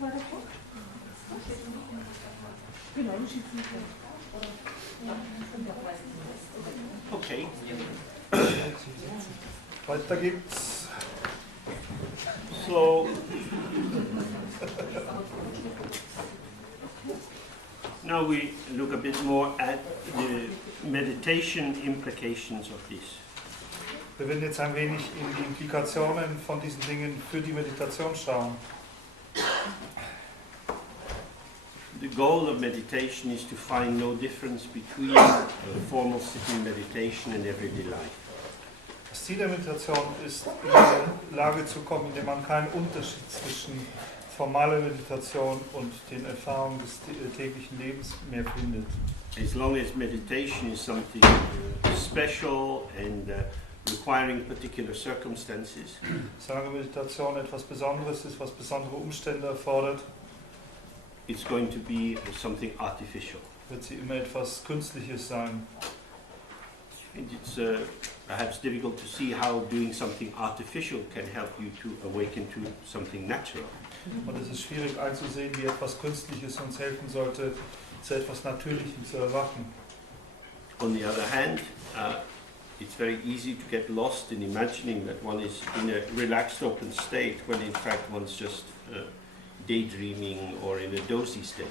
weiter vor? Genau, du schiebst nicht weg. Okay. Weiter geht's. So now we look a bit more at the meditation implications of this. Wir werden jetzt ein wenig in die Implikationen von diesen Dingen für die Meditation schauen. The goal of meditation is to find no difference between formal sitting meditation and everyday life. Das Ziel der Meditation ist, in eine Lage zu kommen, in der man keinen Unterschied zwischen formaler Meditation und den Erfahrungen des täglichen Lebens mehr findet. As long as meditation is something special and requiring particular circumstances, Solange Meditation etwas Besonderes ist, was besondere Umstände erfordert, it's going to be something artificial. wird sie immer etwas Künstliches sein. And it's perhaps difficult to see how doing something artificial can help you to awaken to something natural. Und es ist schwierig einzusehen, wie etwas Künstliches uns helfen sollte, zu etwas Natürlichem zu erwachen. On the other hand, it's very easy to get lost in imagining that one is in a relaxed open state when in fact one's just daydreaming or in a dozy state.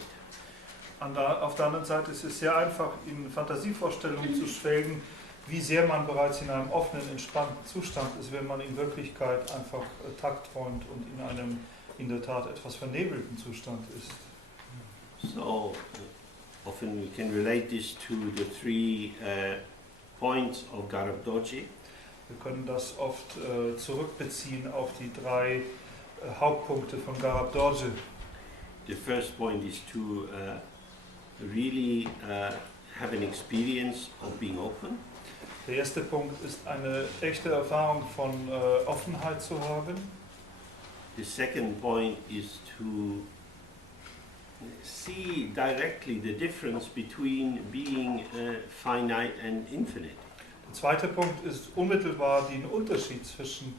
Auf der anderen Seite ist es sehr einfach, in Fantasievorstellungen zu schwelgen, wie sehr man bereits in einem offenen, entspannten Zustand ist, wenn man in Wirklichkeit einfach taktfreund und in einem in der Tat etwas vernebelten Zustand ist. So often we can relate this to the three points of Dzogchen. Wir können das oft zurückbeziehen auf die drei Hauptpunkte von Dzogchen. The first point is to really have an experience of being open. Der erste Punkt ist, eine echte Erfahrung von Offenheit zu haben. The second point is to see directly the difference between being finite and infinite. Der zweite Punkt ist unmittelbar den Unterschied zwischen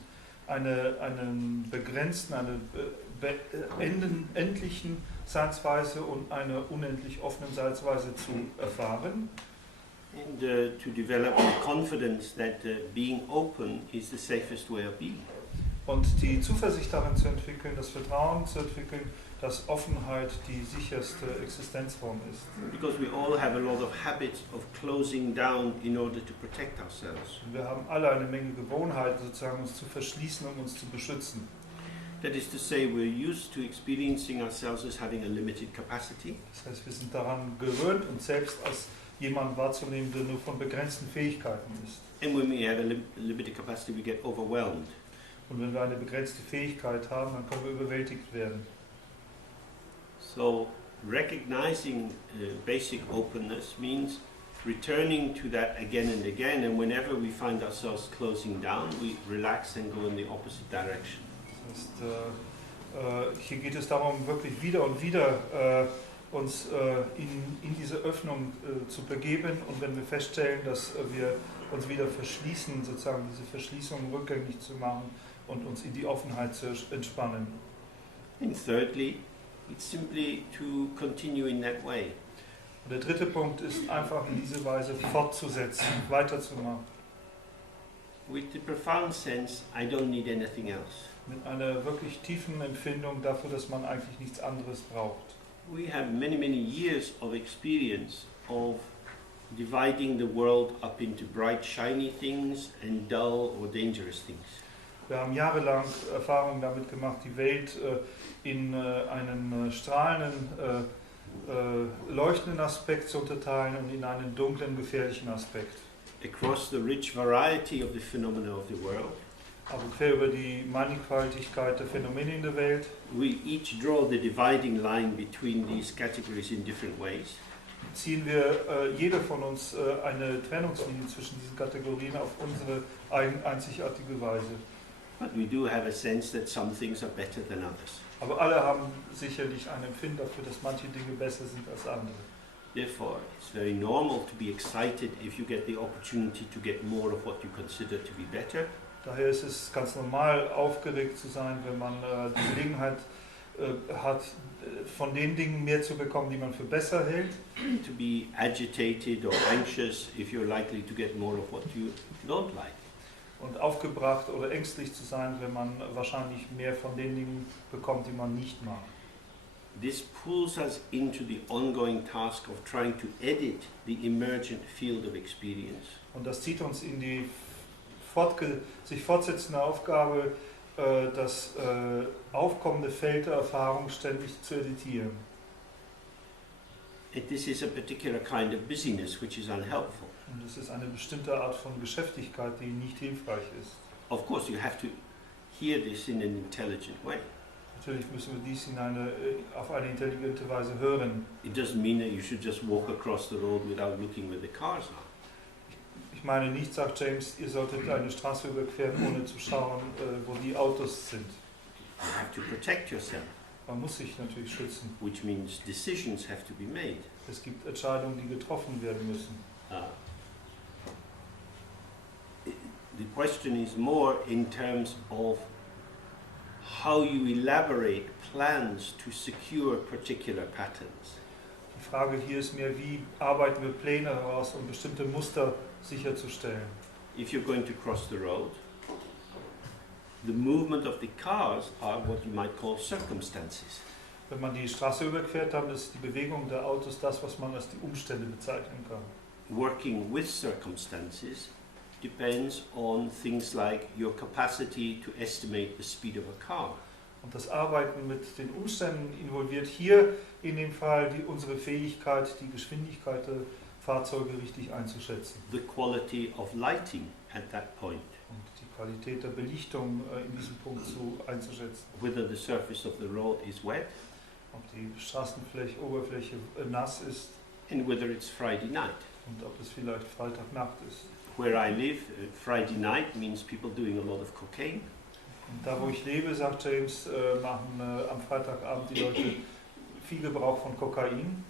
einem begrenzten, einer endlichen Seinsweise und einer unendlich offenen Seinsweise zu erfahren. And to develop the confidence that being open is the safest way of being. Und die Zuversicht darin zu entwickeln, das Vertrauen zu entwickeln, dass Offenheit die sicherste Existenzform ist. Because we all have a lot of habits of closing down in order to protect ourselves. Und wir haben alle eine Menge Gewohnheiten, sozusagen uns zu verschließen, um uns zu beschützen. That is to say, we're used to experiencing ourselves as having a limited capacity. Das heißt, wir sind daran gewöhnt, uns selbst als jemand wahrzunehmen, der nur von begrenzten Fähigkeiten ist. And when we have a limited capacity, we get overwhelmed. Und wenn wir eine begrenzte Fähigkeit haben, dann können wir überwältigt werden. So, recognizing basic openness means returning to that again and again, and whenever we find ourselves closing down, we relax and go in the opposite direction. Das heißt, hier geht es darum, wirklich wieder und wieder uns in diese Öffnung zu begeben, und wenn wir feststellen, dass wir uns wieder verschließen, sozusagen diese Verschließung rückgängig zu machen und uns in die Offenheit zu entspannen. And thirdly, it's simply to continue in that way. Und der dritte Punkt ist einfach in diese Weise fortzusetzen, weiterzumachen. With the profound sense, I don't need anything else. Mit einer wirklich tiefen Empfindung dafür, dass man eigentlich nichts anderes braucht. We have many, many years of experience of dividing the world up into bright, shiny things and dull or dangerous things. Wir haben jahrelang Erfahrungen damit gemacht, die Welt in einen strahlenden, leuchtenden Aspekt zu unterteilen und in einen dunklen, gefährlichen Aspekt. Across the rich variety of the phenomena of the world, Aber quer über die Mannigfaltigkeit der Phänomene in der Welt we each draw the dividing line between these categories in different ways. ziehen wir, jeder von uns, eine Trennungslinie zwischen diesen Kategorien auf unsere einzigartige Weise. But we do have a sense that some things are better than others. Aber alle haben sicherlich ein Empfinden dafür, dass manche Dinge besser sind als andere. Therefore, it's very normal to be excited if you get the opportunity to get more of what you consider to be better. Daher ist es ganz normal, aufgeregt zu sein, wenn man die Gelegenheit hat, von den Dingen mehr zu bekommen, die man für besser hält. To be agitated or anxious if you're likely to get more of what you don't like. Und aufgebracht oder ängstlich zu sein, wenn man wahrscheinlich mehr von den Dingen bekommt, die man nicht mag. This pulls us into the ongoing task of trying to edit the emergent field of experience. Und das zieht uns in die sich fortsetzende Aufgabe, das aufkommende Feld der Erfahrung ständig zu editieren. And this is a particular kind of busyness which is unhelpful. Und es ist eine bestimmte Art von Geschäftigkeit, die nicht hilfreich ist. Of course, you have to hear this in an intelligent way. Natürlich müssen wir dies auf eine intelligente Weise hören. It doesn't mean that you should just walk across the road without looking where the cars are. Ich meine nicht, sagt James, ihr solltet eine Straße überqueren, ohne zu schauen, wo die Autos sind. You have to protect yourself, Man muss sich natürlich schützen. which means decisions have to be made. Es gibt Entscheidungen, die getroffen werden müssen. The question is more in terms of how you elaborate plans to secure particular patterns. Die Frage hier ist mehr, wie arbeiten wir Pläne heraus, um bestimmte Muster sicherzustellen. If you're going to cross the road, the movement of the cars are what you might call circumstances. Wenn man die Straße überquert, dann ist die Bewegung der Autos das, was man als die Umstände bezeichnen kann. Working with circumstances depends on things like your capacity to estimate the speed of a car. Und das Arbeiten mit den Umständen involviert hier in dem Fall unsere Fähigkeit, die Geschwindigkeit der Fahrzeuge richtig einzuschätzen. The quality of lighting at that point. Und die Qualität der Belichtung in diesem Punkt einzuschätzen. Whether the surface of the road is wet. Ob die Oberfläche nass ist. And whether it's Friday night. Und ob es vielleicht Freitagnacht ist. Where I live, Friday night means people doing a lot of cocaine. Und da, wo ich lebe, sagt James, machen am Freitagabend die Leute viel Gebrauch von Kokain.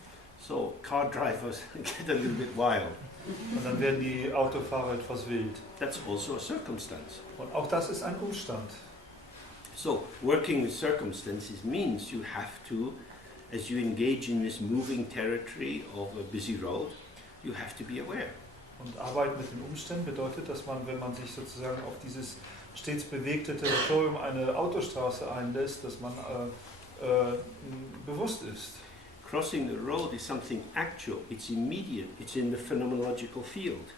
So car drivers get a little bit wild. Und dann werden die Autofahrer etwas wild. That's also a circumstance. Und auch das ist ein Umstand. So working with circumstances means you have to, as you engage in this moving territory of a busy road, you have to be aware. Und Arbeit mit den Umständen bedeutet, dass man, wenn man sich sozusagen auf dieses stets bewegte Territorium einer Autostraße einlässt, dass man bewusst ist. Crossing the road is something actual, it's immediate, it's in the phenomenological field.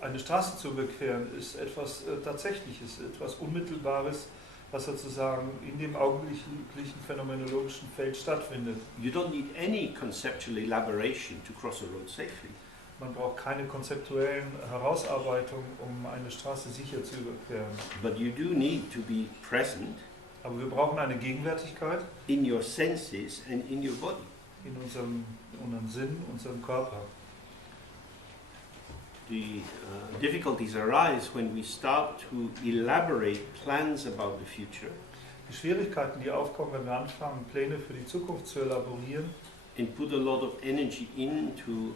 Eine Straße zu überqueren ist etwas Tatsächliches, etwas Unmittelbares, was sozusagen in dem augenblicklichen phänomenologischen Feld stattfindet. You don't need any conceptual elaboration to cross a road safely. Man braucht keine konzeptuellen Herausarbeitungen, um eine Straße sicher zu überqueren. But you do need to be present Aber wir brauchen eine Gegenwärtigkeit in your senses and in your body. in unserem Sinn, unserem Körper. The difficulties arise when we start to elaborate plans about the future Die Schwierigkeiten, die aufkommen, wenn wir anfangen, Pläne für die Zukunft zu elaborieren and put a lot of energy into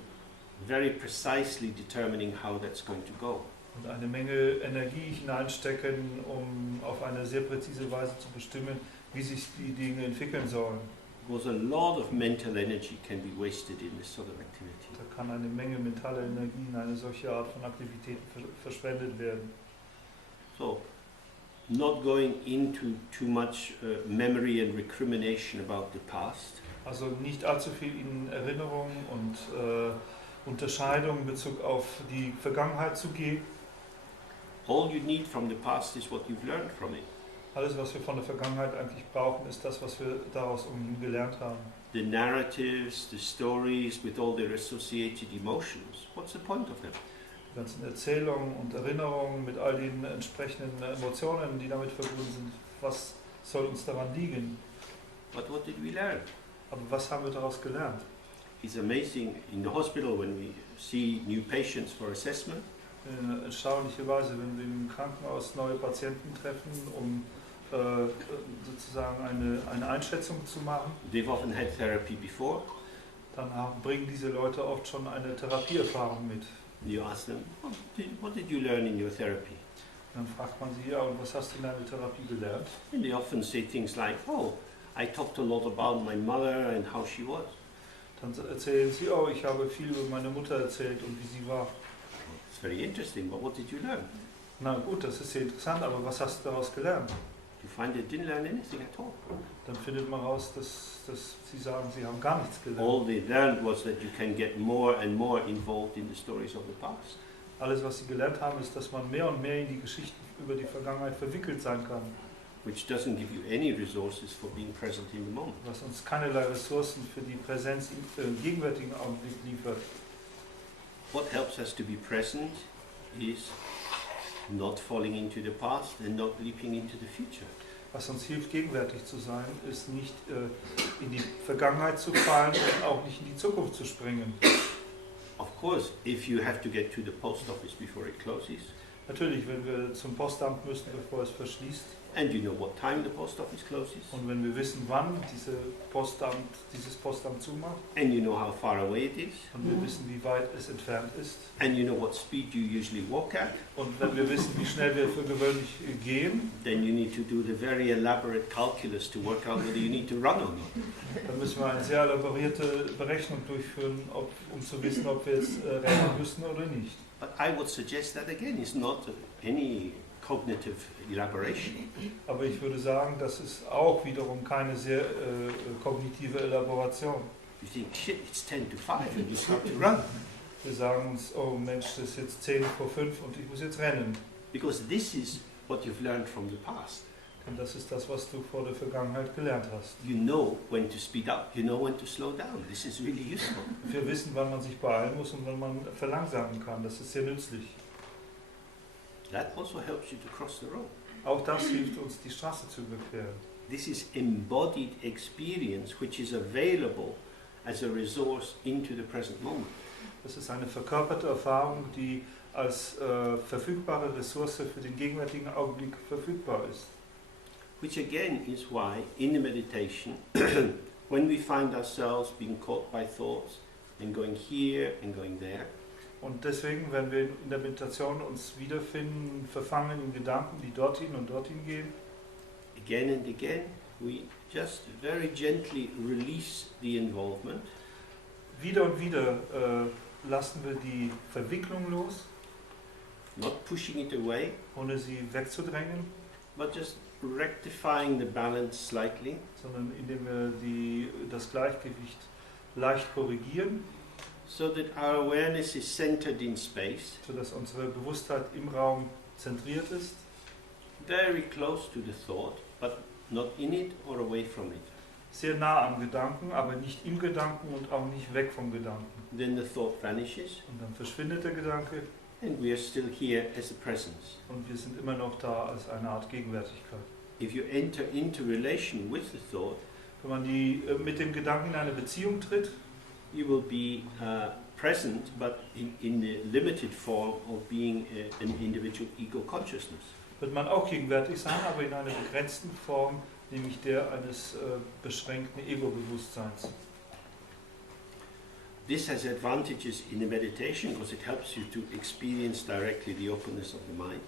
very precisely determining how that's going to go. und eine Menge Energie hineinstecken, um auf eine sehr präzise Weise zu bestimmen, wie sich die Dinge entwickeln sollen. Because a lot of mental energy can be wasted in this sort of activity. Da kann eine Menge mentaler Energie in eine solche Art von Aktivitäten verschwendet werden. So, not going into too much memory and recrimination about the past. Also nicht allzu viel in Erinnerung und Unterscheidung in Bezug auf die Vergangenheit zu gehen. All you need from the past is what you've learned from it. Alles, was wir von der Vergangenheit eigentlich brauchen, ist das, was wir daraus gelernt haben. The narratives, the stories with all their associated emotions. What's the point of them? Die ganzen Erzählungen und Erinnerungen mit all den entsprechenden Emotionen, die damit verbunden sind. Was soll uns daran liegen? But what did we learn? Aber was haben wir daraus gelernt? It's amazing in the hospital when we see new patients for assessment. Erstaunlicherweise, wenn wir im Krankenhaus neue Patienten treffen, um sozusagen eine Einschätzung zu machen, They've often had therapy before. dann bringen diese Leute oft schon eine Therapieerfahrung mit. You ask them, what did you learn in your therapy? Dann fragt man sie, ja, und was hast du in deiner Therapie gelernt? And they often say things like, oh, I talked a lot about my mother and how she was. Dann erzählen sie, oh, ich habe viel über meine Mutter erzählt und wie sie war. It's very interesting, but what did you learn? Na gut, das ist sehr interessant, aber was hast du daraus gelernt? You find they didn't learn anything at all. Dann findet man raus, dass sie sagen, sie haben gar nichts gelernt. All they learned was that you can get more and more involved in the stories of the past. Alles, was sie gelernt haben, ist, dass man mehr und mehr in die Geschichten über die Vergangenheit verwickelt sein kann. Which doesn't give you any resources for being present in the moment. Was uns keinerlei Ressourcen für die Präsenz im gegenwärtigen Augenblick liefert. What helps us to be present is not falling into the past and not leaping into the future. Was uns hilft, gegenwärtig zu sein, ist nicht in die Vergangenheit zu fallen und auch nicht in die Zukunft zu springen. Of course, if you have to get to the post office before it closes, Natürlich, wenn wir zum Postamt müssen, bevor es verschließt, and you know what time the post office closes, und wenn wir wissen, wann dieses Postamt zumacht, and you know how far away it is, und wir wissen, wie weit es entfernt ist, and you know what speed you usually walk at, und wenn wir wissen, wie schnell wir für gewöhnlich gehen, then you need to do the very elaborate calculus to work out whether you need to run or not. dann müssen wir eine sehr elaborierte Berechnung durchführen, um zu wissen, ob wir jetzt rennen müssen oder nicht. But I would suggest that again is not any cognitive elaboration. Aber ich würde sagen, das ist auch wiederum keine sehr kognitive Elaboration. You think, shit, it's 10 to 5 and you start to run. Wir sagen uns, oh Mensch, das ist jetzt 10 vor 5 und ich muss jetzt rennen. Because this is what you've learned from the past. Denn das ist das, was du vor der Vergangenheit gelernt hast. You know when to speed up, you know when to slow down. This is really useful. Wir wissen, wann man sich beeilen muss und wann man verlangsamen kann. Das ist sehr nützlich. That also helps you to cross the road. Auch das hilft uns, die Straße zu überqueren. This is embodied experience which is available as a resource into the present moment. Das ist eine verkörperte Erfahrung, die als verfügbare Ressource für den gegenwärtigen Augenblick verfügbar ist. Which again is why in the meditation, when we find ourselves being caught by thoughts and going here and going there, Und deswegen, wenn wir in der Meditation uns wiederfinden, verfangen in Gedanken, die dorthin und dorthin gehen, again and again, we just very gently release the involvement. wieder und wieder lassen wir die Verwicklung los, Not pushing it away, ohne sie wegzudrängen, but just rectifying the balance slightly, sondern indem wir das Gleichgewicht leicht korrigieren, so that our awareness is centered in space, sodass unsere Bewusstheit im Raum zentriert ist, very close to the thought, but not in it or away from it. sehr nah am Gedanken, aber nicht im Gedanken und auch nicht weg vom Gedanken. Then the thought vanishes, Und dann verschwindet der Gedanke and we are still here as a presence. und wir sind immer noch da als eine Art Gegenwärtigkeit. If you enter into relation with the thought, Wenn man mit dem Gedanken in eine Beziehung tritt, you will be present, but in the limited form of being an individual ego consciousness. wird man auch gegenwärtig sein, aber in einer begrenzten Form, nämlich der eines beschränkten Ego-Bewusstseins. This has advantages in the meditation because it helps you to experience directly the openness of the mind.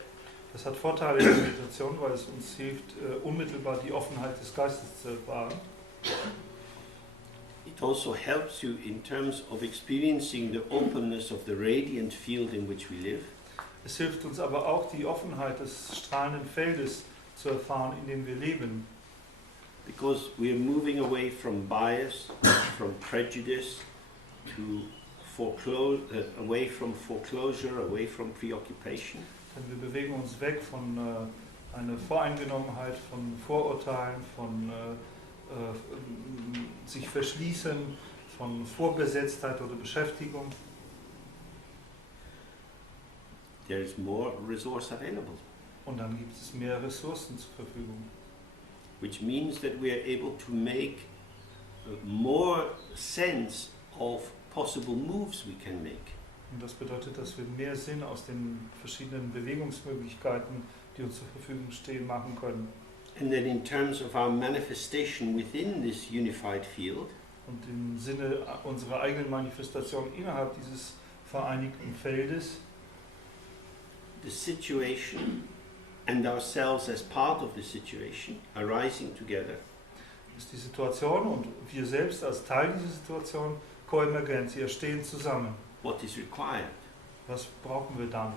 Das hat Vorteile in der Meditation, weil es uns hilft, unmittelbar die Offenheit des Geistes zu erfahren. It also helps you in terms of experiencing the openness of the radiant field in which we live. Es hilft uns aber auch, die Offenheit des strahlenden Feldes zu erfahren, in dem wir leben. Because we are moving away from bias, from prejudice, to away from foreclosure, away from preoccupation. Denn wir bewegen uns weg von einer Voreingenommenheit, von Vorurteilen, von sich verschließen, von Vorbesetztheit oder Beschäftigung. There is more resource available, Und dann gibt es mehr Ressourcen zur Verfügung. which means that we are able to make more sense of possible moves we can make. Und das bedeutet, dass wir mehr Sinn aus den verschiedenen Bewegungsmöglichkeiten, die uns zur Verfügung stehen, machen können. And then in terms of our manifestation within this unified field, Und im Sinne unserer eigenen Manifestation innerhalb dieses vereinigten Feldes, the situation and ourselves as part of the situation arising together ist die Situation und wir selbst als Teil dieser Situation koemergent, sie stehen zusammen. What is required? Was brauchen wir dann?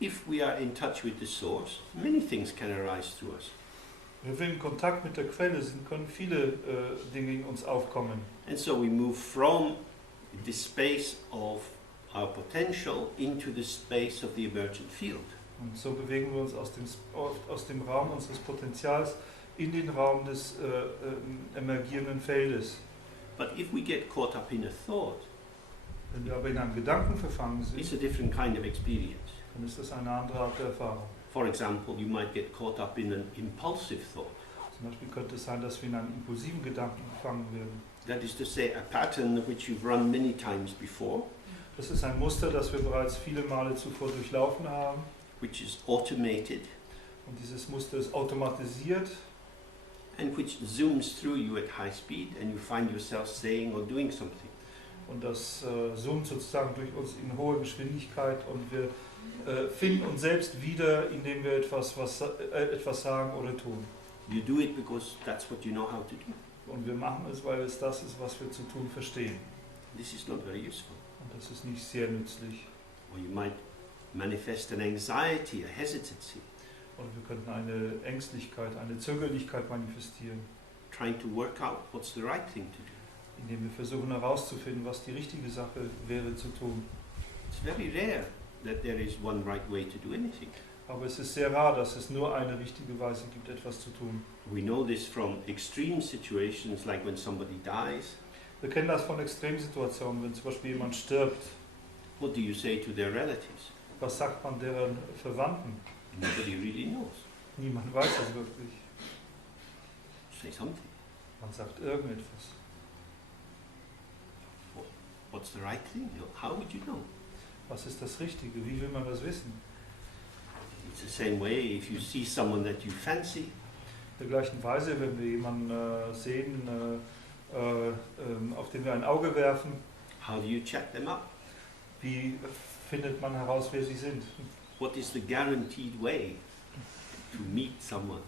If we are in touch with the source, many things can arise to us. Wenn wir in Kontakt mit der Quelle sind, können viele Dinge in uns aufkommen. And so we move from the space of our potential into the space of the emergent field. Und so bewegen wir uns aus dem Raum unseres Potenzials in den Raum des emergierenden Feldes. But if we get caught up in a thought, Wenn wir aber in einem Gedanken verfangen sind, it's a different kind of experience. dann ist das eine andere Art der Erfahrung. For example, you might get caught up in an impulsive thought. Zum Beispiel könnte es sein, dass wir in einem impulsiven Gedanken gefangen werden. That is to say, a pattern which you've run many times before, Das ist ein Muster, das wir bereits viele Male zuvor durchlaufen haben. which is automated, Und dieses Muster ist automatisiert and which zooms through you at high speed, and you find yourself saying or doing something. und das zoomt sozusagen durch uns in hohe Geschwindigkeit und wir finden uns selbst wieder, indem wir etwas sagen oder tun. You do it because that's what you know how to do. Und wir machen es, weil es das ist, was wir zu tun verstehen. This is not very useful. Und das ist nicht sehr nützlich. Or you might manifest an anxiety, a hesitancy, Und wir könnten eine Ängstlichkeit, eine Zögerlichkeit manifestieren, trying to work out what's the right thing to do. indem wir versuchen herauszufinden, was die richtige Sache wäre zu tun. It's very rare that there is one right way to do anything. Aber es ist sehr rar, dass es nur eine richtige Weise gibt, etwas zu tun. We know this from extreme situations like when somebody dies. Wir kennen das von Extremsituationen, wenn zum Beispiel jemand stirbt. What do you say to their relatives? Was sagt man deren Verwandten? Nobody really knows. Niemand weiß es wirklich. Say something. Man sagt irgendetwas. What's the right thing? How would you know? Was ist das Richtige? Wie will man das wissen? It's the same way if you see someone that you fancy, In der gleichen Weise, wenn wir jemanden sehen, auf den wir ein Auge werfen, how do you check them up? wie findet man heraus, wer sie sind? What is the guaranteed way to meet someone?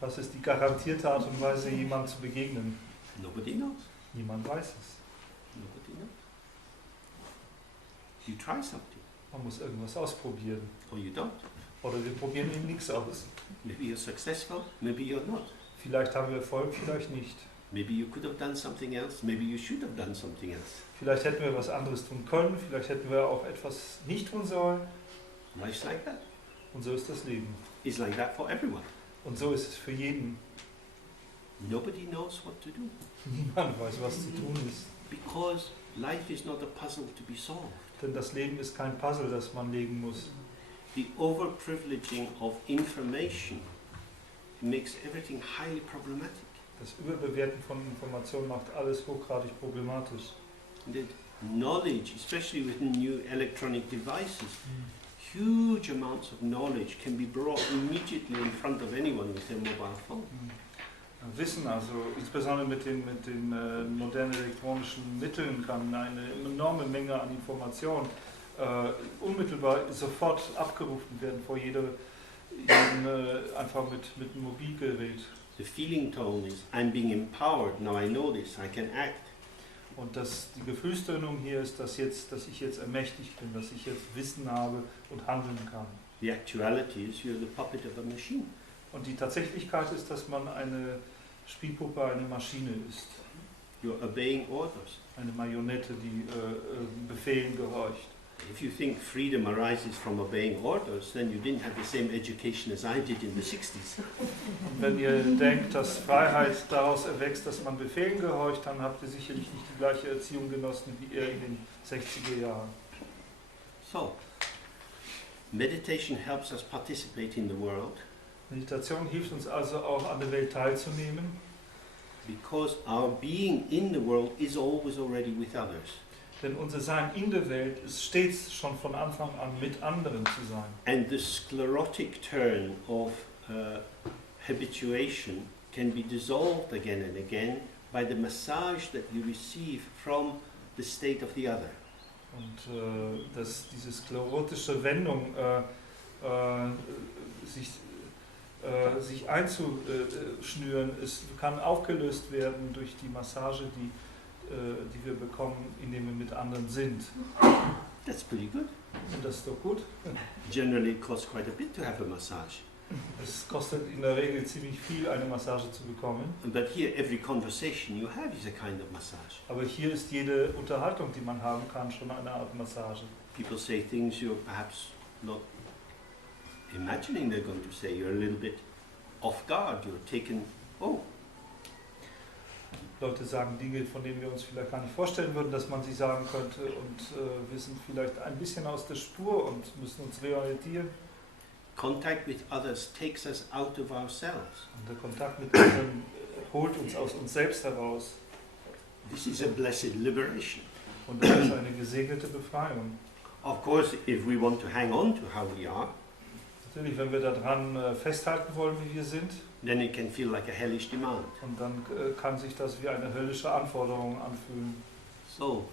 Was ist die garantierte Art und Weise, jemandem zu begegnen? Nobody knows. Niemand weiß es. Nobody knows. You try something, Man muss irgendwas ausprobieren. or you don't. Oder wir probieren eben nichts aus. Maybe you're successful, maybe you're not. Vielleicht haben wir Erfolg, vielleicht nicht. Maybe you could have done something else, maybe you should have done something else. Vielleicht hätten wir was anderes tun können, vielleicht hätten wir auch etwas nicht tun sollen. Life's like that. Und so ist das Leben. It's like that for everyone. Und so ist es für jeden. Nobody knows what to do, Niemand weiß, was zu tun ist. because life is not a puzzle to be solved. Denn das Leben ist kein Puzzle, das man legen muss. The overprivileging of information makes everything highly problematic. Das Überbewerten von Informationen macht alles hochgradig problematisch. And that knowledge, especially with new electronic devices, huge amounts of knowledge can be brought immediately in front of anyone with their mobile phone. Wissen, also insbesondere mit den modernen elektronischen Mitteln, kann eine enorme Menge an Informationen unmittelbar sofort abgerufen werden vor jedem einfach mit einem Mobilgerät. The feeling tone is, I'm being empowered, now I know this, I can act. Und die Gefühlstönung hier ist, dass ich jetzt ermächtigt bin, dass ich jetzt Wissen habe und handeln kann. The actuality is you're the puppet of a machine. Und die Tatsächlichkeit ist, dass man eine Spielpuppe, eine Maschine ist. You're obeying orders. Eine Marionette, die Befehlen gehorcht. If you think freedom arises from obeying orders, then you didn't have the same education as I did in the 60s. Und wenn ihr denkt, dass Freiheit daraus erwächst, dass man Befehlen gehorcht, dann habt ihr sicherlich nicht die gleiche Erziehung genossen wie ihr in den 60er Jahren. So, meditation helps us participate in the world Meditation hilft uns also auch an der Welt teilzunehmen, because our being in the world is always already with others. denn unser Sein in der Welt ist stets schon von Anfang an mit anderen zu sein. And the sclerotic turn of habituation can be dissolved again and again by the massage that you receive from the state of the other. Und diese sklerotische Wendung sich sich einzuschnüren, kann aufgelöst werden durch die Massage, die wir bekommen, indem wir mit anderen sind. That's pretty good. Und das ist doch gut. Generally, it costs quite a bit to have a massage. Es kostet in der Regel ziemlich viel, eine Massage zu bekommen. But here, every conversation you have is a kind of massage. Aber hier ist jede Unterhaltung, die man haben kann, schon eine Art Massage. People say things you're perhaps not imagining they're going to say. You're a little bit off guard. You're taken, oh, Leute sagen Dinge, von denen wir uns vielleicht gar nicht vorstellen würden, dass man sie sagen könnte, und wir sind vielleicht ein bisschen aus der Spur und müssen uns reorientieren. contact with others takes us out of ourselves. Und der Kontakt mit anderen holt uns aus uns selbst heraus. This is a blessed liberation. Und das ist eine gesegnete Befreiung. Of course, if we want to hang on to how we are, Natürlich, wenn wir daran festhalten wollen, wie wir sind, then it can feel like a hellish demand. und dann kann sich das wie eine höllische Anforderung anfühlen. So,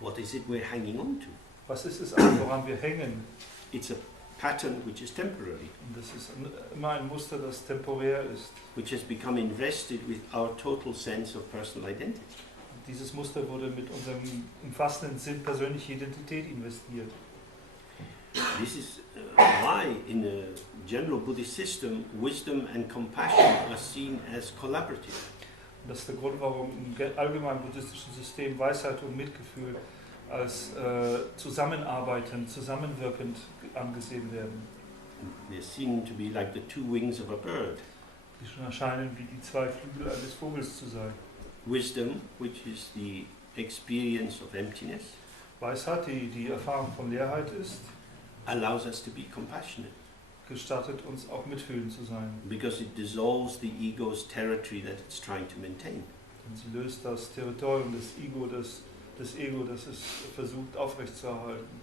what is it we're hanging on to? Was ist es eigentlich, woran wir hängen? It's a pattern which is temporary, Und das ist immer ein Muster, das temporär ist. which has become invested with our total sense of personal identity. Und dieses Muster wurde mit unserem umfassenden Sinn persönliche Identität investiert. This is why in a general Buddhist system, wisdom and compassion are seen as collaborative. Und das ist der Grund, warum im allgemeinen buddhistischen System Weisheit und Mitgefühl als zusammenarbeitend, zusammenwirkend angesehen werden. They're seen to be like the two wings of a bird. Die schon erscheinen wie die zwei Flügel eines Vogels zu sein. Wisdom, which is the experience of emptiness, Weisheit, die die Erfahrung von Leerheit ist, allows us to be compassionate gestattet uns auch mitfühlend zu sein. because it dissolves the ego's territory that it's trying to maintain. Und sie löst das Territorium des Ego, das es versucht aufrechtzuerhalten.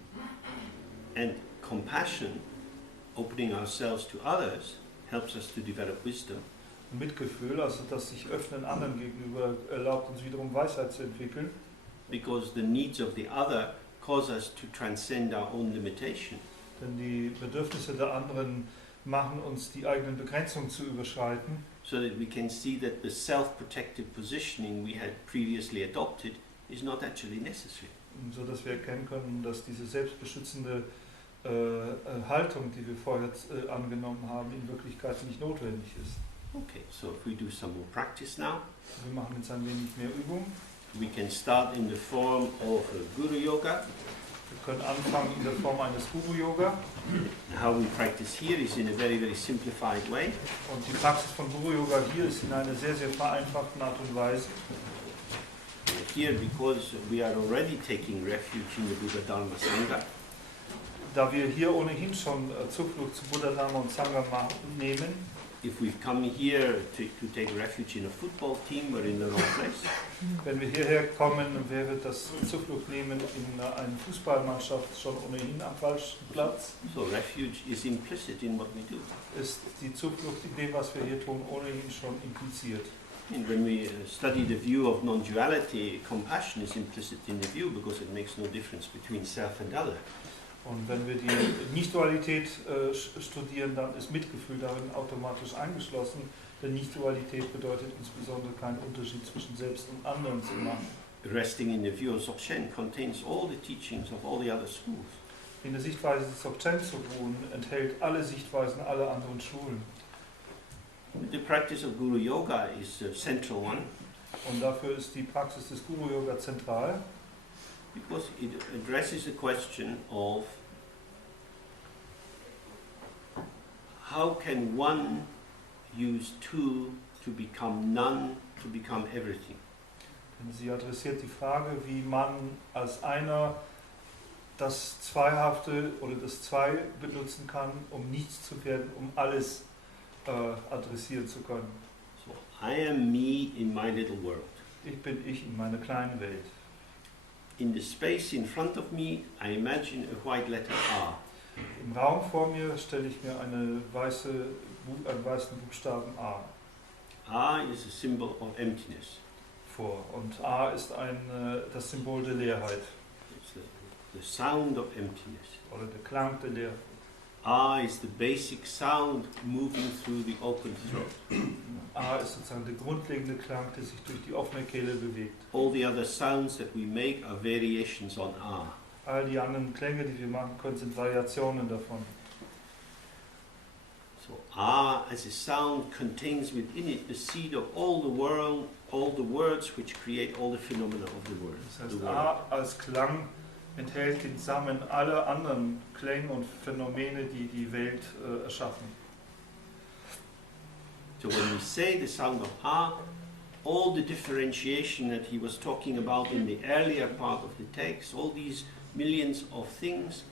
And compassion, opening ourselves to others, helps us to develop wisdom. Und Mitgefühl, also das sich öffnen anderen gegenüber, erlaubt uns wiederum Weisheit zu entwickeln, Because the needs of the other cause us to transcend our own limitation. denn die Bedürfnisse der anderen machen uns die eigenen Begrenzungen zu überschreiten, So that we can see that the self-protective positioning we had previously adopted is not actually necessary. sodass wir erkennen können, dass diese selbstbeschützende Haltung, die wir vorher angenommen haben, in Wirklichkeit nicht notwendig ist. Okay, so if we do some more practice now, Wir machen jetzt ein wenig mehr Übung. we can start in the form of a Guru Yoga. Wir können anfangen in der Form eines Guru-Yoga. How we practice here is in a very, very simplified way. Und die Praxis von Guru-Yoga hier ist in einer sehr, sehr vereinfachten Art und Weise. Here, because we are already taking refuge in the Buddha Dharma Sangha, Da wir hier ohnehin schon Zuflucht zu Buddha, Dharma und Sangha nehmen, if we've come here to take refuge in a football team, we're in the wrong place. wenn wir hierher kommen, wäre das Zuflucht nehmen in eine Fußballmannschaft schon ohnehin am falschen Platz. So refuge is implicit in what we do. Ist die Zuflucht in dem, was wir hier tun, ohnehin schon impliziert. And when we study the view of non-duality, compassion is implicit in the view because it makes no difference between self and other. Und wenn wir die Nicht-Dualität studieren, dann ist Mitgefühl darin automatisch eingeschlossen, denn Nicht-Dualität bedeutet insbesondere keinen Unterschied zwischen selbst und anderen zu machen. Resting in the view of Dzogchen contains all the teachings of all the other schools. In der Sichtweise des Dzogchen zu ruhen, enthält alle Sichtweisen aller anderen Schulen. The practice of Guru Yoga is a central one Und dafür ist die Praxis des Guru-Yoga zentral, because it addresses the question of how can one use two to become none, to become everything. denn sie adressiert die Frage, wie man als einer das Zweihafte oder das Zwei benutzen kann, um nichts zu werden, um alles adressieren zu können. So I am me in my little world. Ich bin ich in meiner kleinen Welt. In the space in front of me, I imagine a white letter R. Im Raum vor mir stelle ich mir einen weißen Buchstaben A R is a symbol of emptiness. vor. Und A ist das Symbol der Leerheit It's the sound of emptiness. oder der Klang der Leerheit. A is the basic sound moving through the open throat. A ist sozusagen der grundlegende Klang, der sich durch die offene Kehle bewegt. All the other sounds that we make are variations on A. All die anderen Klänge, die wir machen können, sind Variationen davon. So A as a sound contains within it the seed of all the world, all the words which create all the phenomena of the world. Das heißt, A als Klang enthält den Samen aller anderen Klänge und Phänomene, die die Welt erschaffen. So when we say the sound of A, all the differentiation that he was talking about in the earlier part of the text, all these millions of things,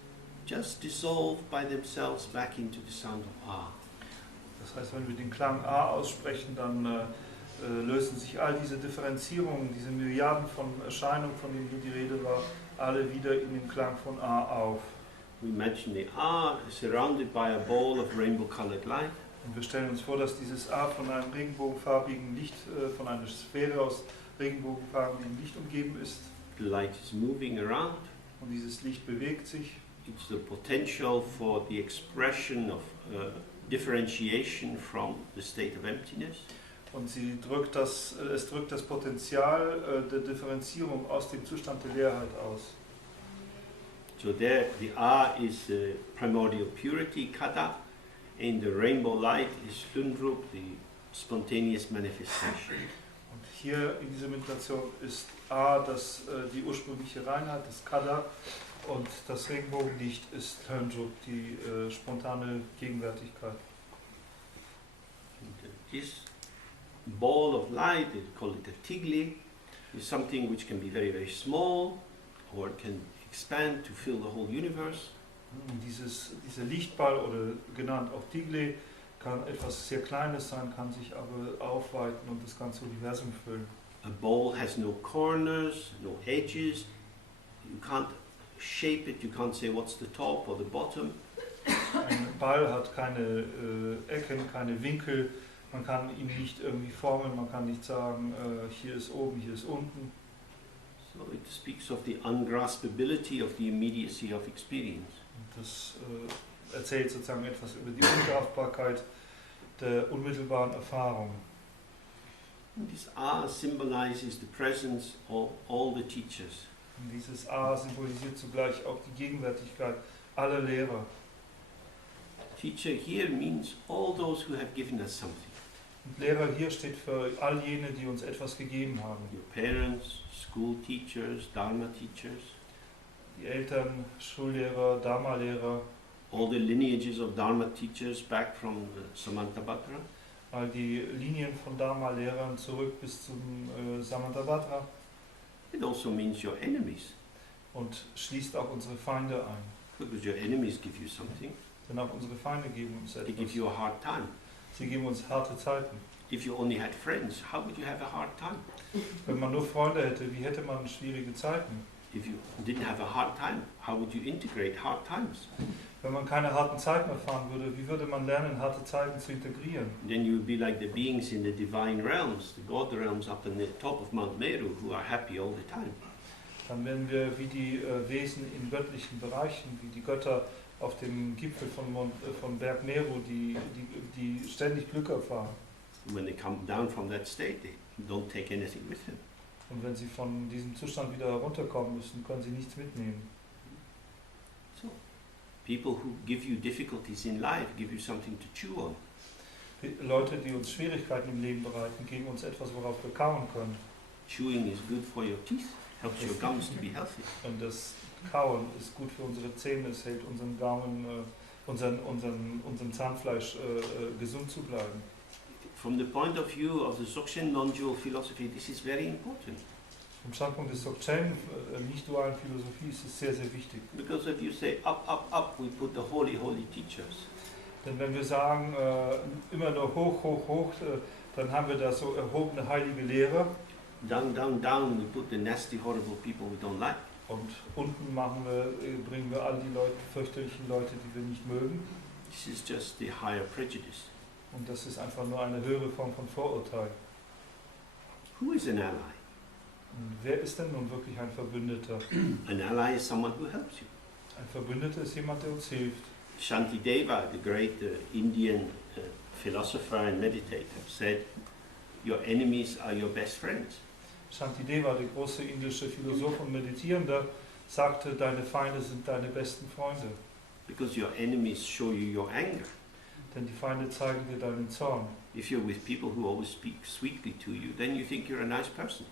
just dissolve by themselves back into the sound of A. Das heißt, wenn wir den Klang A aussprechen, dann lösen sich all diese Differenzierungen, diese Milliarden von Erscheinungen, von denen hier die Rede war, alle wieder in den Klang von A auf. We mention the A surrounded by a ball of rainbow-colored light. Und wir stellen uns vor, dass dieses A von einem regenbogenfarbigen Licht, von einer Sphäre aus regenbogenfarbigen Licht umgeben ist. The light is moving around. Und dieses Licht bewegt sich. It's the potential for the expression of differentiation from the state of emptiness. Und es drückt das Potenzial der Differenzierung aus dem Zustand der Leerheit aus. So there, the A is primordial purity, Kada, and the rainbow light is Lundrup, the spontaneous manifestation. Und hier in dieser Meditation ist A die ursprüngliche Reinheit, das Kada, und das Regenbogenlicht ist Lundrup, die spontane Gegenwärtigkeit. And this ball of light, they call it a tigli, is something which can be very, very small, or it can expand to fill the whole universe. Dieser Lichtball, oder genannt auch Tigli, kann etwas sehr Kleines sein, kann sich aber aufweiten und das ganze Universum füllen. A ball has no corners, no edges. You can't shape it, you can't say what's the top or the bottom. Ein Ball hat keine Ecken, keine Winkel, man kann ihn nicht irgendwie formen, man kann nicht sagen, hier ist oben, hier ist unten. So it speaks of the ungraspability of the immediacy of experience. Und das erzählt sozusagen etwas über die Ungreifbarkeit der unmittelbaren Erfahrung. And this A symbolizes the presence of all the teachers. Und dieses A symbolisiert zugleich auch die Gegenwärtigkeit aller Lehrer. Teacher here means all those who have given us something. Und Lehrer hier steht für all jene, die uns etwas gegeben haben. Your parents, school teachers, Dharma teachers, Die Eltern, Schullehrer, Dharma-Lehrer, all the lineages of Dharma teachers back from Samantabhadra, all die Linien von Dharma-Lehrern zurück bis zum Samantabhadra, it also means your enemies, und schließt auch unsere Feinde ein. because your enemies give you something. Denn auch unsere Feinde geben uns They give etwas. you a hard time. Sie geben uns harte Zeiten. If you only had friends, how would you have a hard time? Wenn man nur Freunde hätte, wie hätte man schwierige Zeiten? If you didn't have a hard time, how would you integrate hard times? Wenn man keine harten Zeiten erfahren würde, wie würde man lernen, harte Zeiten zu integrieren? Then you would be like the beings in the divine realms, the God realms up on the top of Mount Meru, who are happy all the time. Dann wären wir wie die Wesen in göttlichen Bereichen, wie die Götter auf dem Gipfel von Berg Meru, die ständig Glück erfahren. When they come down from that state, they don't take anything with them. Und wenn sie von diesem Zustand wieder herunterkommen müssen, können sie nichts mitnehmen. So, people who give you difficulties in life give you something to chew on. Leute, die uns Schwierigkeiten im Leben bereiten, geben uns etwas, worauf wir kauen können. Chewing is good for your teeth, helps your gums to be healthy. Und das Kauen ist gut für unsere Zähne, es hält unseren Gaumen, unserem Zahnfleisch gesund zu bleiben. From the point of view of the Dzogchen non-dual philosophy, this is very important. Vom Standpunkt des Dzogchen, nicht-dualen Philosophie, ist es sehr, sehr wichtig. Because if you say up, up, up, we put the holy, holy teachers. Denn wenn wir sagen, immer nur hoch, hoch, hoch, dann haben wir da so erhobene heilige Lehrer. Down, down, down, we put the nasty, horrible people we don't like. Und unten bringen wir all die fürchterlichen Leute, die wir nicht mögen. This is just the higher prejudice. Und das ist einfach nur eine höhere Form von Vorurteil. Who is an ally? Und wer ist denn nun wirklich ein Verbündeter? An ally is someone who helps you. Ein Verbündeter ist jemand, der uns hilft. Shantideva, the great Indian philosopher and meditator, said, "Your enemies are your best friends." Shantideva, der große indische Philosoph und Meditierender, sagte, deine Feinde sind deine besten Freunde. Because your enemies show you your anger. Denn die Feinde zeigen dir deinen Zorn. If you're with people who always speak sweetly to you, then you think you're a nice person.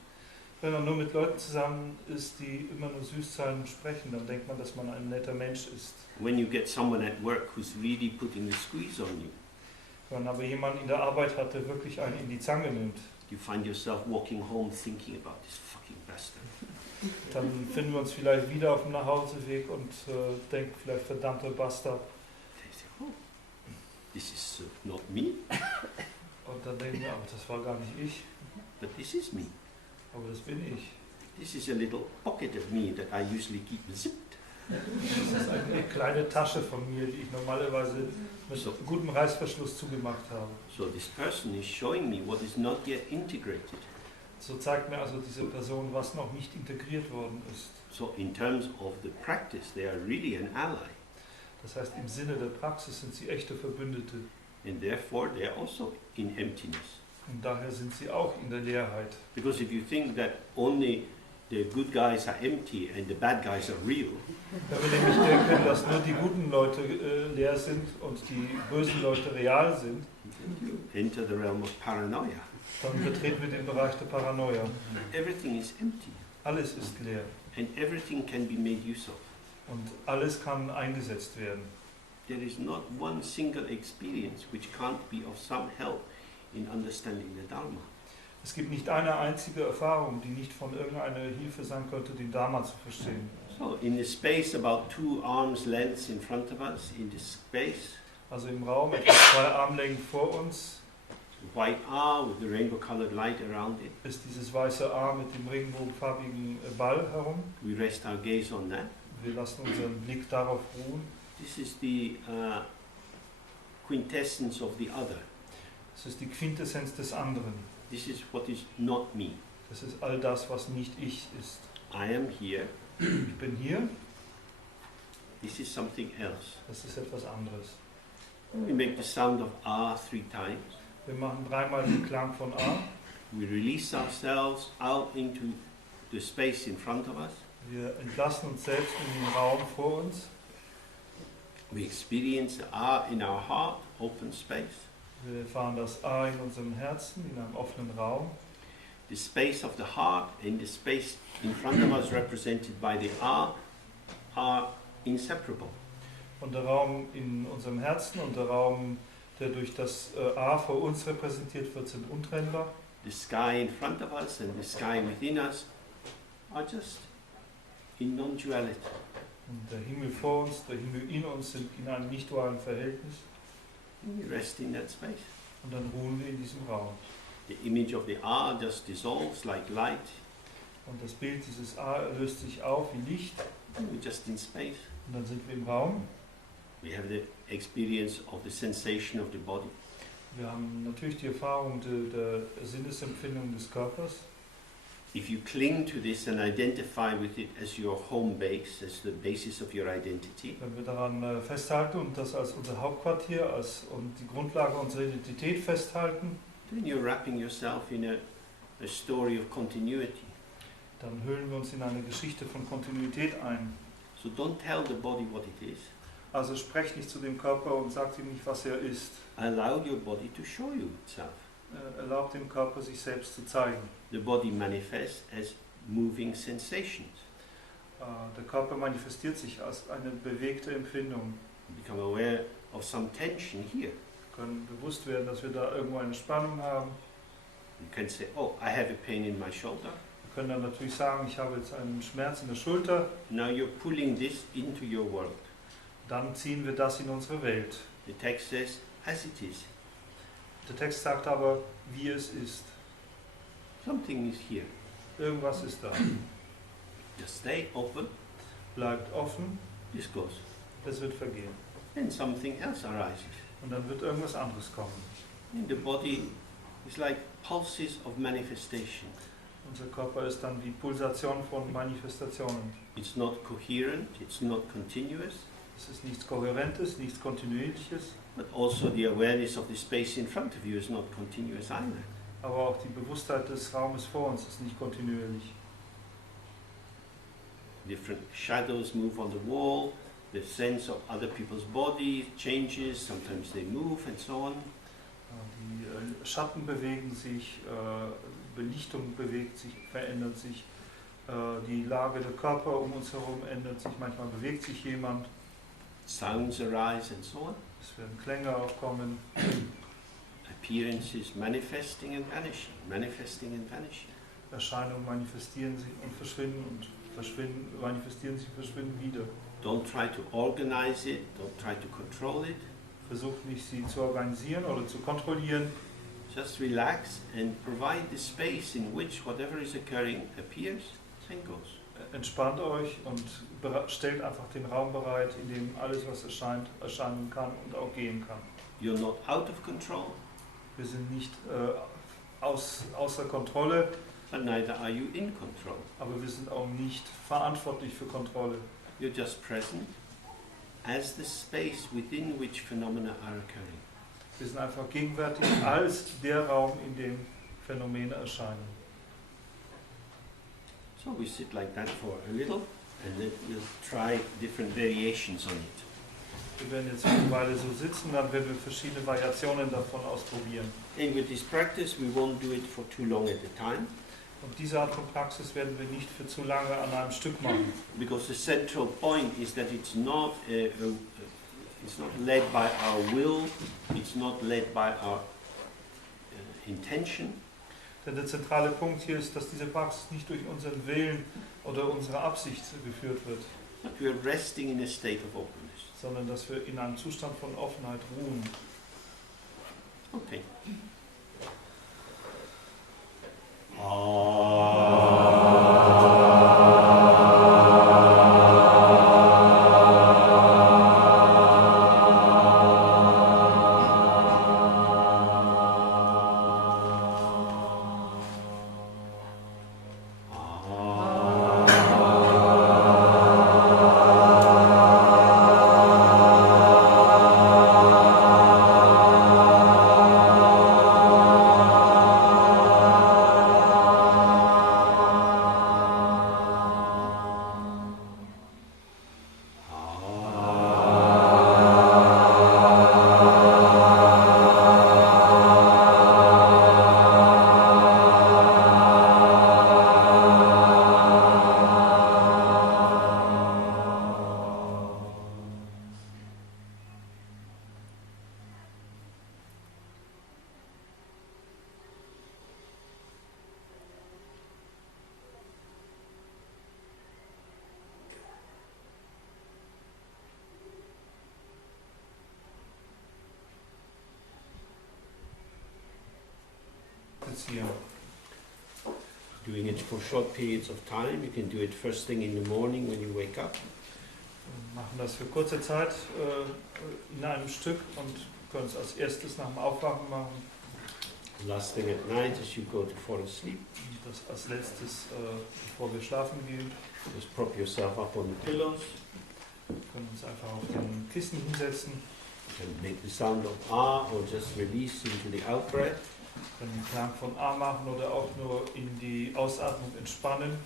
Wenn man nur mit Leuten zusammen ist, die immer nur süß zu einem sprechen, dann denkt man, dass man ein netter Mensch ist. When you get someone at work who's really putting the squeeze on you, Wenn man aber jemanden in der Arbeit hat, der wirklich einen in die Zange nimmt, you find yourself walking home thinking about this fucking bastard. dann finden wir uns vielleicht wieder auf dem Nachhauseweg und denken vielleicht, verdammter Bastard. They say, "Oh, this is not me, Und dann denken wir, aber das war gar nicht ich, but this is me. aber das bin ich. This is a little pocket of me that I usually keep zipped." Das ist eine kleine Tasche von mir, die ich normalerweise mit gutem Reißverschluss zugemacht habe. So this person is showing me what is not yet integrated. So zeigt mir also diese Person, was noch nicht integriert worden ist. So in terms of the practice, they are really an ally. Das heißt, im Sinne der Praxis sind sie echte Verbündete. And therefore, they are also in emptiness. Und daher sind sie auch in der Leerheit. Because if you think that only the good guys are empty and the bad guys are real, Wenn wir nämlich denken, dass nur die guten Leute leer sind und die bösen Leute real sind, you enter the realm of paranoia. dann betreten wir den Bereich der Paranoia. Everything is empty Alles ist leer and everything can be made use of. und alles kann eingesetzt werden. There is not one single experience which can't be of some help in understanding the Dharma. Es gibt nicht eine einzige Erfahrung, die nicht von irgendeiner Hilfe sein könnte, den Dharma zu verstehen. So in the space about 2 arms lengths in front of us, in this space, Also im Raum etwa 2 Armlängen vor uns white R with the rainbow colored light around it. ist dieses weiße A mit dem regenbogenfarbigen Ball herum. We rest our gaze on that. Wir lassen unseren Blick darauf ruhen. This is the quintessence of the other. Das ist die Quintessenz des anderen. This is what is not me. Das ist all das, was nicht ich ist. I am here. Ich bin hier, This is something else. das ist etwas anderes. We make the sound of R 3 times. Wir machen 3-mal den Klang von A. We release ourselves out into the space in front of us. Wir entlassen uns selbst in den Raum vor uns. We experience the R in our heart, open space. Wir erfahren das A in unserem Herzen, in einem offenen Raum. The space of the heart and the space in front of us represented by the R are inseparable. Und der Raum in unserem Herzen und der Raum, der durch das A vor uns repräsentiert wird, sind untrennbar. The sky in front of us and the sky within us are just in non-duality. Und der Himmel vor uns, der Himmel in uns sind in einem nicht-dualen Verhältnis. And we rest in that space. Und dann ruhen wir in diesem Raum. The image of the R just dissolves like light. Und das Bild dieses A löst sich auf wie Licht. And we're just in space. Und dann sind wir im Raum. We have the experience of the sensation of the body. Wir haben natürlich die Erfahrung der Sinnesempfindung des Körpers. If you cling to this and identify with it as your home base, as the basis of your identity, Wenn wir daran festhalten und das als unser Hauptquartier und die Grundlage unserer Identität festhalten, then you're wrapping yourself in a story of continuity. dann hüllen wir uns in eine Geschichte von Kontinuität ein. So don't tell the body what it is. Also sprecht nicht zu dem Körper und sagt ihm nicht, was er ist. Allow your body to show you itself. Erlaubt dem Körper, sich selbst zu zeigen. The body manifests as moving sensations. Der Körper manifestiert sich als eine bewegte Empfindung. You become aware of some tension here. Wir können bewusst werden, dass wir da irgendwo eine Spannung haben. You can say, oh, I have a pain in my shoulder. Wir können dann natürlich sagen, ich habe jetzt einen Schmerz in der Schulter. Now you're pulling this into your world. Dann ziehen wir das in unsere Welt. The text says, as it is. Der Text sagt aber, wie es ist. Something is here. Irgendwas ist da. Just stay open. Bleibt offen, This goes. es wird vergehen. Then something else arises. Und dann wird irgendwas anderes kommen. And the body is like pulses of manifestation. Unser Körper ist dann wie Pulsation von Manifestationen. It's not coherent, it's not continuous. Es ist nichts Kohärentes, nichts Kontinuierliches, but also the awareness of the space in front of you is not continuous either. aber auch die Bewusstheit des Raumes vor uns ist nicht kontinuierlich. Different shadows move on the wall, the sense of other people's body changes, sometimes they move and so on. Die Schatten bewegen sich, Belichtung bewegt sich, verändert sich, die Lage der Körper um uns herum ändert sich, manchmal bewegt sich jemand, Sounds arise and so on. es werden Klänge aufkommen, Appearances manifesting and vanishing, manifesting and vanishing. Erscheinungen manifestieren sich und verschwinden und manifestieren sich und verschwinden wieder. Don't try to organize it, don't try to control it. Versucht nicht, sie zu organisieren oder zu kontrollieren. Just relax and provide the space in which whatever is occurring appears and goes. Entspannt euch und stellt einfach den Raum bereit, in dem alles, was erscheint, erscheinen kann und auch gehen kann. You're not out of control, Wir sind nicht außer Kontrolle, but neither are you in control. aber wir sind auch nicht verantwortlich für Kontrolle. You're just present as the space within which phenomena are occurring. Wir sind einfach gegenwärtig als der Raum, in dem Phänomene erscheinen. So we sit like that for a little and then we'll try different variations on it. Wir werden jetzt eine Weile so sitzen, dann werden wir verschiedene Variationen davon ausprobieren. And with this practice we won't do it for too long at a time, Und diese Art von Praxis werden wir nicht für zu lange an einem Stück machen. because the central point is that it's not led by our will, it's not led by our intention, Denn der zentrale Punkt hier ist, dass diese Praxis nicht durch unseren Willen oder unsere Absicht geführt wird, but we are resting in a state of openness. sondern dass wir in einem Zustand von Offenheit ruhen. Okay. Praktizieren. Doing it for short periods of time. You can do it first thing in the morning when you wake up. Wir machen das für kurze Zeit in einem Stück und können es als erstes nach dem Aufwachen machen Last thing at night as you go to fall asleep. und das als letztes, bevor wir schlafen gehen. Just prop yourself up on the pillows Wir können uns einfach auf den Kissen hinsetzen, and make the sound of ah or just release into the out breath. können den Klang von A machen oder auch nur in die Ausatmung entspannen.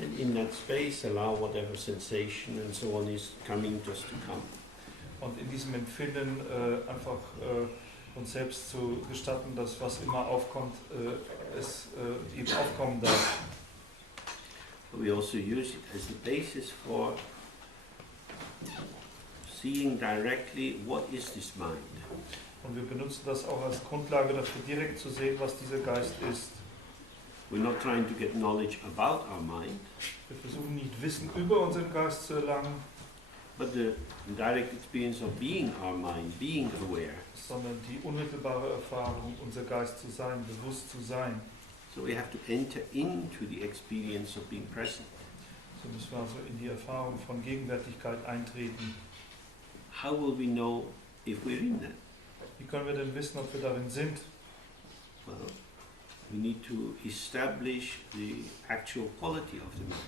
And in that space allow whatever sensation and so on is coming just to come. Und in diesem Empfinden einfach uns selbst zu gestatten, dass was immer aufkommt, es eben aufkommen darf. We also use it as the basis for seeing directly what is this mind. Und wir benutzen das auch als Grundlage dafür, direkt zu sehen, was dieser Geist ist. We're not trying to get knowledge about our mind, Wir versuchen nicht Wissen über unseren Geist zu erlangen, but the direct experience of being our mind, being aware. sondern die unmittelbare Erfahrung, unser Geist zu sein, bewusst zu sein. So we have to enter into the experience of being present. So müssen wir also in die Erfahrung von Gegenwärtigkeit eintreten. How will we know if we're in that? Wie können wir denn wissen, ob wir darin sind? Well, we need to establish the actual quality of the mind.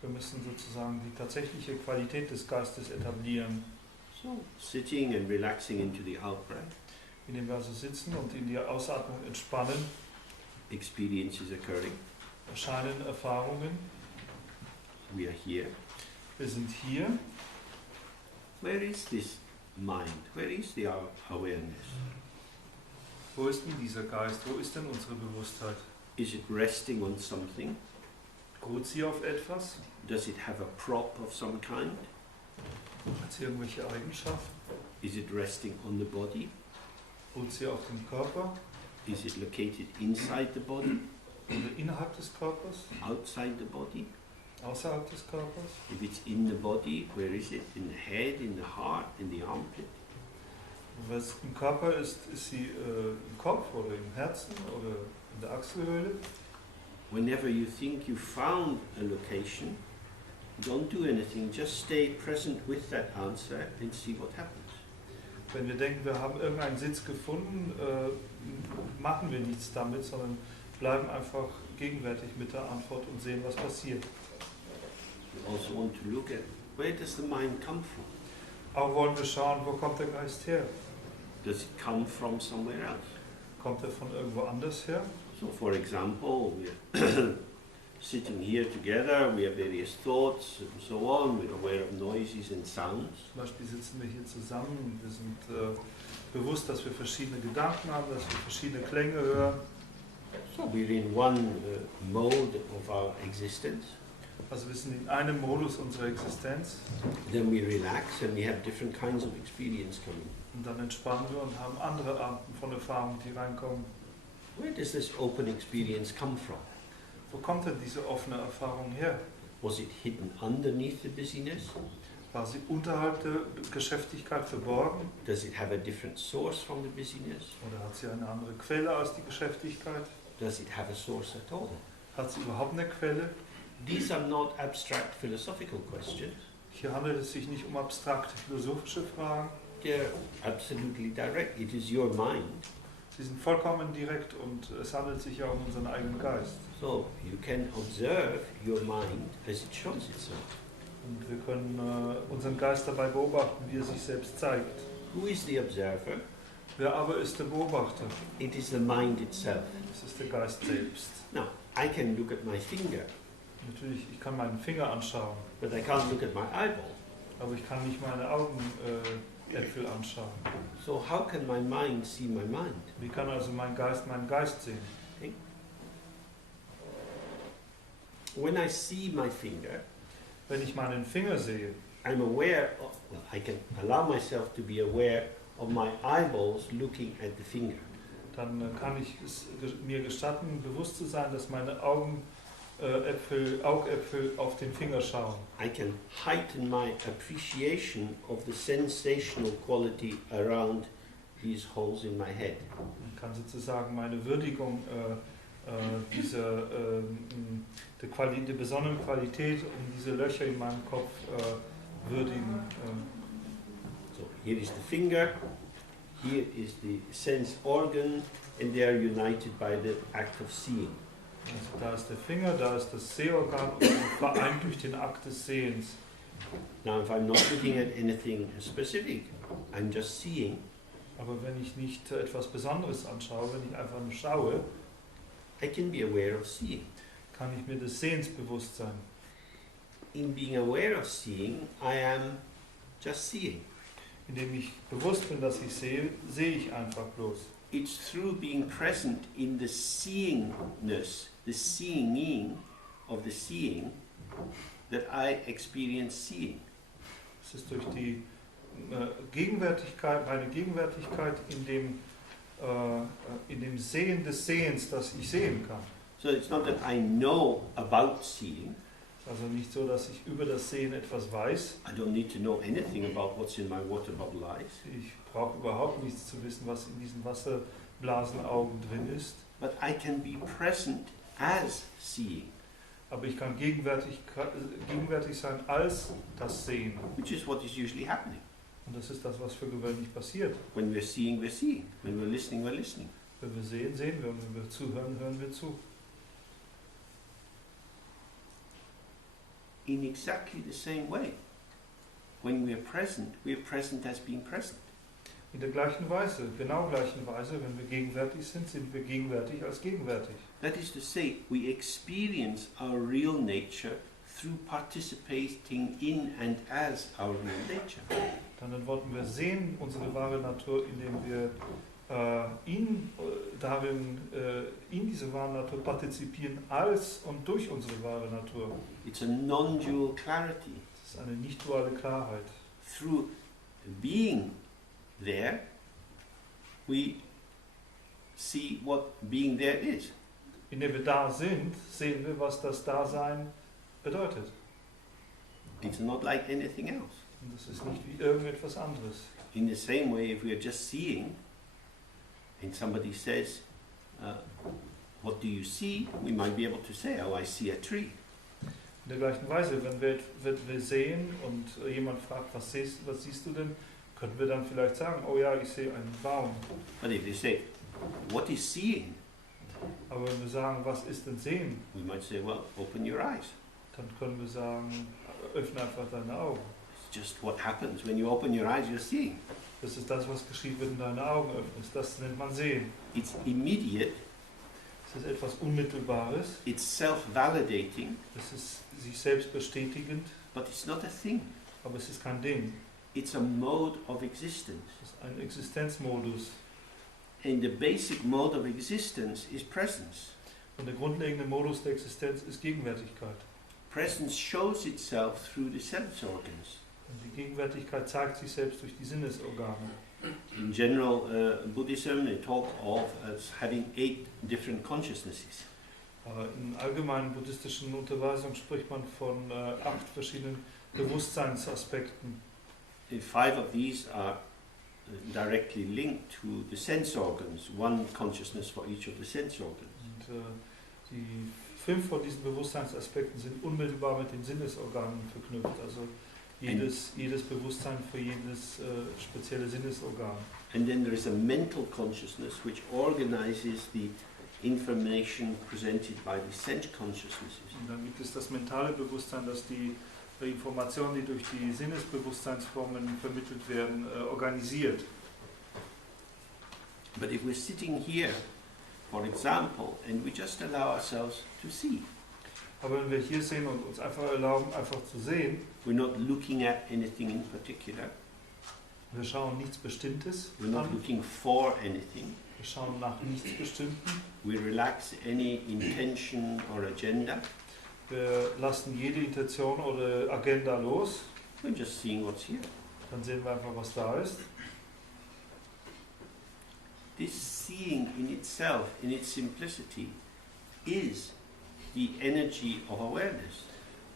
Wir müssen sozusagen die tatsächliche Qualität des Geistes etablieren. So, sitting and relaxing into the out-breath, indem wir also sitzen und in die Ausatmung entspannen, experiences occurring. erscheinen Erfahrungen. We are here. Wir sind hier. Where is this mind? Where is the awareness? Wo ist denn dieser Geist? Wo ist denn unsere Bewusstheit? Is it resting on something? Ruht sie auf etwas? Does it have a prop of some kind? Hat sie irgendwelche Eigenschaften? Is it resting on the body? Ruht sie auf dem Körper? Is it located inside the body? Oder innerhalb des Körpers? Outside the body? Außerhalb des Körpers? If it's in the body, where is it? In the head, in the heart, in the armpit? Wenn es im Körper ist, ist sie im Kopf oder im Herzen oder in der Achselhöhle? Whenever you think you found a location, don't do anything, just stay present with that answer and see what happens. Wenn wir denken, wir haben irgendeinen Sitz gefunden, machen wir nichts damit, sondern bleiben einfach gegenwärtig mit der Antwort und sehen, was passiert. We also want to look at where does the mind come from? Auch wollen wir schauen, wo kommt der Geist her? Does it come from somewhere else? Kommt er von irgendwo anders her? So for example, we're sitting here together, we have various thoughts and so on, we're aware of noises and sounds. Zum Beispiel sitzen wir hier zusammen und wir sind bewusst, dass wir verschiedene Gedanken haben, dass wir verschiedene Klänge hören. So we're in one mode of our existence. Also wir sind in einem Modus unserer Existenz Then we relax and we have different kinds of experience coming. und dann entspannen wir und haben andere Arten von Erfahrungen, die reinkommen. Where does this open experience come from? Wo kommt denn diese offene Erfahrung her? Was it hidden underneath the busyness? War sie unterhalb der Geschäftigkeit verborgen? Does it have a different source from the busyness? Oder hat sie eine andere Quelle als die Geschäftigkeit? Does it have a source at all? Hat sie überhaupt eine Quelle? These are not abstract philosophical questions. Hier handelt es sich nicht um abstrakte philosophische Fragen. They're absolutely direct. It is your mind. Sie sind vollkommen direkt und es handelt sich ja um unseren eigenen Geist. So you can observe your mind as it shows itself. Und wir können unseren Geist dabei beobachten, wie er sich selbst zeigt. Who is the observer? Wer aber ist der Beobachter? It is the mind itself. Das ist der Geist selbst. Now, I can look at my finger, Natürlich, ich kann meinen Finger anschauen, but I can't look at my eyeball. aber ich kann nicht meine Augenäpfel anschauen. So how can my mind see my mind? Wie kann also mein Geist meinen Geist sehen? When I see my finger, Wenn ich meinen Finger sehe, I'm aware of, well, I can allow myself to be aware of my eyeballs looking at the finger. dann kann ich es mir gestatten, bewusst zu sein, dass meine Augäpfel auf den Finger schauen. I can heighten my appreciation of the sensational quality around these holes in my head. Ich kann sozusagen meine Würdigung der besonderen Qualität um diese Löcher in meinem Kopf würdigen. So here is the finger, here is the sense organ, and they are united by the act of seeing. Also da ist der Finger, da ist das Sehorgan und vereint durch den Akt des Sehens. Now if I'm not looking at anything specific, I'm just seeing, Aber wenn ich nicht etwas Besonderes anschaue, wenn ich einfach nur schaue, I can be aware of seeing. kann ich mir des Sehens bewusst sein. In being aware of seeing, I am just seeing. Indem ich bewusst bin, dass ich sehe, sehe ich einfach bloß. It's through being present in the seeingness, the seeing of the seeing, that I experience seeing. Es ist durch die Gegenwärtigkeit, meine Gegenwärtigkeit in dem Sehen des Sehens, dass ich sehen kann. So it's not that I know about seeing. Also nicht so, dass ich über das Sehen etwas weiß. I don't need to know anything about what's in my water bubble eyes. Ich brauche überhaupt nichts zu wissen, was in diesen Wasserblasenaugen drin ist. But I can be present as seeing, Aber ich kann gegenwärtig sein als das Sehen. which is what is usually happening. Und das ist das, was für gewöhnlich passiert. When we're seeing, we're seeing. When we're listening, we're listening. Wenn wir sehen, sehen wir. Und wenn wir zuhören, hören wir zu. In exactly the same way. when we are present as being present. In der gleichen Weise, genau gleichen Weise, wenn wir gegenwärtig sind wir gegenwärtig als gegenwärtig. That is to say, we experience our real nature through participating in and as our real nature. Dann wollten wir sehen unsere wahre Natur, indem wir in diese wahre Natur partizipieren als und durch unsere wahre Natur. It's a non-dual clarity. Das ist eine nicht-duale Klarheit. Through being there, we see what being there is. Indem wir da sind, sehen wir, was das Dasein bedeutet. It's not like anything else. Und das ist nicht wie irgendetwas anderes. In the same way, if we are just seeing, and somebody says, what do you see? We might be able to say, oh, I see a tree. In der gleichen Weise, wenn wir sehen und jemand fragt, was siehst du denn, können wir dann vielleicht sagen, oh ja, ich sehe einen Baum. But if they say, what is seeing? Aber wenn wir sagen, was ist denn sehen, We might say, well, open your eyes. dann können wir sagen, öffne einfach deine Augen. It's just what happens when you open your eyes, you're seeing. Das ist das, was geschieht, wenn du deine Augen öffnest. Das nennt man Sehen. It's immediate, Es ist etwas Unmittelbares. it's self-validating, Es ist sich selbst bestätigend, but it's not a thing. aber es ist kein Ding. It's a mode of existence. Es ist ein Existenzmodus. And the basic mode of existence is presence. Und der grundlegende Modus der Existenz ist Gegenwärtigkeit. Presence shows itself through the sense organs. Und die Gegenwärtigkeit zeigt sich selbst durch die Sinnesorgane. In general Buddhism, they talk of as having 8 different consciousnesses. In allgemeinen buddhistischen Unterweisungen spricht man von 8 verschiedenen Bewusstseinsaspekten. 5 of these are directly linked to the sense organs, one consciousness for each of the sense organs. Und die 5 von diesen Bewusstseinsaspekten sind unmittelbar mit den Sinnesorganen verknüpft. Also jedes Bewusstsein für jedes spezielle Sinnesorgan. And then there is a mental consciousness which organizes the information presented by the sense consciousnesses. Und dann gibt es das mentale Bewusstsein, das die Informationen, die durch die Sinnesbewusstseinsformen vermittelt werden, organisiert. But if we're sitting here, for example, and we just allow ourselves to see, Aber wenn wir hier sehen und uns einfach erlauben, einfach zu sehen, we're not looking at anything in particular, wir schauen nichts Bestimmtes we're not an, looking for anything, wir schauen nach nichts Bestimmten, we relax any intention or agenda, wir lassen jede Intention oder Agenda los, we're just seeing what's here. dann sehen wir einfach, was da ist. This seeing in itself, in its simplicity, is the energy of awareness.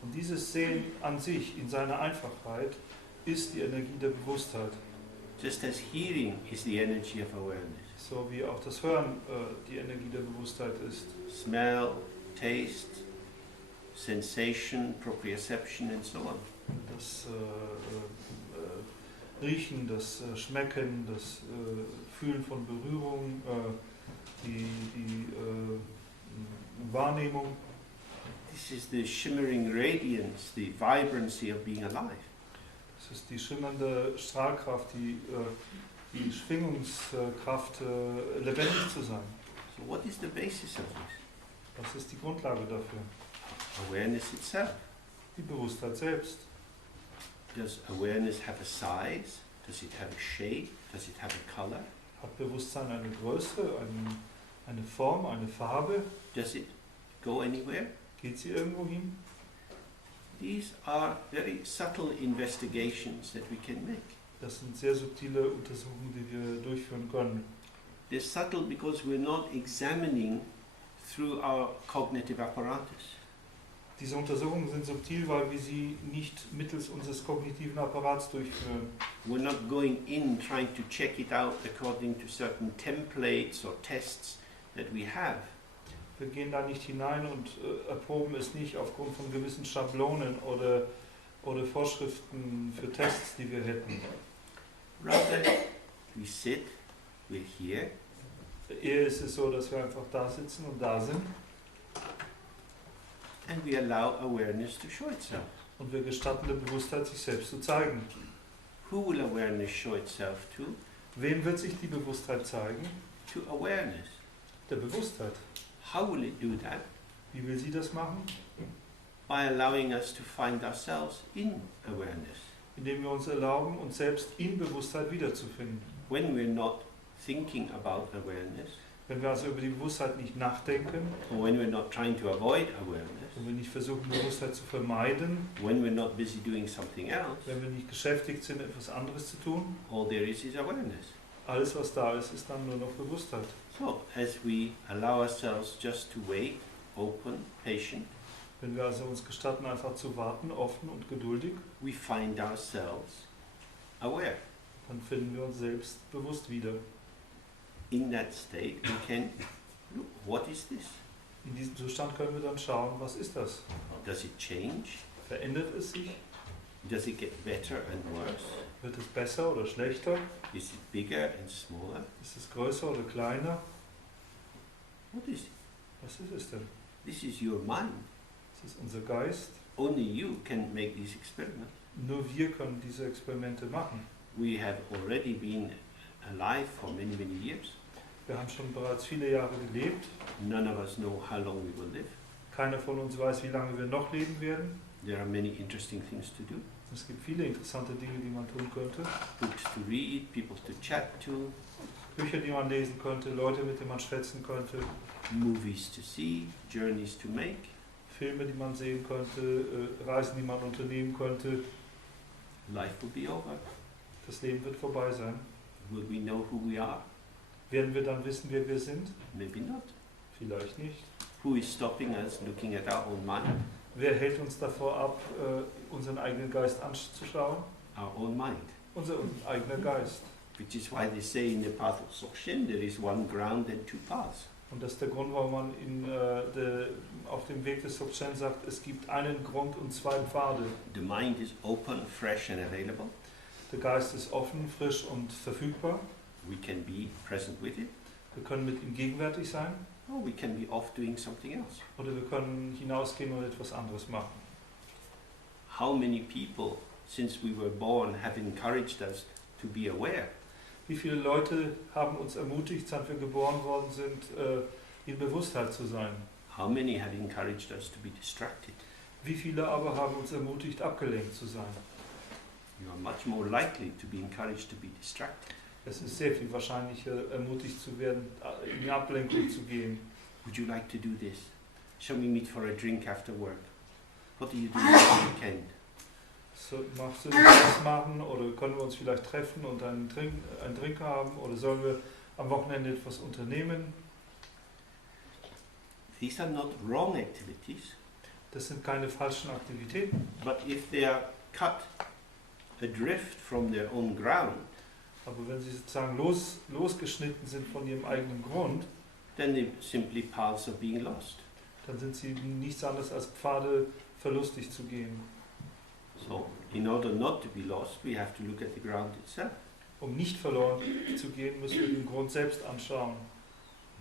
Und dieses Sehen an sich, in seiner Einfachheit, ist die Energie der Bewusstheit. Just as hearing is the energy of awareness. So wie auch das Hören die Energie der Bewusstheit ist. Smell, taste, sensation, proprioception and so on. Das Riechen, das Schmecken, das Fühlen von Berührung, die Wahrnehmung. This is the shimmering radiance, the vibrancy of being alive. Das ist die schimmernde Strahlkraft, die Schwingungskraft, lebendig zu sein. So what is the basis of this? Was ist die Grundlage dafür? Awareness itself. Die Bewusstheit selbst. Does awareness have a size? Does it have a shape? Does it have a color? Hat Bewusstsein eine Größe, eine Form, eine Farbe? Does it go anywhere? Geht sie irgendwo hin? These are very subtle investigations that we can make. Das sind sehr subtile Untersuchungen, die wir durchführen können. They're subtle because we're not examining through our cognitive apparatus. Diese Untersuchungen sind subtil, weil wir sie nicht mittels unseres kognitiven Apparats durchführen. We're not going in trying to check it out according to certain templates or tests that we have. Wir gehen da nicht hinein und erproben es nicht aufgrund von gewissen Schablonen oder Vorschriften für Tests, die wir hätten. Rather, we sit, we're here, Eher ist es so, dass wir einfach da sitzen und da sind and we allow awareness to show itself. Und wir gestatten der Bewusstheit, sich selbst zu zeigen. Who will awareness show itself to? Wem wird sich die Bewusstheit zeigen? To awareness. Der Bewusstheit. How will it do that? Wie will sie das machen? By allowing us to find ourselves in awareness. Indem wir uns erlauben, uns selbst in Bewusstheit wiederzufinden. When we're not thinking about awareness, Wenn wir also über die Bewusstheit nicht nachdenken, or when we're not trying to avoid awareness, wenn wir nicht versuchen, Bewusstheit zu vermeiden, when we're not busy doing something else, wenn wir nicht beschäftigt sind, etwas anderes zu tun, all there is awareness. alles, was da ist, ist dann nur noch Bewusstheit. So, as we allow ourselves just to wait, open, patient, Wenn wir also uns gestatten, einfach zu warten, offen und geduldig, we find ourselves aware. dann finden wir uns selbst bewusst wieder. In that state, we can look, what is this? In diesem Zustand können wir dann schauen, was ist das? Does it change? Verändert es sich? Does it get better and worse? Wird es besser oder schlechter? Is it bigger and smaller? Ist es größer oder kleiner? What is it? Was ist es denn? This is your mind. Es ist unser Geist. Only you can make these experiments. Nur wir können diese Experimente machen. We have already been alive for many, many years. Wir haben schon bereits viele Jahre gelebt. None of us know how long we will live. Keiner von uns weiß, wie lange wir noch leben werden. There are many interesting things to do. Es gibt viele interessante Dinge, die man tun könnte. Books to read, people to chat to, Bücher, die man lesen könnte, Leute, mit denen man schwätzen könnte, movies to see, journeys to make. Filme, die man sehen könnte, Reisen, die man unternehmen könnte. Life will be over. Das Leben wird vorbei sein. Will we know who we are? Werden wir dann wissen, wer wir sind? Maybe not. Vielleicht nicht. Who is stopping us looking at our own mind? Wer hält uns davor ab, unseren eigenen Geist anzuschauen? Our own mind. Unser eigener Geist. Which is why they say in the path of Dzogchen there is one ground and two paths. Und das ist der Grund, warum man auf dem Weg des Dzogchen sagt, es gibt einen Grund und zwei Pfade. The mind is open, fresh and available. Der Geist ist offen, frisch und verfügbar. We can be present with it. Wir können mit ihm gegenwärtig sein. Or we can be off doing something else. Oder wir können hinausgehen und etwas anderes machen. How many people, since we were born, have encouraged us to be aware? Wie viele Leute haben uns ermutigt, seit wir geboren worden sind, in Bewusstheit zu sein? How many have encouraged us to be distracted? Wie viele aber haben uns ermutigt, abgelenkt zu sein? You are much more likely to be encouraged to be distracted. Es ist sehr viel wahrscheinlicher, ermutigt zu werden, in die Ablenkung zu gehen. Would you like to do this? Shall we meet for a drink after work? What do you do this weekend? So, magst du das machen oder können wir uns vielleicht treffen und einen Drink haben oder sollen wir am Wochenende etwas unternehmen? These are not wrong activities, Das sind keine falschen Aktivitäten, but if they are cut adrift from their own ground, aber wenn sie sozusagen losgeschnitten sind von ihrem eigenen Grund, then they simply paths of being lost. dann sind sie nichts anderes als Pfade, verlustig zu gehen. So, in order not to be lost, we have to look at the ground itself. Um nicht verloren zu gehen, müssen wir den Grund selbst anschauen.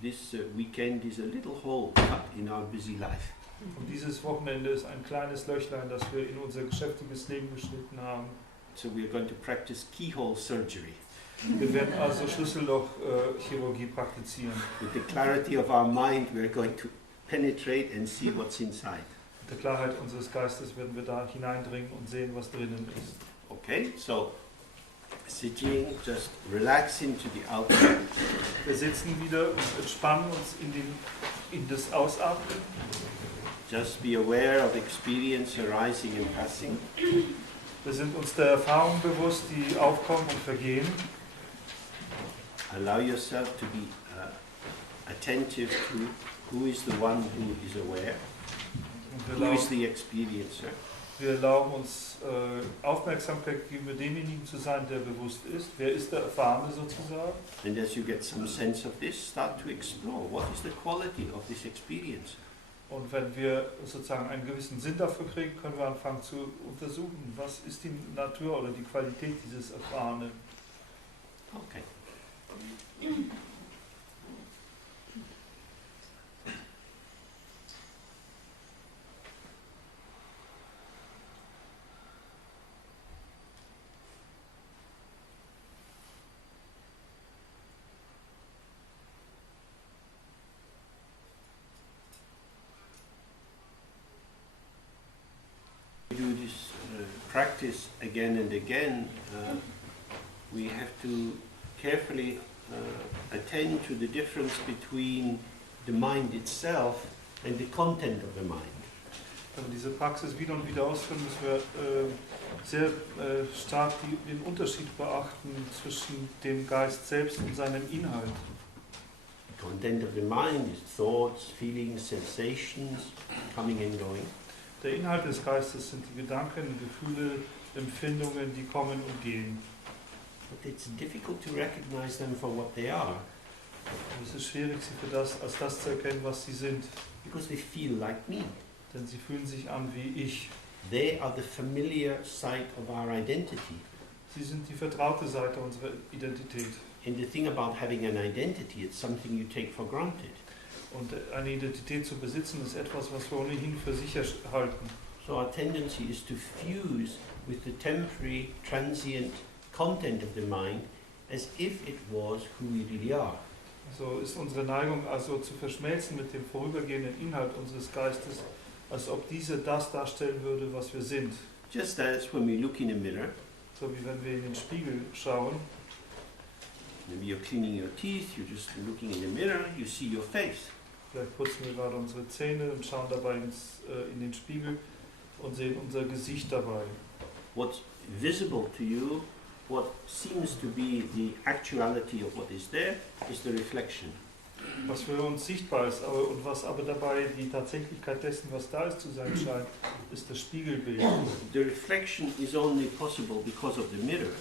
This weekend is a little hole cut in our busy life. Und dieses Wochenende ist ein kleines Löchlein, das wir in unser geschäftiges Leben geschnitten haben. So we are going to practice keyhole surgery. Wir werden also Schlüsselloch-Chirurgie praktizieren. With the clarity of our mind, we are going to penetrate and see what's inside. Mit der Klarheit unseres Geistes werden wir da hineindringen und sehen, was drinnen ist. Okay, so sitting, just relax into the outbreath. Wir sitzen wieder und entspannen uns in das Ausatmen. Just be aware of experience arising and passing. Wir sind uns der Erfahrung bewusst, die aufkommen und vergehen. Allow yourself to be attentive to who is the one who is aware, Und who is the experiencer. wir erlauben uns Aufmerksamkeit gegenüber demjenigen zu sein, der bewusst ist. Wer ist der Erfahrene sozusagen? And as you get some sense of this, start to explore what is the quality of this experience. Und wenn wir sozusagen einen gewissen Sinn dafür kriegen, können wir anfangen zu untersuchen, was ist die Natur oder die Qualität dieses Erfahrenen. Okay. do this practice again and again, we have to carefully attend to the difference between the mind itself and the content of the mind. Wenn wir diese Praxis wieder und wieder ausführen, müssen wir sehr stark den Unterschied beachten zwischen dem Geist selbst und seinem Inhalt. The content of the mind is thoughts, feelings, sensations, coming and going. Der Inhalt des Geistes sind die Gedanken, Gefühle, Empfindungen, die kommen und gehen. But it's difficult to recognize them for what they are, Und es ist schwierig, sie für das, als das zu erkennen, was sie sind. because they feel like me. Denn sie fühlen sich an wie ich. They are the familiar side of our identity. Sie sind die vertraute Seite unserer Identität. And the thing about having an identity, it's something you take for granted. Und eine Identität zu besitzen, ist etwas, was wir ohnehin für sicher halten. So our tendency is to fuse with the temporary, transient content of the mind as if it was who we really are. So ist unsere Neigung also zu verschmelzen mit dem vorübergehenden Inhalt unseres Geistes, als ob diese das darstellen würde, was wir sind. Just as when we look in a mirror, So wie wenn wir in den Spiegel schauen, maybe you're cleaning your teeth, you're just looking in the mirror, you see your face. vielleicht putzen wir gerade unsere Zähne und schauen dabei in den Spiegel und sehen unser Gesicht dabei. What's visible to you, what seems to be the actuality of what is there, is the reflection. Was für uns sichtbar ist und was aber dabei die Tatsächlichkeit dessen, was da ist, zu sein scheint, ist das Spiegelbild. The reflection is only possible because of the mirror,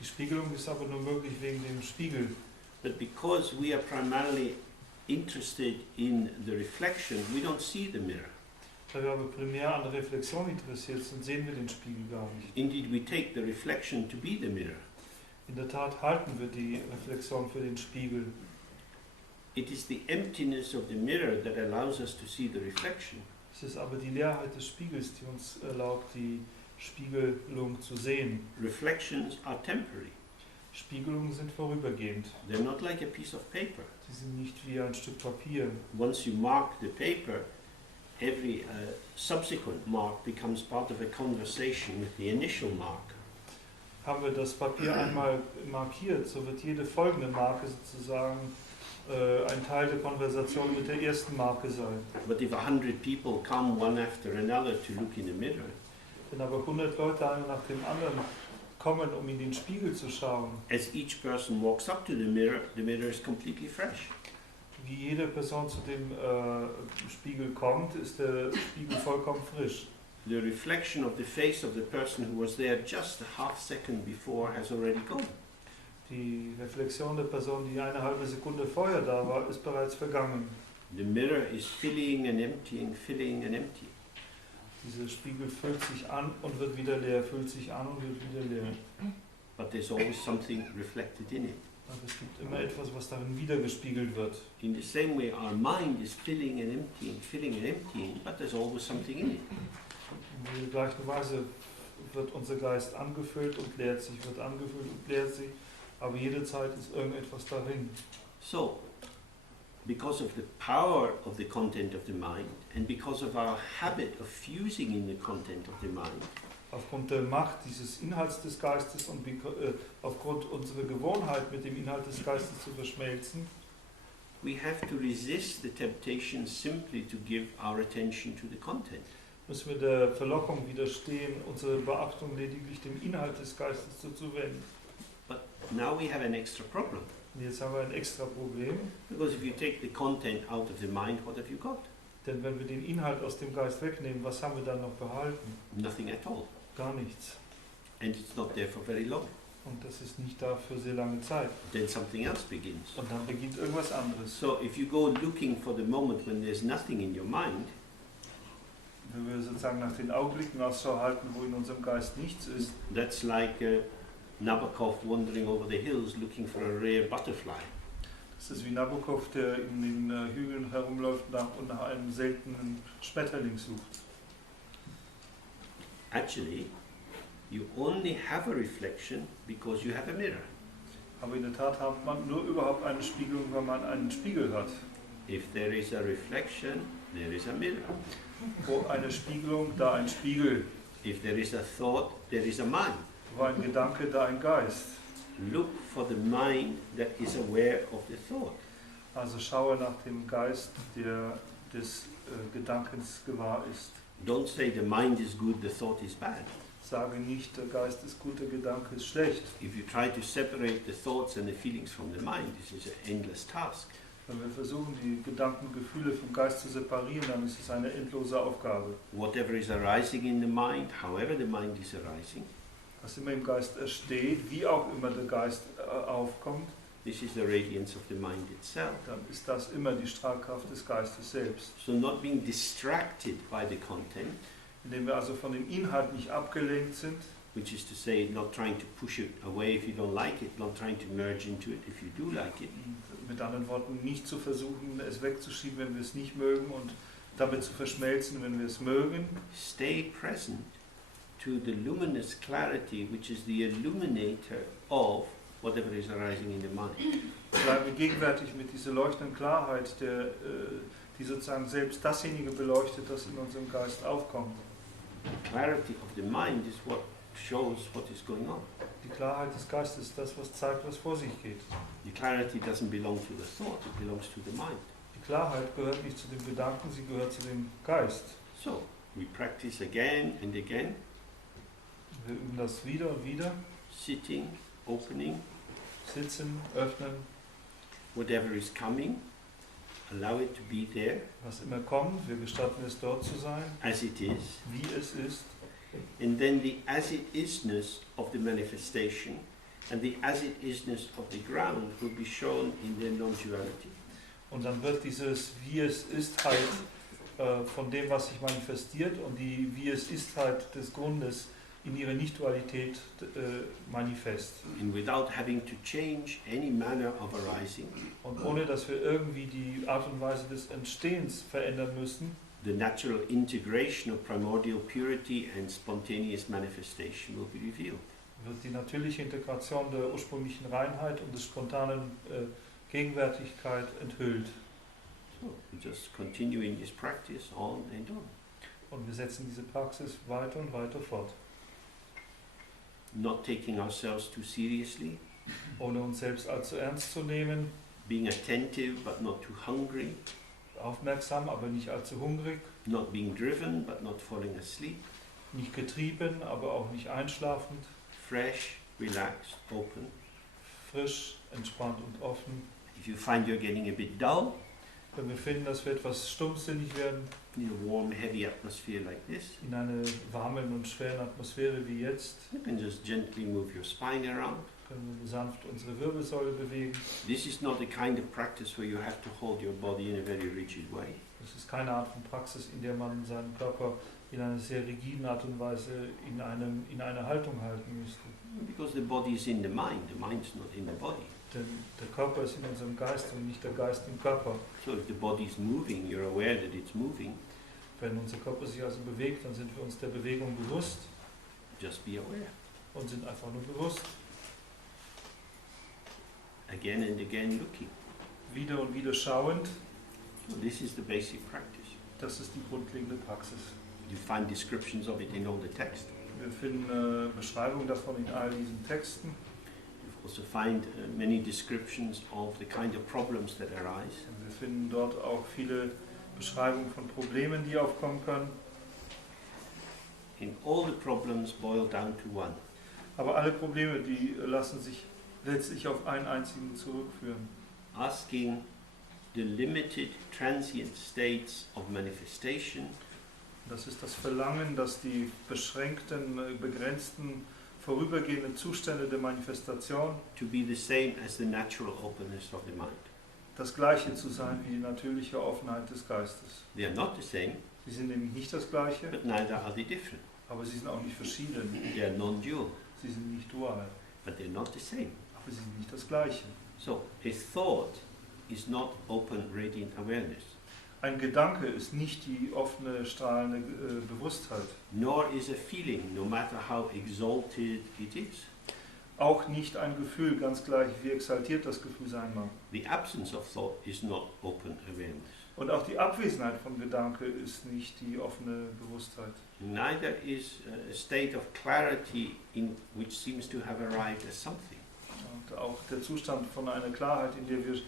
Die Spiegelung ist aber nur möglich wegen dem Spiegel. but because we are primarily interested in the reflection, we don't see the mirror. Da wir aber primär an der Reflexion interessiert sind, sehen wir den Spiegel gar nicht. Indeed, we take the reflection to be the mirror. In der Tat halten wir die Reflexion für den Spiegel. It is the emptiness of the mirror that allows us to see the reflection. Es ist aber die Leerheit des Spiegels, die uns erlaubt, die Spiegelung zu sehen. Reflections are temporary. Spiegelungen sind vorübergehend. They're not like a piece of paper. Sie sind nicht wie ein Stück Papier. Once you mark the paper, every subsequent mark becomes part of a conversation with the initial mark. Haben wir das Papier einmal markiert, so wird jede folgende Marke sozusagen ein Teil der Konversation mit der ersten Marke sein. But if 100 people come one after another to look in the mirror, Wenn aber 100 Leute einer nach dem anderen kommen, um in den Spiegel zu schauen, as each person walks up to the mirror is completely fresh. wie jede Person zu dem Spiegel kommt, ist der Spiegel vollkommen frisch. The reflection of the face of the person who was there just a half second before has already gone. Die Reflexion der Person, die eine halbe Sekunde vorher da war, ist bereits vergangen. The mirror is filling and emptying, filling and emptying. Dieser Spiegel füllt sich an und wird wieder leer, füllt sich an und wird wieder leer. But there's always something reflected in it. Aber es gibt immer etwas, was darin wiedergespiegelt wird. In the same way, our mind is filling and emptying, but there's always something in it. In der gleichen Weise wird unser Geist angefüllt und leert sich, wird angefüllt und leert sich, aber jede Zeit ist irgendetwas darin. So, because of the power of the content of the mind, and because of our habit of fusing in the content of the mind, Aufgrund der Macht dieses Inhalts des Geistes und aufgrund unserer Gewohnheit, mit dem Inhalt des Geistes zu verschmelzen, we have to resist the temptation simply to give our attention to the content. müssen wir der Verlockung widerstehen, unsere Beachtung lediglich dem Inhalt des Geistes zuzuwenden. But now we have an extra problem, Und jetzt haben wir ein extra Problem, because if you take the content out of the mind, what have you got? denn wenn wir den Inhalt aus dem Geist wegnehmen, was haben wir dann noch behalten? Nothing at all. Gar nichts. And it's not there for very long. Und das ist nicht da für sehr lange Zeit. Then something else begins. Und dann beginnt irgendwas anderes. So if you go looking for the moment when there's nothing in your mind, Wenn wir sozusagen nach den Augenblicken Ausschau halten, wo in unserem Geist nichts ist, that's like Nabokov wandering over the hills looking for a rare butterfly. das ist wie Nabokov, der in den Hügeln herumläuft und nach einem seltenen Schmetterling sucht. Actually, you only have a reflection because you have a mirror. Aber in der Tat hat man nur überhaupt eine Spiegelung, wenn man einen Spiegel hat. If there is a reflection, there is a mirror. Wo eine Spiegelung, da ein Spiegel. If there is a thought, there is a mind. Wo ein Gedanke, da ein Geist. Look for the mind that is aware of the thought. Also schaue nach dem Geist, der des Gedankens gewahr ist. Don't say the mind is good, the thought is bad. Sage nicht, der Geist ist gut, der Gedanke ist schlecht. If you try to separate the thoughts and the feelings from the mind, this is an endless task. Wenn wir versuchen, die Gedanken und Gefühle vom Geist zu separieren, dann ist es eine endlose Aufgabe. Whatever is arising in the mind, however the mind is arising, Was immer im Geist entsteht, wie auch immer der Geist aufkommt, this is the radiance of the mind itself. dann ist das immer die Strahlkraft des Geistes selbst. So not being distracted by the content, Indem wir also von dem Inhalt nicht abgelenkt sind, which is to say not trying to push it away if you don't like it, not trying to merge into it if you do like it. mit anderen Worten nicht zu versuchen, es wegzuschieben, wenn wir es nicht mögen und damit zu verschmelzen, wenn wir es mögen. Stay present to the luminous clarity which is the illuminator of whatever is arising in the mind. Bleiben wir gegenwärtig mit dieser leuchtenden Klarheit, die sozusagen selbst dasjenige beleuchtet, das in unserem Geist aufkommt. The clarity of the mind is what shows what is going on. Die Klarheit des Geistes ist das, was zeigt, was vor sich geht. The clarity doesn't belong to the thought, it belongs to the mind. Die Klarheit gehört nicht zu dem Gedanken, sie gehört zu dem Geist. So, we practice again and again, Wir üben das wieder und wieder. sitting, opening, Sitzen, öffnen, whatever is coming, allow it to be there was immer kommt. Wir gestatten es, dort zu sein, as it is, wie es ist. and then the as it isness of the manifestation and the as it isness of the ground will be shown in their non-duality. Und dann wird dieses Wie es Istheit von dem, was sich manifestiert, und die Wie es Istheit des Grundes in ihrer Nicht-Dualität manifest. And without having to change any manner of arising, Und ohne dass wir irgendwie die Art und Weise des Entstehens verändern müssen, the natural integration of primordial purity and spontaneous manifestation will be revealed. wird die natürliche Integration der ursprünglichen Reinheit und der spontanen Gegenwärtigkeit enthüllt. So we just continue in this practice on and on. Und wir setzen diese Praxis weiter und weiter fort, Not taking ourselves too seriously, ohne uns selbst allzu ernst zu nehmen, being attentive but not too hungry, aufmerksam, aber nicht allzu hungrig, not being driven but not falling asleep, nicht getrieben, aber auch nicht einschlafend, fresh, relaxed, open. frisch, entspannt und offen. If you find you're getting a bit dull, Wenn wir finden, dass wir etwas stumpfsinnig werden, in a warm, heavy atmosphere like this, in einer warmen und schweren Atmosphäre wie jetzt, you can just gently move your spine around. können wir sanft unsere Wirbelsäule bewegen. This is not the kind of practice where you have to hold your body in a very rigid way. Das ist keine Art von Praxis, in der man seinen Körper in einer sehr rigiden Art und Weise in eine Haltung halten müsste. Because the body is in the mind's not in the body. Denn der Körper ist in unserem Geist und nicht der Geist im Körper. So if the body is moving, you're aware that it's moving, Wenn unser Körper sich also bewegt, dann sind wir uns der Bewegung bewusst just be aware. und sind einfach nur bewusst. Again and again looking. Wieder und wieder schauend, So this is the basic practice. das ist die grundlegende Praxis. You find descriptions of it in all the text. Wir finden Beschreibungen davon in all diesen Texten. You also find many descriptions of the kind of problems that arise. Und wir finden dort auch viele Beschreibungen von Problemen, die aufkommen können. And all the problems boil down to one. Aber alle Probleme, die lassen sich letztlich auf einen einzigen zurückführen. Asking the limited transient states of manifestation Das ist das Verlangen, dass die beschränkten, begrenzten, vorübergehenden Zustände der Manifestation to be the same as the natural openness of the mind. das Gleiche zu sein wie die natürliche Offenheit des Geistes. They are not the same, Sie sind nämlich nicht das Gleiche, but neither are they different. aber sie sind auch nicht verschieden. They are non-dual, Sie sind nicht dual, but they're not the same. aber sie sind nicht das Gleiche. So a thought is not open radiant awareness, Ein Gedanke ist nicht die offene, strahlende Bewusstheit. nor is a feeling, no matter how exalted it is. Auch nicht ein Gefühl, ganz gleich wie exaltiert das Gefühl sein mag. The absence of thought is not open awareness. Und auch die Abwesenheit von Gedanke ist nicht die offene Bewusstheit. Neither is a state of clarity in which seems to have arrived as something. Und auch der Zustand von einer Klarheit, in der wir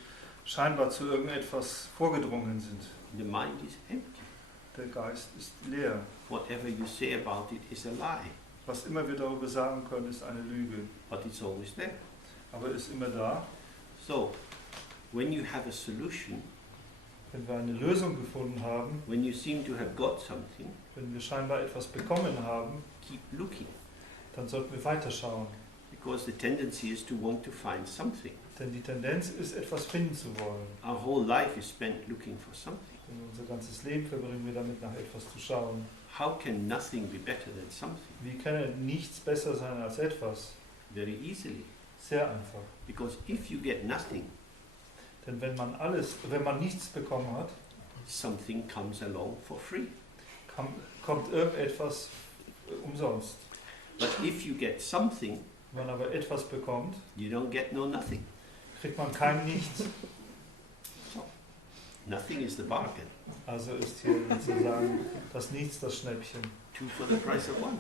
scheinbar zu irgendetwas vorgedrungen sind. The mind is empty. Der Geist ist leer. Whatever you say about it is a lie, Was immer wir darüber sagen können, ist eine Lüge. but it's always there. Aber ist immer da. So, when you have a solution, Wenn wir eine Lösung gefunden haben, when you seem to have got something, wenn wir scheinbar etwas bekommen haben, keep looking, dann sollten wir weiterschauen. because the tendency is to want to find something. Denn die Tendenz ist, etwas finden zu wollen. Our whole life is spent looking for something. Denn unser ganzes Leben verbringen wir damit, nach etwas zu schauen. How can nothing be better than something? Wie kann nichts besser sein als etwas? Very easily. Sehr einfach. Because if you get nothing, Denn wenn man nichts bekommen hat, something comes along for free. kommt irgendetwas umsonst. But if you get something, Wenn man aber etwas bekommt, you don't get no nothing. kriegt man kein Nichts. Nothing is the bargain. Also ist hier sozusagen das Nichts das Schnäppchen. 2 for the price of 1.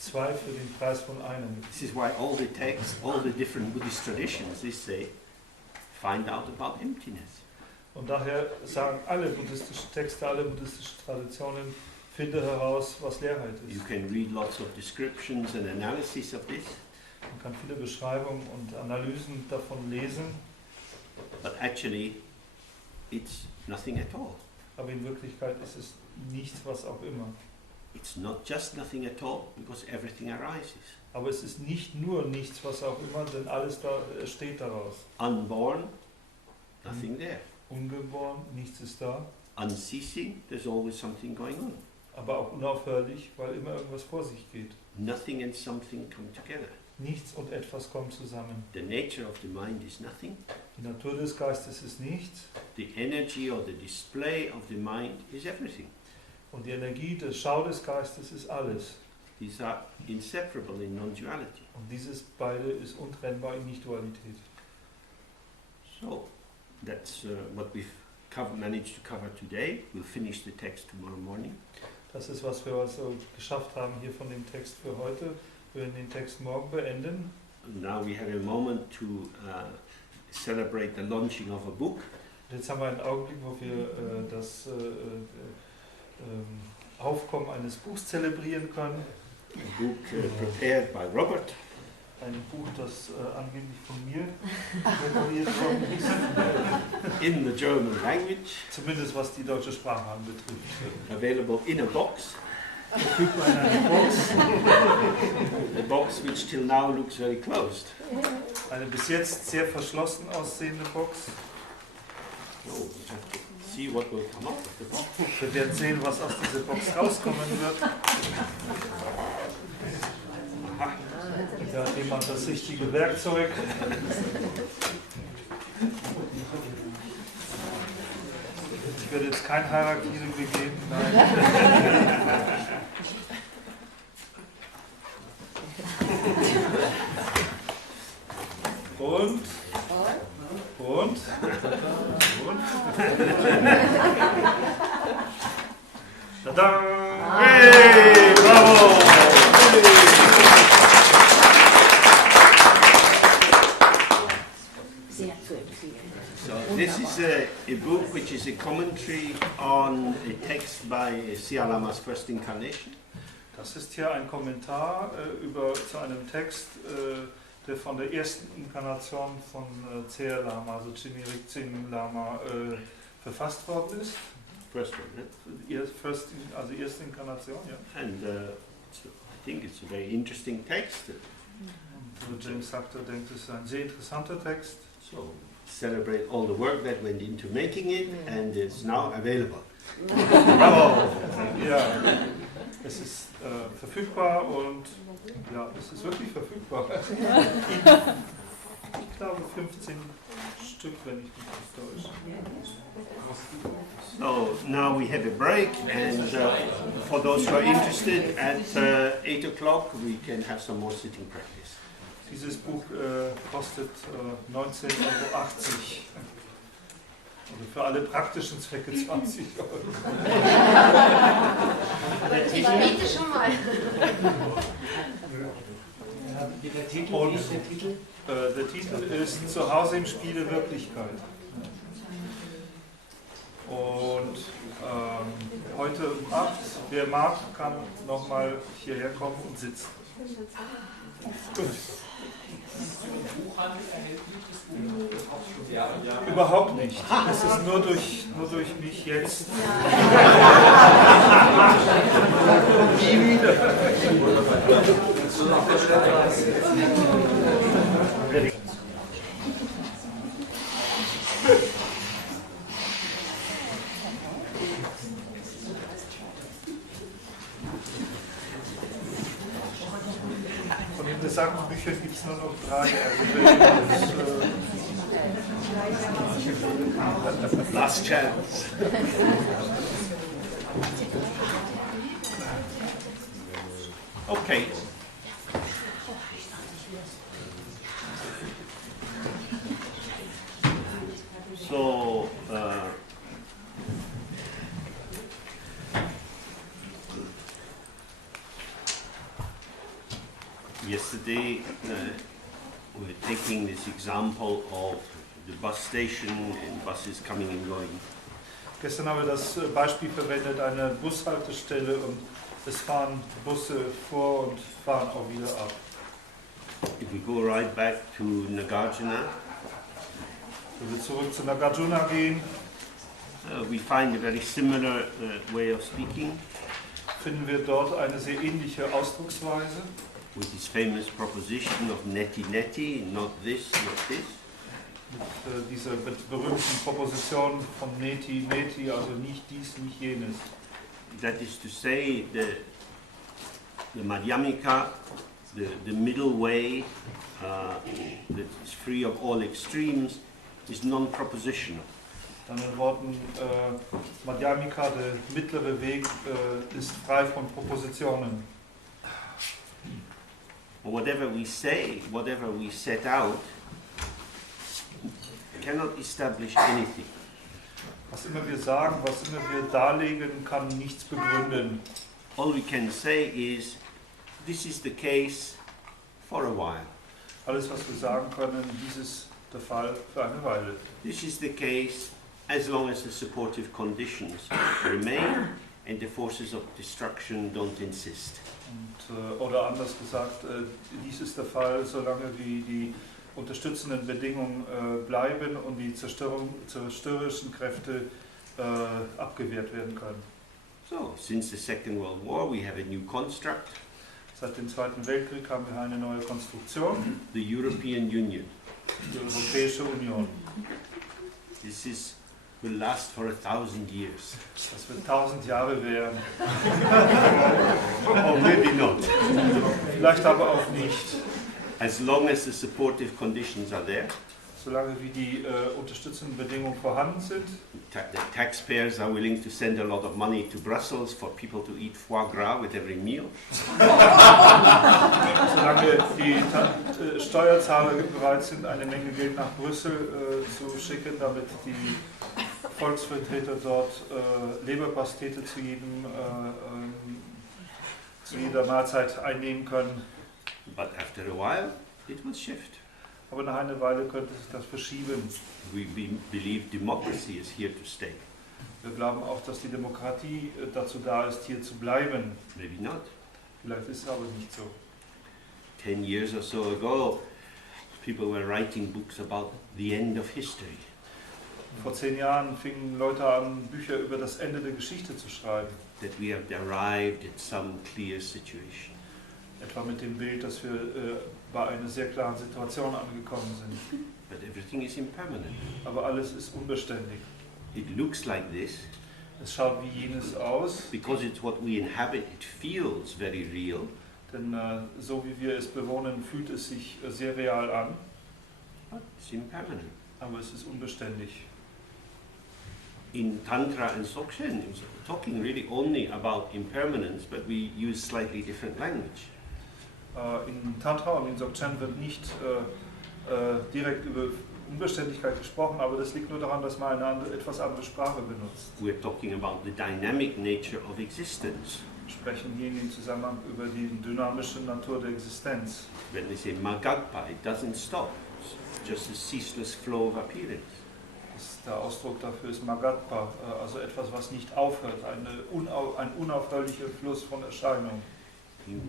2 für den Preis von einem. This is why all the texts, all the different Buddhist traditions, they say, find out about emptiness. Und daher sagen alle buddhistischen Texte, alle buddhistischen Traditionen, finde heraus, was Leerheit You ist. can read lots of descriptions and analysis of this, Man kann viele Beschreibungen und Analysen davon lesen, but actually it's nothing at all. aber in Wirklichkeit ist es nichts, was auch immer. It's not just nothing at all, because everything arises. Aber es ist nicht nur nichts, was auch immer, denn alles da steht daraus. Unborn, nothing there. Ungeboren, nichts ist da, Unceasing, there's always something going on. aber auch unaufhörlich, weil immer irgendwas vor sich geht. Nothing and something come together. Nichts und etwas kommen zusammen. The nature of the mind is nothing. Die Natur des Geistes ist nichts The energy or the display of the mind is everything. und die Energie des Schau des Geistes ist alles. These are inseparable in non-duality. Und dieses beide ist untrennbar in Nicht-Dualität. So, that's what we've managed to cover today. We'll finish the text tomorrow morning. Das ist, was wir also geschafft haben hier von dem Text für heute. Wir werden den Text morgen beenden. Now we have a moment to celebrate the launching of a book. Und jetzt haben wir einen Augenblick, wo wir das Aufkommen eines Buchs zelebrieren können. A book prepared by Robert. Ein Buch, das angeblich von mir präpariert worden ist. In the German language. Zumindest was die deutsche Sprache anbetrifft. Available in a box. Verfügbar in einer Box. A box which till now looks very closed. Eine bis jetzt sehr verschlossen aussehende Box. So we have to see what will come out of the box. Wir werden sehen, was aus dieser Box rauskommen wird. Da hat jemand das richtige Werkzeug. Ich werde jetzt kein Harakiri begeben. Nein. Und? Tada! Hey, bravo! So this is a book which is a commentary on a text by Siya Lama's first incarnation. Das ist hier ein Kommentar zu einem Text, der von der ersten Inkarnation von Tse Lama, also Chimirik Lama, verfasst worden ist. First one, Also erste Inkarnation, ja. and I think it's a very interesting text. Und James sagte, denkt, es ist ein sehr interessanter Text. So celebrate all the work that went into making it, and it's now available. Bravo! Ja, es ist verfügbar und ja, es ist wirklich verfügbar. Ich glaube 15 Stück, wenn ich mich nicht täusche. So now we have a break, and for those who are interested, at 8 o'clock we can have some more sitting practice. Dieses Buch kostet 19,80 € Also für alle praktischen Zwecke 20 €. Ich biete schon mal. Der Titel, Und wie ist der Titel? Der Titel ist Zuhause im Spiele Wirklichkeit. Und heute um 8, wer mag, kann nochmal hierher kommen und sitzen. Gut. Überhaupt nicht. Es ist nur durch mich jetzt. Nie wieder. Von den besagten Büchern gibt es nur noch 3. Also Last chance. Okay. So, yesterday we were taking this example of the bus station and buses coming and going. Gestern haben wir das Beispiel verwendet, eine Bushaltestelle, und es fahren Busse vor und fahren auch wieder ab. If we go right back to Nagarjuna, Wenn wir zurück zu Nagarjuna gehen, we find a very similar way of speaking finden wir dort eine sehr ähnliche Ausdrucksweise with this famous proposition of neti neti, not this, not this. mit dieser berühmten Proposition von Neti Neti, also nicht dies, nicht jenes. That is to say, the Madhyamika, the middle way that is free of all extremes, is non-propositional. In anderen Worten, Madhyamika, der mittlere Weg, ist frei von Propositionen. Whatever we say, whatever we set out, cannot establish anything. Was immer wir sagen, was immer wir darlegen, kann nichts begründen. All we can say is, this is the case for a while. Alles, was wir sagen können, dies ist der Fall für eine Weile. This is the case as long as the supportive conditions remain and the forces of destruction don't insist. Und, oder anders gesagt, dies ist der Fall, solange wie die unterstützenden Bedingungen bleiben und die zerstörerischen Kräfte abgewehrt werden können. So, since the Second World War, we have a new construct, Seit dem Zweiten Weltkrieg haben wir eine neue Konstruktion, the European Union. die Europäische Union. This will last for 1,000 years. Das wird 1000 Jahre währen, Or maybe not. vielleicht aber auch nicht. As long as the supportive conditions are there, Solange wie die unterstützenden Bedingungen vorhanden sind, the taxpayers are willing to send a lot of money to Brussels for people to eat foie gras with every meal. solange die Steuerzahler bereit sind, eine Menge Geld nach Brüssel zu schicken, damit die Volksvertreter dort Leberpastete zu jeder Mahlzeit einnehmen können. But after a while, it will shift. Aber nach einer Weile könnte sich das verschieben. We believe democracy is here to stay. Wir glauben auch, dass die Demokratie dazu da ist, hier zu bleiben. Maybe not. Vielleicht ist es aber nicht so. 10 years or so ago, people were writing books about the end of history. Vor 10 Jahren fingen Leute an, Bücher über das Ende der Geschichte zu schreiben. That we have arrived at some clear situation. Etwa mit dem Bild, dass wir bei einer sehr klaren Situation angekommen sind. But everything is impermanent. Aber alles ist unbeständig. It looks like this Es schaut wie jenes aus, because it's what we inhabit. It feels very real. denn so wie wir es bewohnen, fühlt es sich sehr real an, But it's impermanent. aber es ist unbeständig. In Tantra and Dzogchen, we're talking really only about impermanence, but we use slightly different language. In Tantra und in Dzogchen wird nicht direkt über Unbeständigkeit gesprochen, aber das liegt nur daran, dass man eine etwas andere Sprache benutzt. We're talking about the dynamic nature of existence. Wir sprechen hier in dem Zusammenhang über die dynamische Natur der Existenz. When they say magagpa, it doesn't stop. It's just a ceaseless flow of appearance. Der Ausdruck dafür ist Magatpa, also etwas, was nicht aufhört, ein unaufhörlicher Fluss von Erscheinungen. In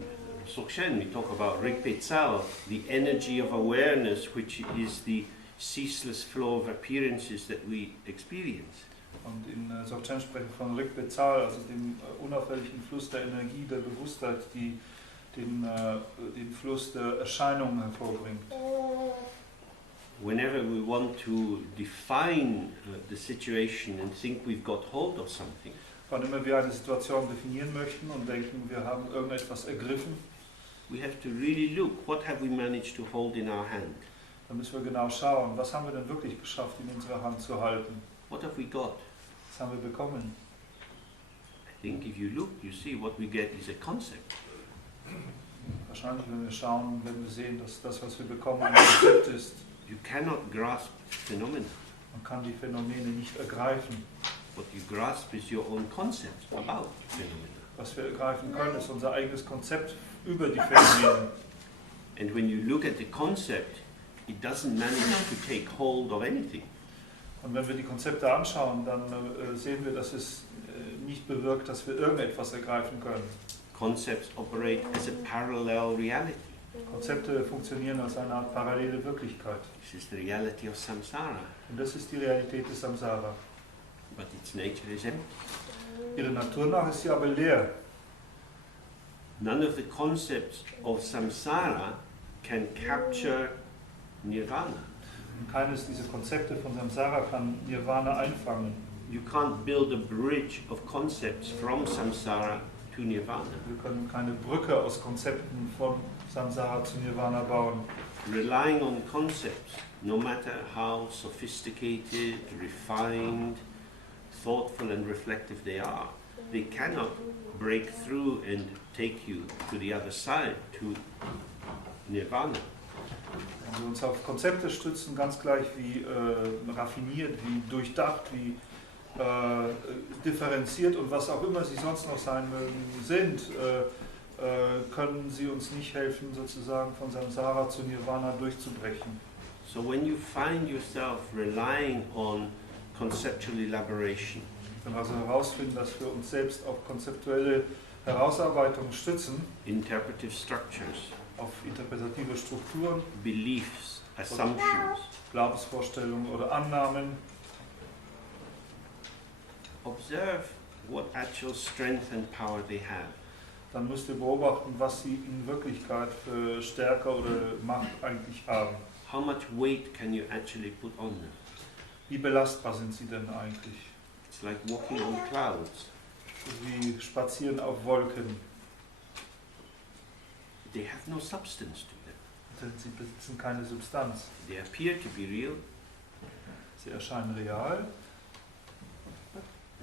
Dzogchen, we talk about Rigpe Tsal, the energy of awareness, which is the ceaseless flow of appearances that we experience. Und in Dzogchen sprechen wir von Rigpe Tsal, also dem unaufhörlichen Fluss der Energie, der Bewusstheit, die den Fluss der Erscheinungen hervorbringt. Whenever we want to define the situation and think we've got hold of something, Wann immer wir eine Situation definieren möchten und denken, wir haben irgendetwas ergriffen, we have to really look, what have we managed to hold in our hand? dann müssen wir genau schauen, was haben wir denn wirklich geschafft, in unserer Hand zu halten? What have we got? Was haben wir bekommen? I think if you look, you see what we get is a concept. Wahrscheinlich, wenn wir schauen, werden wir sehen, dass das, was wir bekommen, ein Konzept ist. You cannot grasp phenomena. Man kann die Phänomene nicht ergreifen. What you grasp is your own concept about phenomena. Was wir ergreifen können, ist unser eigenes Konzept über die Phänomene. And when you look at the concept, it doesn't manage to take hold of anything. Und wenn wir die Konzepte anschauen, dann sehen wir, dass es nicht bewirkt, dass wir irgendetwas ergreifen können. Concepts operate as a parallel reality. Konzepte funktionieren als eine Art parallele Wirklichkeit. This is the reality of samsara, Und das ist die Realität des Samsara. but its nature is empty. Ihre Natur nach ist sie aber leer. None of the concepts of samsara can capture nirvana. Und keines dieser Konzepte von Samsara kann Nirvana einfangen. You can't build a bridge of concepts from samsara to nirvana. Wir können keine Brücke aus Konzepten von Samsara zu Nirvana bauen. Relying on concepts, no matter how sophisticated, refined, thoughtful and reflective they are, they cannot break through and take you to the other side, to nirvana. Wenn wir uns auf Konzepte stützen, ganz gleich wie raffiniert, wie durchdacht, wie differenziert und was auch immer sie sonst noch sein mögen sind, können sie uns nicht helfen, sozusagen von Samsara zu Nirvana durchzubrechen. So when you find yourself relying on conceptual elaboration, Wenn wir also herausfinden, dass wir uns selbst auf konzeptuelle Herausarbeitungen stützen, interpretive structures, auf interpretative Strukturen, beliefs, assumptions, Glaubensvorstellungen oder Annahmen, observe what actual strength and power they have. dann müsst ihr beobachten, was sie in Wirklichkeit für Stärke oder Macht eigentlich haben. How much weight can you actually put on them? Wie belastbar sind sie denn eigentlich? It's like walking on clouds. Sie spazieren auf Wolken, They have no substance to them. denn sie besitzen keine Substanz. They appear to be real, Sie erscheinen real,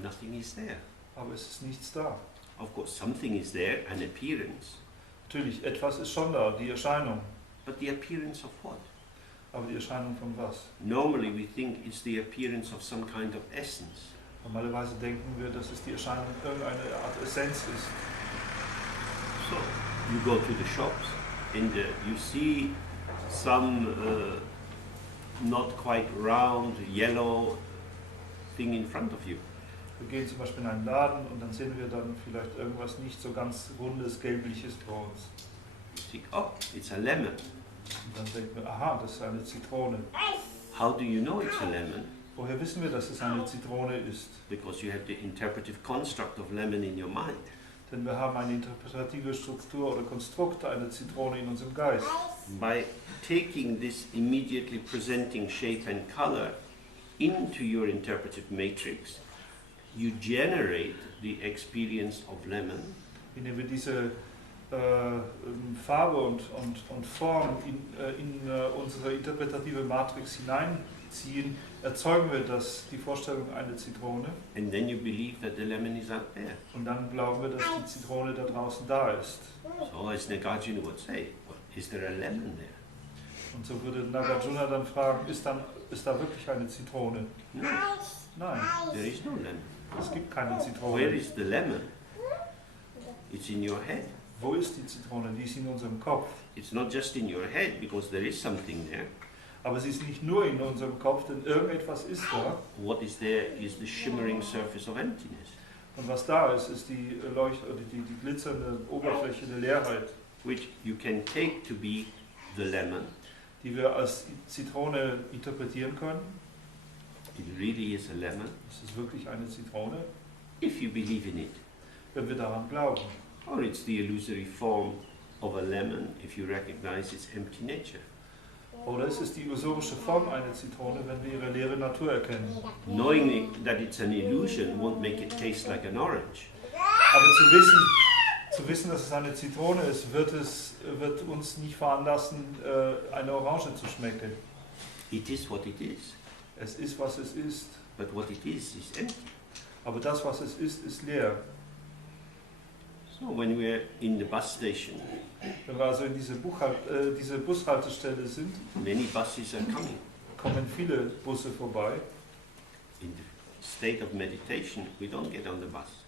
nothing is there. aber es ist nichts da. Of course, something is there, an appearance. Natürlich, etwas ist schon da, die Erscheinung. But the appearance of what? Aber die Erscheinung von was? Normally we think it's the appearance of some kind of essence. Normalerweise denken wir, dass es die Erscheinung irgendeine Art Essenz ist. So, you go to the shops and you see some not quite round, yellow thing in front of you. Wir gehen zum Beispiel in einen Laden und dann sehen wir dann vielleicht irgendwas nicht so ganz rundes, gelbliches vor uns. You think, oh, it's a lemon. Und dann denken wir, aha, das ist eine Zitrone. How do you know it's a lemon? Woher wissen wir, dass es eine Zitrone ist? Because you have the interpretive construct of lemon in your mind. Denn wir haben eine interpretative Struktur oder Konstrukt einer Zitrone in unserem Geist. By taking this immediately presenting shape and color into your interpretive matrix, you generate the experience of lemon, Indem wir diese Farbe und Form in unsere interpretative Matrix hineinziehen, erzeugen wir die Vorstellung einer Zitrone and then you believe that the lemon is out there. und dann glauben wir, dass die Zitrone da draußen da ist. So as Nagarjuna would say, well, is there a lemon there? Und so würde Nagarjuna dann fragen, ist dann ist da wirklich eine Zitrone? No, Nein, there is no lemon. es gibt keine Where Zitrone. is the lemon? It's in your head. Wo ist die Zitrone? Die ist in unserem Kopf. It's not just in your head because there is something there. Aber sie ist nicht nur in unserem Kopf, denn irgendetwas ist da. What is there is the shimmering surface of emptiness, Und was da ist, ist die die glitzernde Oberfläche der Leerheit, which you can take to be the lemon. die wir als Zitrone interpretieren können. It really is a lemon Es ist wirklich eine Zitrone, if you believe in it. wenn wir daran glauben. Or it's the illusory form of a lemon if you recognize its empty nature. Oder es ist die illusorische Form einer Zitrone, wenn wir ihre leere Natur erkennen. Knowing that it's an illusion won't make it taste like an orange. Aber zu wissen, dass es eine Zitrone ist, wird uns nicht veranlassen, eine Orange zu schmecken. It is what it is, Es ist, was es ist. but what it is empty. Aber das, was es ist leer. So when we're in the bus station, Wenn wir also in diese Bushaltestelle sind, many buses are coming. kommen viele Busse vorbei. In the state of meditation, we don't get on the bus.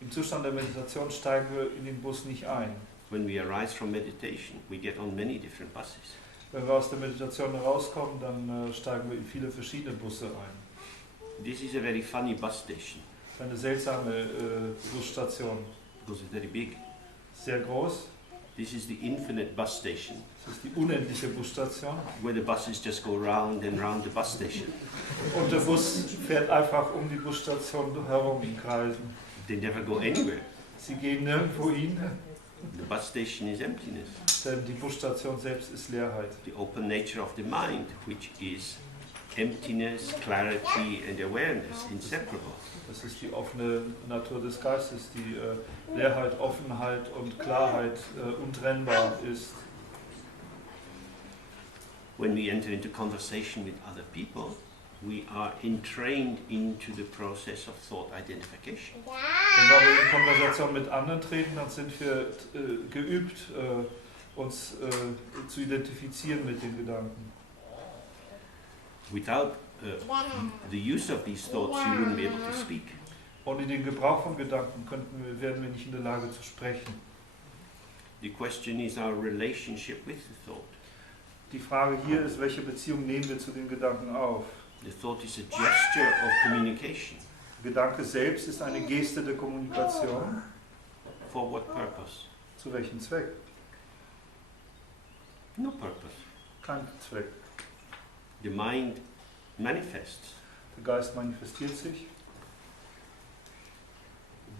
Im Zustand der Meditation steigen wir in den Bus nicht ein. When we arise from meditation, we get on many different buses. Wenn wir aus der Meditation herauskommen, dann steigen wir in viele verschiedene Busse ein. This is a very funny bus station Eine seltsame Busstation. because it's very big. Sehr groß. This is the infinite bus station Das ist die unendliche Busstation. where the buses just go round and round the bus station. Und der Bus fährt einfach um die Busstation herum in Kreisen. They never go anywhere. Sie gehen nirgendwo hin, The bus station is emptiness. denn die Busstation selbst ist Leerheit. The open nature of the mind, which is emptiness, clarity and awareness, inseparable. Das ist die offene Natur des Geistes, die Leerheit, Offenheit und Klarheit untrennbar ist. When we enter into conversation with other people, we are entrained into the process of thought identification. Wenn wir aber in Konversation mit anderen treten, dann sind wir geübt, uns zu identifizieren mit den Gedanken. Without the use of these thoughts, you wouldn't be able to speak. Ohne den Gebrauch von Gedanken wären wir nicht in der Lage zu sprechen. The question is our relationship with the thought. Die Frage hier ist, welche Beziehung nehmen wir zu den Gedanken auf? The thought is a gesture of communication. Gedanke selbst ist eine Geste der Kommunikation. For what purpose? Zu welchem Zweck? No purpose. Kein Zweck. The mind manifests. Der Geist manifestiert sich.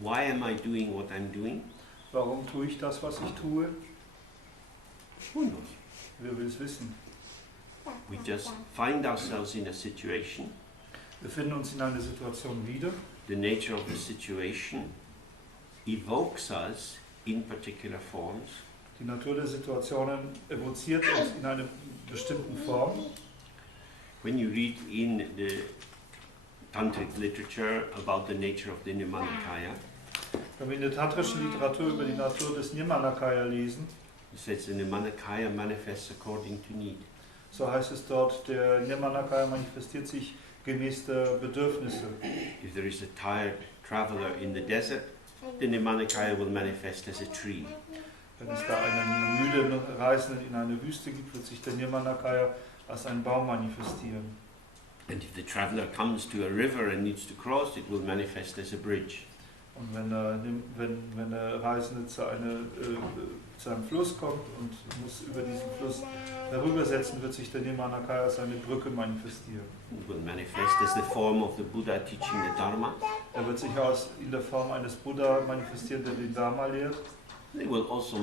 Why am I doing what I'm doing? Warum tue ich das, was ich tue? Who knows? Wer will es wissen? We just find ourselves in a situation. Wir finden uns in einer Situation wieder. The nature of the situation evokes us in particular forms. Die Natur der Situationen evoziert uns in einer bestimmten Form. When you read in the tantric literature about the nature of the Nirmanakaya, Wenn wir in der tantrischen Literatur über die Natur des Nirmanakaya lesen, it says the Nirmanakaya manifests according to need. so heißt es dort, der Nirmanakaya manifestiert sich gemäß der Bedürfnisse. If there is a tired traveler in the desert, the Nirmanakaya will manifest as a tree. Wenn es da einen müden Reisenden in einer Wüste gibt, wird sich der Nirmanakaya als ein Baum manifestieren. And if the traveler comes to a river and needs to cross, it will manifest as a bridge. Und wenn der Reisende zu einem Fluss kommt und muss über diesen Fluss herübersetzen, wird sich der Nirmanakaya als eine Brücke manifestieren. It will manifest as the form of the Buddha teaching the Dharma. Er wird sich in der Form eines Buddha manifestieren, der den Dharma lehrt. It will also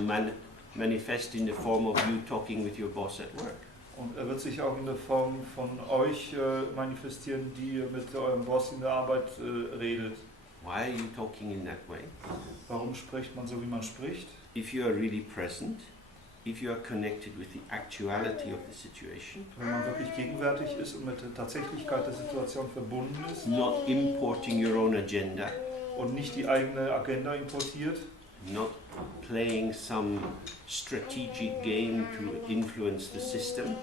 manifest in the form of you talking with your boss at work. Und er wird sich auch in der Form von euch manifestieren, die ihr mit eurem Boss in der Arbeit redet. Why are you talking in that way? Warum spricht man so, wie man spricht? If you are really present, if you are connected with the actuality of the situation, Wenn man wirklich gegenwärtig ist und mit der Tatsächlichkeit der Situation verbunden ist not importing your own agenda, und nicht die eigene Agenda importiert, not playing some strategic game to influence the system,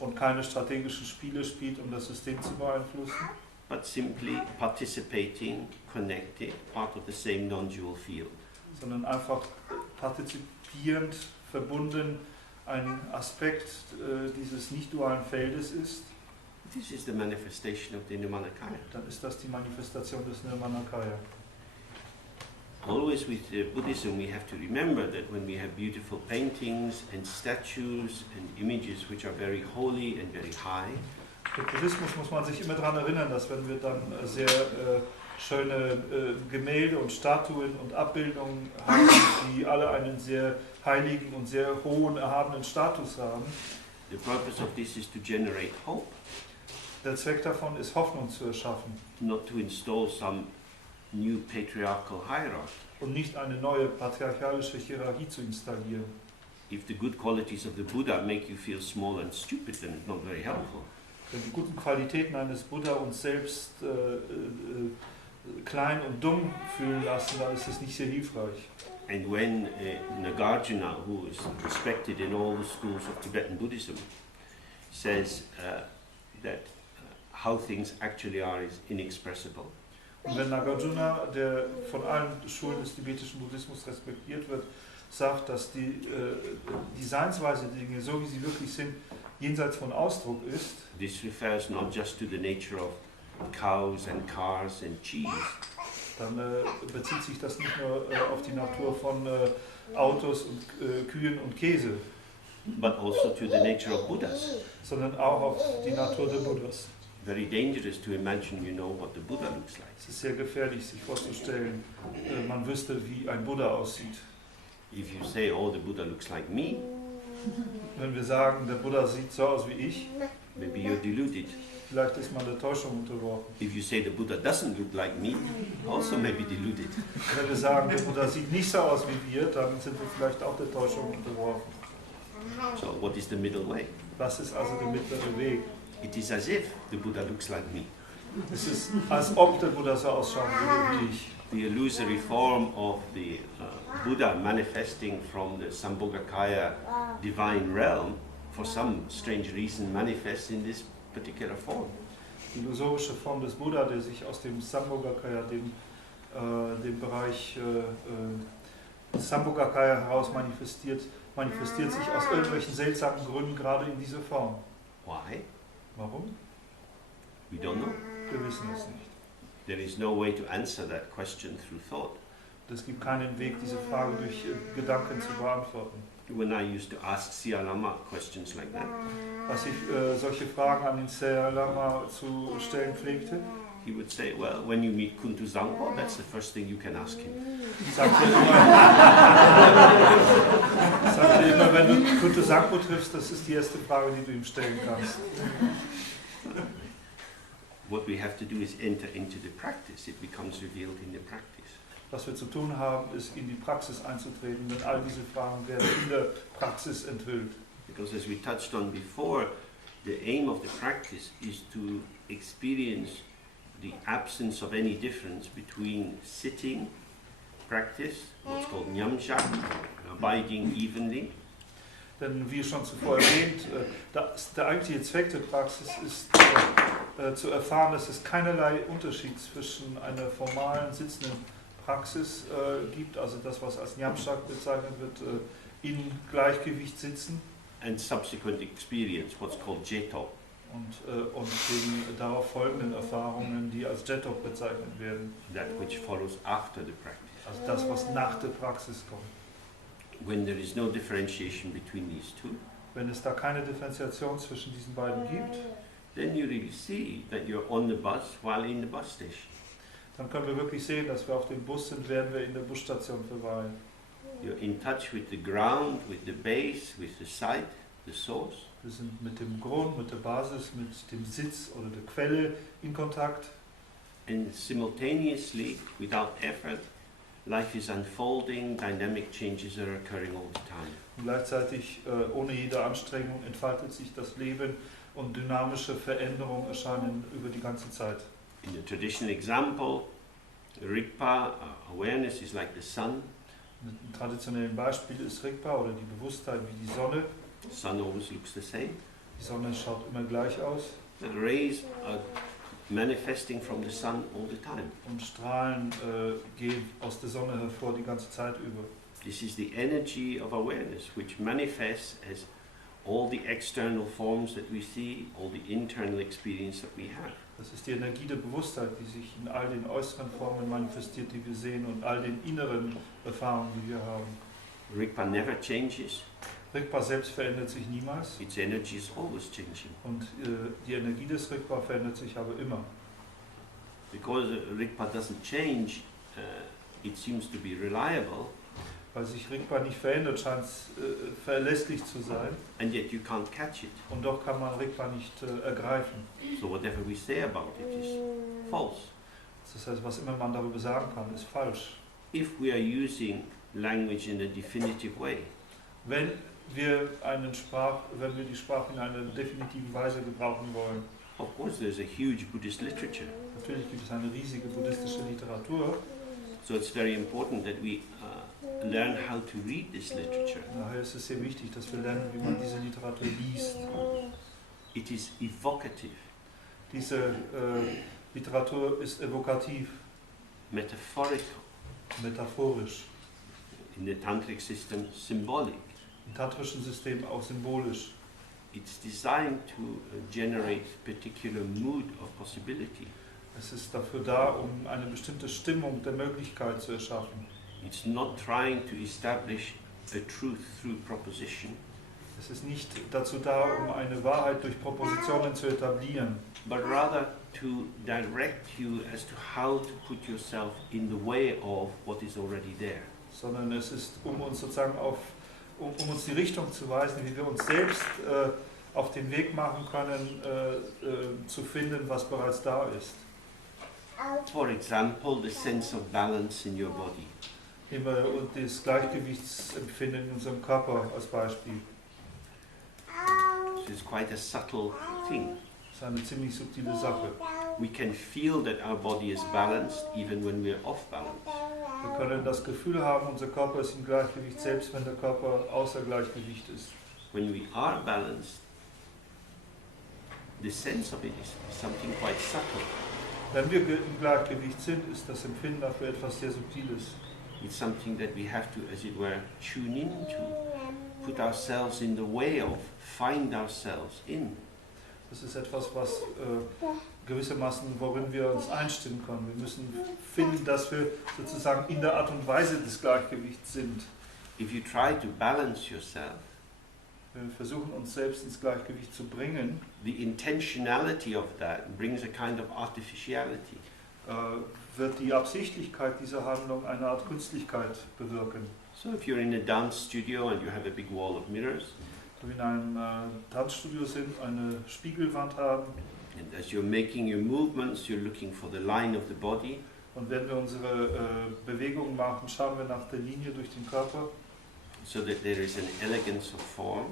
und keine strategischen Spiele spielt, um das System zu beeinflussen, but simply participating, connected, part of the same non-dual field. sondern einfach partizipierend, verbunden, ein Aspekt dieses nicht-dualen Feldes ist, This is the manifestation of the Nirmanakaya. dann ist das die Manifestation des Nirmanakaya. Always with Buddhism we have to remember that when we have beautiful paintings and statues and images which are very holy and very high, Im Buddhismus muss man sich immer daran erinnern, dass wenn wir dann sehr schöne Gemälde und Statuen und Abbildungen haben, die alle einen sehr heiligen und sehr hohen, erhabenen Status haben, the purpose of this is to generate hope, der Zweck davon ist, Hoffnung zu erschaffen not to install some new patriarchal hierarchy. und nicht eine neue patriarchalische Hierarchie zu installieren. If the good qualities of the Buddha make you feel small and stupid, then it's not very helpful. Wenn die guten Qualitäten eines Buddha uns selbst klein und dumm fühlen lassen, dann ist es nicht sehr hilfreich. And when Nagarjuna, who is respected in all the schools of Tibetan Buddhism, says that how things actually are is inexpressible, Und wenn Nagarjuna, der von allen Schulen des tibetischen Buddhismus respektiert wird, sagt, dass die Seinsweise der Dinge, so wie sie wirklich sind, jenseits von Ausdruck ist, this refers not just to the nature of cows and cars and cheese, dann bezieht sich das nicht nur auf die Natur von Autos und Kühen und Käse, but also to the nature of Buddhas. sondern auch auf die Natur der Buddhas. Very dangerous to imagine you know what the Buddha looks like. Es ist sehr gefährlich, sich vorzustellen, man wüsste, wie ein Buddha aussieht. If you say, oh, the Buddha looks like me, Wenn wir sagen, der Buddha sieht so aus wie ich, maybe you're deluded. vielleicht ist man der Täuschung unterworfen. If you say the Buddha doesn't look like me, also maybe deluded. Wenn wir sagen, der Buddha sieht nicht so aus wie wir, dann sind wir vielleicht auch der Täuschung unterworfen. So what is the middle way? Was ist also der mittlere Weg? It is as if the Buddha looks like me. Es ist, als ob der Buddha so ausschauen würde wie ich. The illusory form of the Buddha manifesting from the Sambhogakaya divine realm, for some strange reason, manifests in this particular form. Die illusorische Form des Buddha, der sich aus dem Sambhogakaya, dem Bereich Sambhogakaya heraus manifestiert sich aus irgendwelchen seltsamen Gründen gerade in dieser Form. Why? Warum? We don't know. Wir wissen es nicht. There is no way to answer that question through thought. Es gibt keinen Weg, diese Frage durch Gedanken zu beantworten. When I used to ask Siya Lama questions like that, Als ich solche Fragen an den Dalai Lama zu stellen pflegte, he would say, well, when you meet Kuntu Zangpo, that's the first thing you can ask him. sagte immer, wenn du Kuntu Zangpo triffst, das ist die erste Frage, die du ihm stellen kannst. What we have to do is enter into the practice. It becomes revealed in the practice. Was wir zu tun haben, ist in die Praxis einzutreten, denn all diese Fragen werden in der Praxis enthüllt. Because as we touched on before, the aim of the practice is to experience the absence of any difference between sitting practice, what's called nyamshak, abiding evenly, Denn wie schon zuvor erwähnt, der eigentliche Zweck der Praxis ist zu erfahren, dass es keinerlei Unterschied zwischen einer formalen sitzenden Praxis gibt, also das, was als Nyamshak bezeichnet wird, in Gleichgewicht sitzen, and subsequent experience, what's called jeto. und den darauf folgenden Erfahrungen, die als Jetop bezeichnet werden, That which follows after the practice. also das, was nach der Praxis kommt. When there is no differentiation between these two, Wenn es da keine Differenziation zwischen diesen beiden gibt, then you really see that you're on the bus while in the bus station. dann können wir wirklich sehen, dass wir auf dem Bus sind, während wir in der Busstation verweilen. You're in touch with the ground, with the base, with the site, the source. Wir sind mit dem Grund, mit der Basis, mit dem Sitz oder der Quelle in Kontakt. And simultaneously, without effort, life is unfolding, dynamic changes are occurring all the time. Und gleichzeitig, ohne jede Anstrengung, entfaltet sich das Leben und dynamische Veränderungen erscheinen über die ganze Zeit. In the traditional example, Rigpa, awareness is like the sun. Mit einem traditionellen Beispiel ist Rigpa oder die Bewusstheit wie die Sonne. The sun always looks the same. Die Sonne schaut immer gleich aus The rays are manifesting from the sun all the time. und Strahlen gehen aus der Sonne hervor die ganze Zeit über. This is the energy of awareness, which manifests as all the external forms that we see, all the internal experience that we have. Das ist die Energie der Bewusstheit, die sich in all den äußeren Formen manifestiert, die wir sehen, und all den inneren Erfahrungen, die wir haben. Rigpa never changes. Rigpa selbst verändert sich niemals Its energy is always changing. und die Energie des Rigpa verändert sich aber immer. Because Rigpa doesn't change, it seems to be reliable, Weil sich Rigpa nicht verändert, scheint es verlässlich zu sein, and yet you can't catch it. und doch kann man Rigpa nicht ergreifen. So whatever we say about it is false. Das heißt, was immer man darüber sagen kann, ist falsch. If we are using language in a definitive way, Wenn wir die Sprache in einer definitiven Weise gebrauchen wollen, of course there's a huge Buddhist literature. natürlich gibt es eine riesige buddhistische Literatur, So it's very important that we learn how to read this literature. daher ist es sehr wichtig, dass wir lernen, wie man diese Literatur liest. It is evocative, Diese Literatur ist evokativ, metaphorical, metaphorisch, in the tantric system symbolic. im tantrischen System auch symbolisch. It's designed to generate particular mood of possibility. Es ist dafür da, um eine bestimmte Stimmung der Möglichkeit zu erschaffen. It's not trying to establish a truth through proposition, Es ist nicht dazu da, um eine Wahrheit durch Propositionen zu etablieren, but rather to direct you as to how to put yourself in the way of what is already there. sondern es ist, um uns sozusagen um uns die Richtung zu weisen, wie wir uns selbst auf den Weg machen können, zu finden, was bereits da ist. For example, the sense of balance in your body. Nehmen wir das Gleichgewichtsempfinden in unserem Körper als Beispiel. So it's quite a subtle thing. Das ist eine ziemlich subtile Sache. We can feel that our body is balanced even when we're off balance. Wir können das Gefühl haben, unser Körper ist im Gleichgewicht, selbst wenn der Körper außer Gleichgewicht ist. When we are balanced, the sense of it is something quite subtle. Wenn wir im Gleichgewicht sind, ist das Empfinden dafür etwas sehr Subtiles. It's something that we have to, as it were, tune into, put ourselves in the way of, find ourselves in. Das ist etwas, was gewissermaßen, worin wir uns einstimmen können. Wir müssen finden, dass wir sozusagen in der Art und Weise des Gleichgewichts sind. If you try to balance yourself, Wenn wir versuchen, uns selbst ins Gleichgewicht zu bringen, the intentionality of that brings a kind of artificiality. wird die Absichtlichkeit dieser Handlung eine Art Künstlichkeit bewirken. So if you're in a dance studio and you have a big wall of mirrors, Wenn wir in einem Tanzstudio sind, eine Spiegelwand haben, and as you're making your movements, you're looking for the line of the body, und wenn wir unsere Bewegungen machen, schauen wir nach der Linie durch den Körper, so that there is an elegance of form.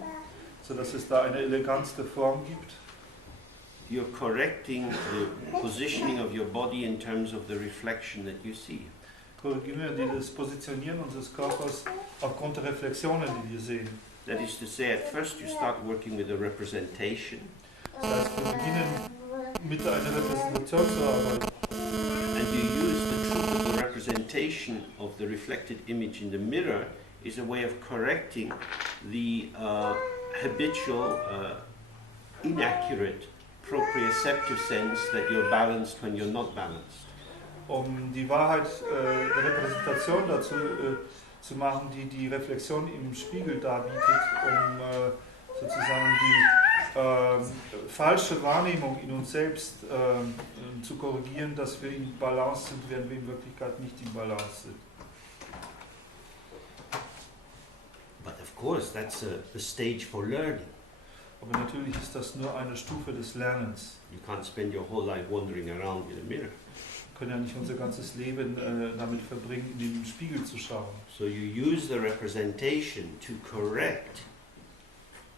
sodass es da eine Eleganz der Form gibt. You're correcting the positioning of your body in terms of the reflection that you see. Korrigieren wir das Positionieren unseres Körpers aufgrund der Reflexionen, die wir sehen. That is to say, at first you start working with a representation, Das heißt, wir beginnen mit einer Repräsentation zu arbeiten. and you use the truth of the representation of the reflected image in the mirror is a way of correcting the habitual, inaccurate, proprioceptive sense that you're balanced when you're not balanced. Um die Wahrheit der Repräsentation dazu zu machen, die die Reflexion im Spiegel darbietet, um sozusagen die falsche Wahrnehmung in uns selbst zu korrigieren, dass wir in Balance sind, während wir in Wirklichkeit nicht in Balance sind. But of course, that's a stage for learning. Aber natürlich ist das nur eine Stufe des Lernens. You can't spend your whole life wandering around with a mirror. Wir können ja nicht unser ganzes Leben damit verbringen, in den Spiegel zu schauen. So you use the representation to correct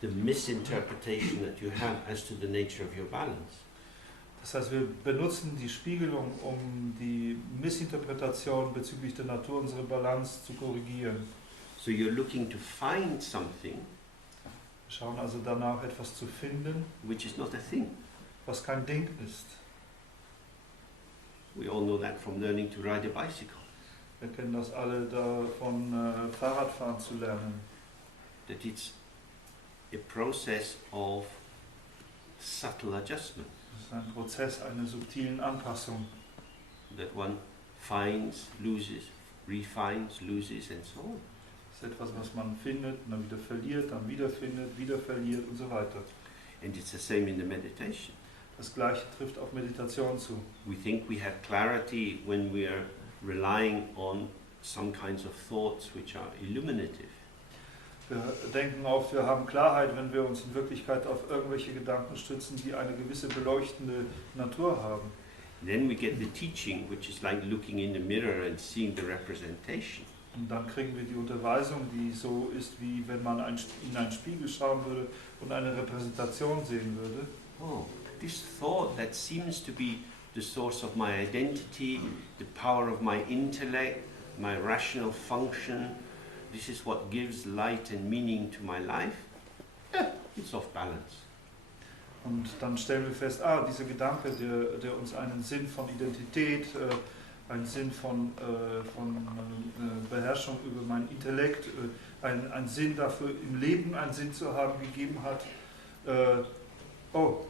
the misinterpretation that you have as to the nature of your balance. Das heißt, wir benutzen die Spiegelung, um die Missinterpretation bezüglich der Natur unserer Balance zu korrigieren. So you're looking to find something Wir schauen also danach, etwas zu finden, which is not a thing. was kein Ding ist. We all know that from learning to ride a bicycle. Wir kennen das alle davon, Fahrradfahren zu lernen. That it's a process of subtle adjustment. Das ist ein Prozess einer subtilen Anpassung. That one finds, loses, refines, loses and so on. Das ist etwas, was man findet, dann wieder verliert, dann wieder findet, wieder verliert und so weiter. And it's the same in the meditation. Das Gleiche trifft auf Meditation zu. We think we have clarity when we are relying on some kinds of thoughts which are illuminative. Wir denken oft, wir haben Klarheit, wenn wir uns in Wirklichkeit auf irgendwelche Gedanken stützen, die eine gewisse beleuchtende Natur haben. Then we get the teaching, which is like looking in the mirror and seeing the representation. Und dann kriegen wir die Unterweisung, die so ist, wie wenn man in einen Spiegel schauen würde und eine Repräsentation sehen würde. Oh, this thought that seems to be the source of my identity, the power of my intellect, my rational function, this is what gives light and meaning to my life. It's off balance. Und dann stellen wir fest, dieser Gedanke, der uns einen Sinn von Identität, einen Sinn von Beherrschung über meinen Intellekt, einen Sinn dafür, im Leben einen Sinn zu haben, gegeben hat,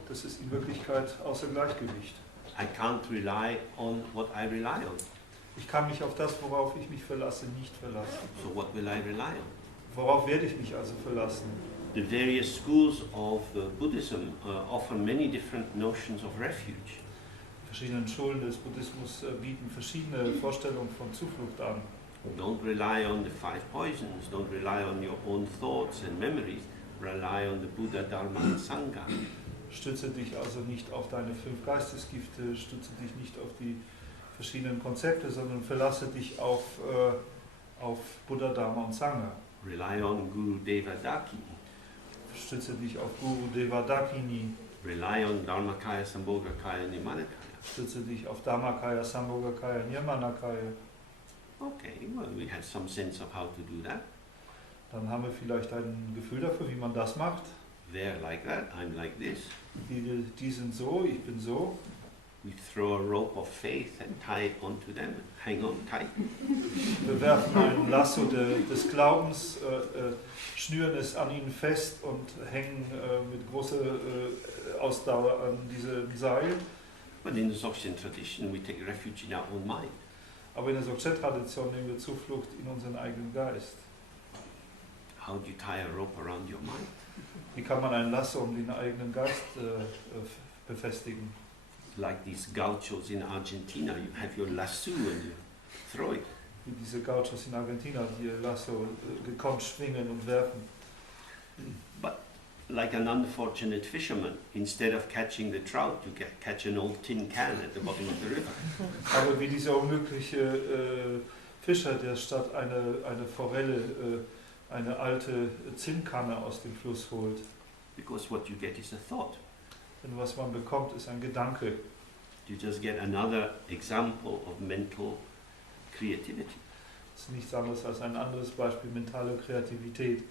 das ist in Wirklichkeit außer Gleichgewicht. I can't rely on what I rely on. Ich kann mich auf das, worauf ich mich verlasse, nicht verlassen. So what will I rely on? Worauf werde ich mich also verlassen? The various schools of Buddhism offer many different notions of refuge. Verschiedenen Schulen des Buddhismus bieten verschiedene Vorstellungen von Zuflucht an. Don't rely on the 5 poisons, don't rely on your own thoughts and memories, rely on the Buddha, Dharma and Sangha. Stütze dich also nicht auf deine 5 Geistesgifte, stütze dich nicht auf die verschiedenen Konzepte, sondern verlasse dich auf Buddha, Dharma und Sangha. Rely on Guru Deva Dakini. Stütze dich auf Guru Deva Dakini. Rely on Dharmakaya, Sambhogakaya, Nimanakaya. Stütze dich auf Dharmakaya, Sambhogakaya, Nirmanakaya. Okay, well, we have some sense of how to do that. Dann haben wir vielleicht ein Gefühl dafür, wie man das macht. They're like that, I'm like this. Die sind so, ich bin so. We throw a rope of faith and tie it onto them and hang on tight. Wir werfen ein Lasso des Glaubens, schnüren es an ihnen fest und hängen mit großer Ausdauer an diesem Seil. But in the Dzogchen tradition, we take refuge in our own mind. Aber in der Dzogchen-Tradition nehmen wir Zuflucht in unseren eigenen Geist. How do you tie a rope around your mind? Wie kann man ein Lasso um den eigenen Geist befestigen? Like these gauchos in Argentina, you have your lasso and you throw it. Wie diese Gauchos in Argentina, die ihr Lasso gekonnt schwingen und werfen. But like an unfortunate fisherman, instead of catching the trout, you catch an old tin can at the bottom of the river. Aber wie dieser unglückliche Fischer, der statt eine Forelle eine alte Zinnkanne aus dem Fluss holt. Because what you get is a thought. Denn was man bekommt, ist ein Gedanke. You just get another example of mental creativity. Das ist nichts anderes als ein anderes Beispiel mentale Kreativität.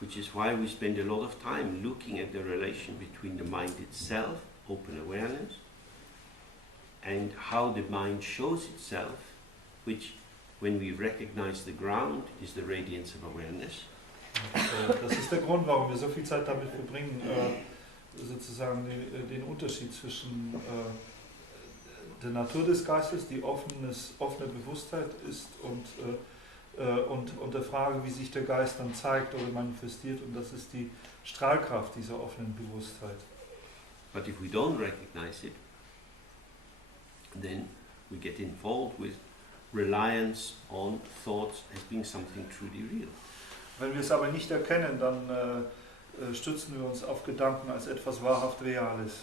Which is why we spend a lot of time looking at the relation between the mind itself, open awareness, and how the mind shows itself, which, when we recognize the ground, is the radiance of awareness. Das ist der Grund, warum wir so viel Zeit damit verbringen, sozusagen den Unterschied zwischen der Natur des Geistes, die offene Bewusstheit ist, und der Frage, wie sich der Geist dann zeigt oder manifestiert, und das ist die Strahlkraft dieser offenen Bewusstheit. But if we don't recognize it, then we get involved with reliance on thoughts as being something truly real. Wenn wir es aber nicht erkennen, dann stützen wir uns auf Gedanken als etwas wahrhaft Reales.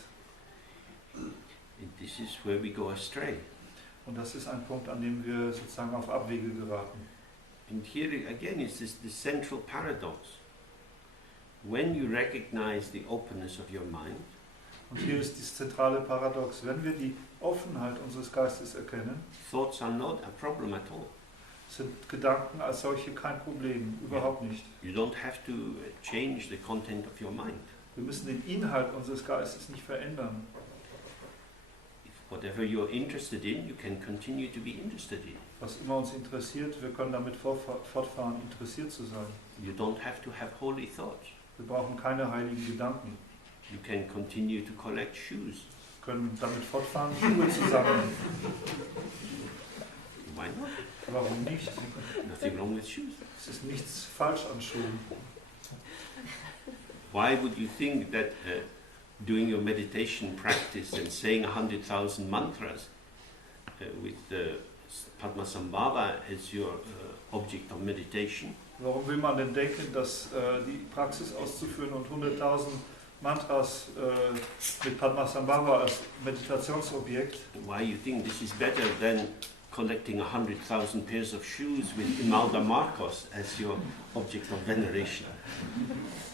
And this is where we go astray. Und das ist ein Punkt, an dem wir sozusagen auf Abwege geraten. And here again is the central paradox. When you recognize the openness of your mind, und hier ist das zentrale Paradox. Wenn wir die Offenheit unseres Geistes erkennen, thoughts are not a problem at all. sind Gedanken als solche kein Problem, überhaupt nicht. You don't have to change the content of your mind. Wir müssen den Inhalt unseres Geistes nicht verändern. Whatever you're interested in, you can continue to be interested in. Was immer uns interessiert, wir können damit fortfahren, interessiert zu sein. You don't have to have holy thoughts. Wir brauchen keine heiligen Gedanken. You can continue to collect shoes. Wir können damit fortfahren, Schuhe zu sammeln. Why not? Warum nicht? Nothing wrong with shoes. Es ist nichts falsch an Schuhen. Why would you think that doing your meditation practice and saying 100,000 mantras with Padmasambhava as your object of meditation? Warum will man denn denken, dass die Praxis auszuführen und 100.000 Mantras mit Padmasambhava als Meditationsobjekt? Why you think this is better than collecting 100,000 pairs of shoes with Imelda Marcos as your object of veneration?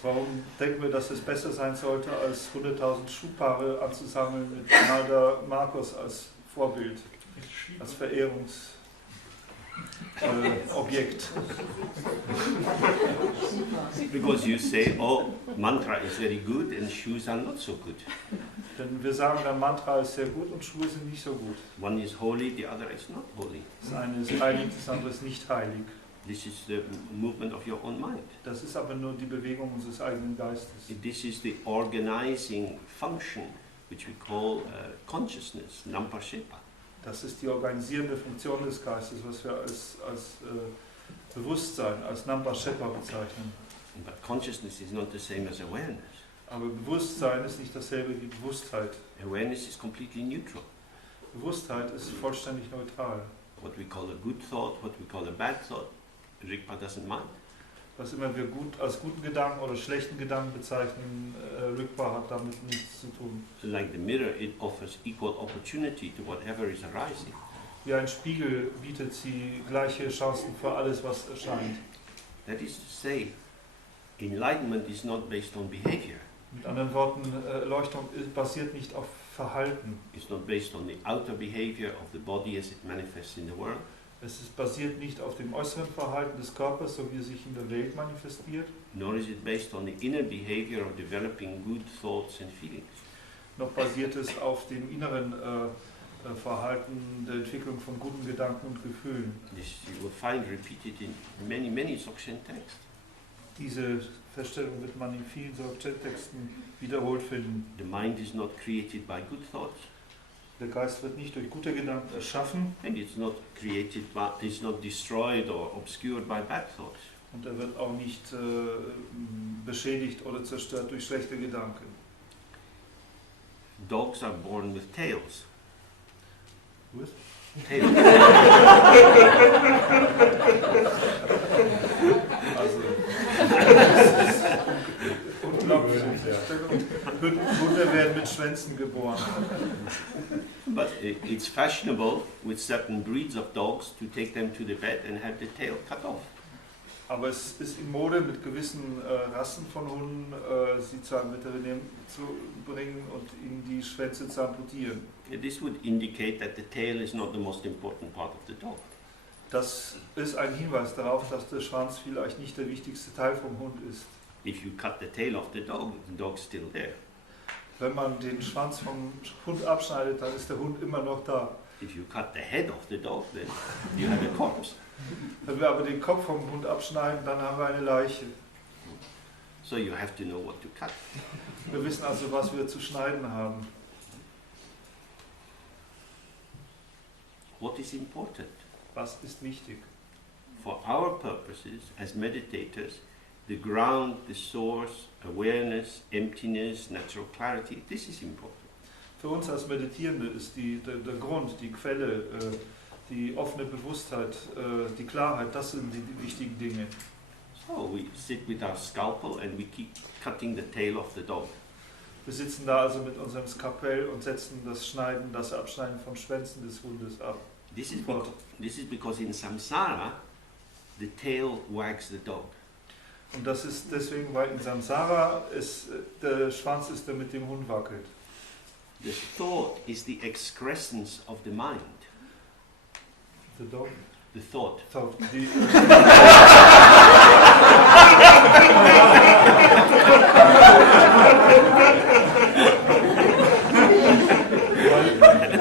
Warum denken wir, dass es besser sein sollte, als 100.000 Schuhpaare anzusammeln mit Imelda Marcos als Vorbild, als Verehrungsobjekt? Because you say, oh, mantra is very good and shoes are not so good. Denn wir sagen dann, Mantra ist sehr gut und Schuhe sind nicht so gut. One is holy, the other is not holy. Das eine ist heilig, das andere ist nicht heilig. This is the movement of your own mind. Das ist aber nur die Bewegung unseres eigenen Geistes. This is the organizing function, which we call consciousness, nampashepa. Das ist die organisierende Funktion des Geistes, was wir als Bewusstsein, als Nampashepa bezeichnen. But consciousness is not the same as awareness. Aber Bewusstsein ist nicht dasselbe wie Bewusstheit. Awareness is completely neutral. Bewusstheit ist vollständig neutral. What we call a good thought, what we call a bad thought, Rigpa doesn't mind. Was immer wir als guten Gedanken oder schlechten Gedanken bezeichnen, Rigpa hat damit nichts zu tun. Like the mirror, it offers equal opportunity to whatever is arising. Wie ein Spiegel bietet sie gleiche Chancen für alles, was erscheint. That is to say, enlightenment is not based on behavior. Mit anderen Worten, Erleuchtung basiert nicht auf Verhalten. It's not based on the outer behavior of the body as it manifests in the world. Es basiert nicht auf dem äußeren Verhalten des Körpers, so wie es sich in der Welt manifestiert. Nor is it based on the inner behavior of developing good thoughts and feelings. Noch basiert es auf dem inneren Verhalten der Entwicklung von guten Gedanken und Gefühlen. This you will find repeated in many, many Dzogchen texts. Diese Feststellung wird man in vielen Dzogchen-Texten wiederholt finden. The mind is not created by good thoughts. Der Geist wird nicht durch gute Gedanken erschaffen And it's not created by, it's not destroyed or obscured by bad thoughts. und er wird auch nicht beschädigt oder zerstört durch schlechte Gedanken. Dogs are born with tails. With? Tails. Also, unglaubliche Feststellung. Hunde werden mit Schwänzen geboren. But it's fashionable with certain breeds of dogs to take them to the bed and have the tail cut off. Aber es ist in Mode, mit gewissen Rassen von Hunden sie zu einem Veterinär zu bringen und ihnen die Schwänze zu amputieren. This would indicate that the tail is not the most important part of the dog. Das ist ein Hinweis darauf, dass der Schwanz vielleicht nicht der wichtigste Teil vom Hund ist. If you cut the tail off the dog's still there. Wenn man den Schwanz vom Hund abschneidet, dann ist der Hund immer noch da. If you cut the head off the dog, then you have a corpse. Wenn wir aber den Kopf vom Hund abschneiden, dann haben wir eine Leiche. So you have to know what to cut. Wir wissen also, was wir zu schneiden haben. What is important? Was ist wichtig? For our purposes as meditators, the ground, the source, awareness, emptiness, natural clarity, this is important. Für uns als Meditierende ist der Grund, die Quelle, die offene Bewusstheit, die Klarheit, das sind die wichtigen Dinge. So we sit with our scalpel and we keep cutting the tail off the dog. Wir sitzen da also mit unserem Skalpell und setzen das Abschneiden von Schwänzen des Hundes ab. This is because in samsara, the tail wags the dog. Und das ist deswegen, weil in Samsara der Schwanz ist, der mit dem Hund wackelt. The thought is the excrescence of the mind. The dog? The thought. Thought.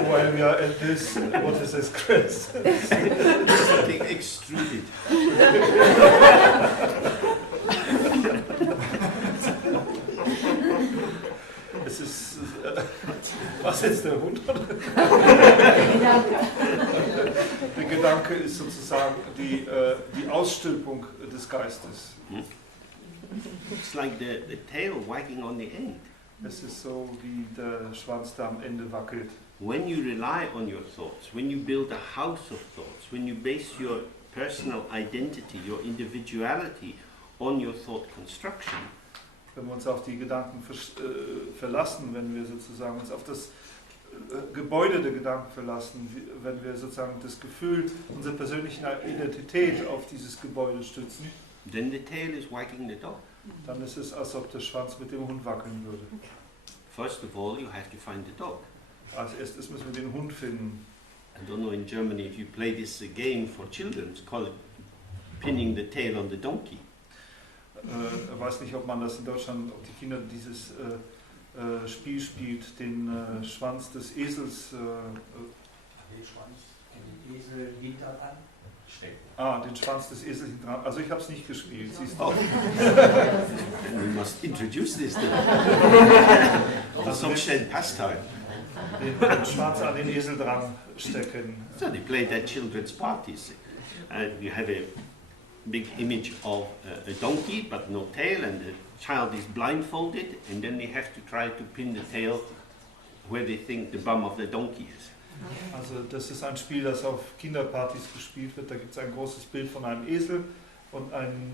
While we are at this, what is this, Chris? Something extruded. Es ist, was jetzt der Hund? Der Gedanke ist sozusagen die Ausstülpung des Geistes. It's like the tail wagging on the end. Es ist so, wie der Schwanz da am Ende wackelt. When you rely on your thoughts, when you build a house of thoughts, when you base your personal identity, your individuality on your thought construction, Wenn wir uns auf die Gedanken verlassen, wenn wir sozusagen uns auf das Gebäude der Gedanken verlassen, wenn wir sozusagen das Gefühl unserer persönlichen Identität auf dieses Gebäude stützen, then the tail is wagging the dog. dann ist es, als ob der Schwanz mit dem Hund wackeln würde. First of all, you have to find the dog. Als erstes müssen wir den Hund finden. I don't know in Germany if you play this game for children, it's called pinning the tail on the donkey. Ich weiß nicht, ob man das in Deutschland, ob die Kinder dieses Spiel spielt, den Schwanz des Esels. Den Schwanz, den Esel hinter anstecken. Den Schwanz des Esels hinten dran. Also ich habe es nicht gespielt, siehst du. Oh. Then we must introduce this then. The Dzogchen pastime. Den Schwanz an den Esel dran stecken. So they play at children's parties. You have a big image of a donkey but no tail, and the child is blindfolded, and then they have to try to pin the tail where they think the bum of the donkey is. Also das ist ein Spiel, das auf Kinderpartys gespielt wird. Da gibt es ein großes Bild von einem Esel und einem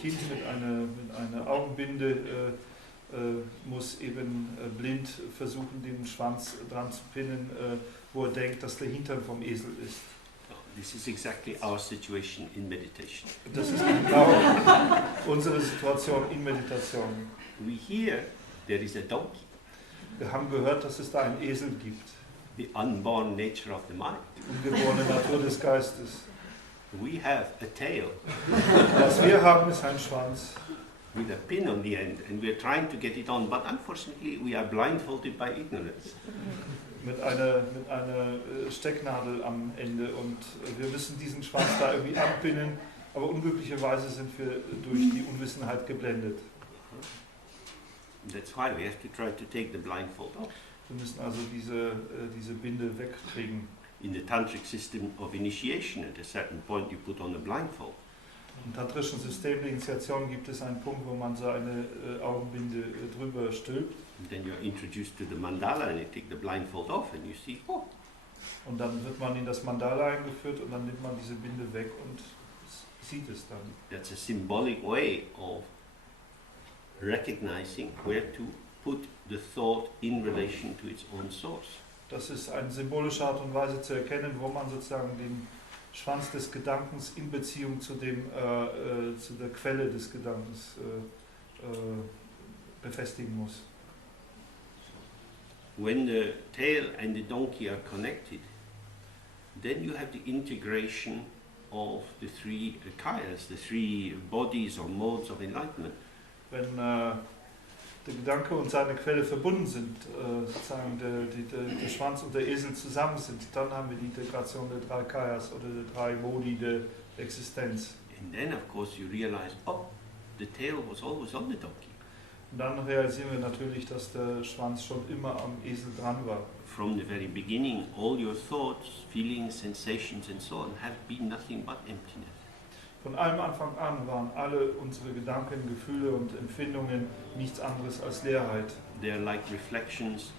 Kind mit einer Augenbinde muss eben blind versuchen, den Schwanz dran zu pinnen, wo er denkt, dass der Hintern vom Esel ist. This is exactly our situation in meditation. Das ist genau unsere Situation in Meditation. We hear there is a donkey, Wir haben gehört, dass es da einen Esel gibt. the unborn nature of the mind. Die ungeborene Natur des Geistes. We have a tail Was wir haben, ist ein Schwanz with a pin on the end, and we're trying to get it on, but unfortunately we are blindfolded by ignorance. mit einer Stecknadel am Ende und wir müssen diesen Schwanz da irgendwie abbinden, aber unglücklicherweise sind wir durch die Unwissenheit geblendet. That's why we have to try to take the blindfold off. Wir müssen also diese Binde wegkriegen. In the tantric system of initiation, at a certain point you put on a blindfold. Im tantrischen System der Initiation gibt es einen Punkt, wo man so eine Augenbinde drüber stülpt. And then you're introduced to the mandala and you take the blindfold off and you see, oh, Und dann wird man in das Mandala eingeführt und dann nimmt man diese Binde weg und sieht es dann. that's a symbolic way of recognizing where to put the thought in relation to its own source. Das ist eine symbolische Art und Weise zu erkennen, wo man sozusagen den Schwanz des Gedankens in Beziehung zu der Quelle des Gedankens befestigen muss. When the tail and the donkey are connected, then you have the integration of the three kayas, the three bodies or modes of enlightenment. Wenn der Gedanke und seine Quelle verbunden sind, sozusagen der Schwanz und der Esel zusammen sind, dann haben wir die Integration der drei Kayas oder der drei Modi der Existenz. And then, of course, you realize, oh, the tail was always on the donkey. Und dann realisieren wir natürlich, dass der Schwanz schon immer am Esel dran war. From the very beginning, all your thoughts, feelings, sensations, and so on have been nothing but emptiness. Von allem Anfang an waren alle unsere Gedanken, Gefühle und Empfindungen nichts anderes als Leerheit. They are like reflections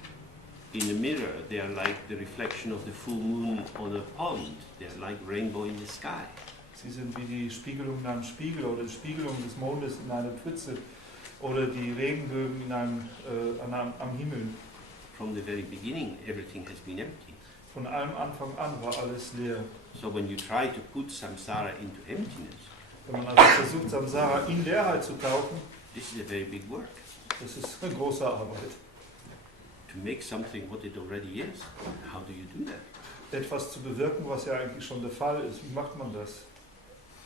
in a mirror. They are like the reflection of the full moon on a pond. They are like rainbow in the sky. Sie sind wie die Spiegelung in einem Spiegel oder die Spiegelung des Mondes in einer Pfütze oder die Regenbögen am Himmel. From the very beginning, everything has been empty. Von allem Anfang an war alles leer. So when you try to put samsara into emptiness, Wenn man also versucht, Samsara in Leerheit zu tauchen, this is a very big work. das ist eine große Arbeit. To make something what it already is, how do you do that? etwas zu bewirken, was ja eigentlich schon der Fall ist. Wie macht man das?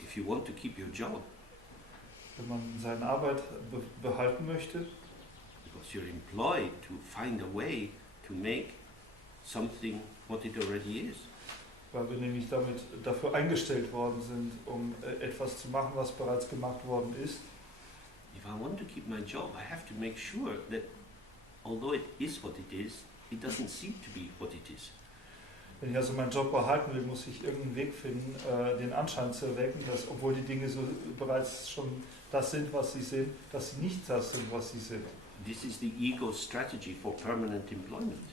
If you want to keep your job, Wenn man seine Arbeit behalten möchte, because you're employed to find a way to make something what it already is. weil wir nämlich dafür eingestellt worden sind, um etwas zu machen, was bereits gemacht worden ist. If I want to keep my job, I have to make sure that although it is what it is, it doesn't seem to be what it is. Wenn ich also meinen Job behalten will, muss ich irgendeinen Weg finden, den Anschein zu erwecken, dass, obwohl die Dinge so bereits schon das sind, was sie sind, dass sie nicht das sind, was sie sind. This is the ego's strategy for permanent employment.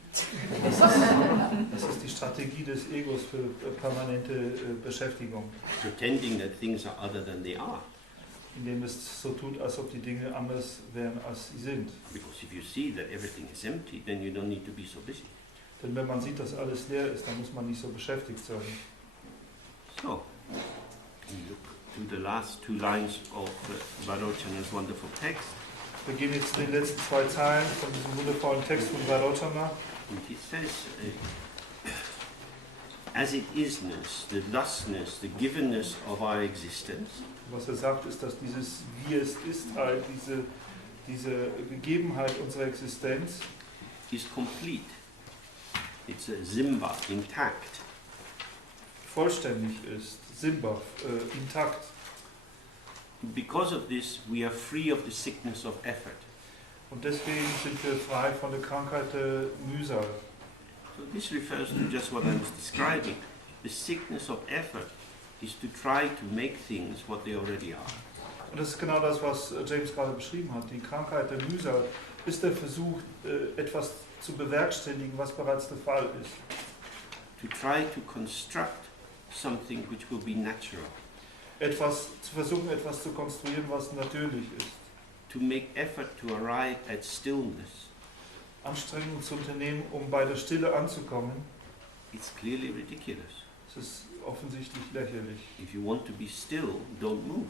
Das ist die Strategie des Egos für permanente Beschäftigung, Pretending that things are other than they are. indem es so tut, als ob die Dinge anders wären, als sie sind. Because if you see that everything is empty, then you don't need to be so busy. Denn wenn man sieht, dass alles leer ist, dann muss man nicht so beschäftigt sein. So, we look to the last two lines of Vairocana's wonderful text. Wir gehen jetzt in den letzten 2 Zeilen von diesem wundervollen Text von Vairocana. And he says, as it isness, the thusness, the givenness of our existence, Was sagt, ist, dass dieses Wie es ist, diese Gegebenheit unserer Existenz is complete. It's a Simba, intact. vollständig ist, Simba, intakt. Because of this, we are free of the sickness of effort. Und deswegen sind wir frei von der Krankheit der Mühsal. So this refers to just what I was describing. The sickness of effort is to try to make things what they already are. Und das ist genau das, was James gerade beschrieben hat. Die Krankheit der Mühsal ist der Versuch, etwas zu bewerkstelligen, was bereits der Fall ist. To try to construct something which will be natural. Etwas zu konstruieren, was natürlich ist. To make effort to arrive at stillness. Anstrengungen zu unternehmen, um bei der Stille anzukommen, It's clearly ridiculous. das ist offensichtlich lächerlich. If you want to be still, don't move.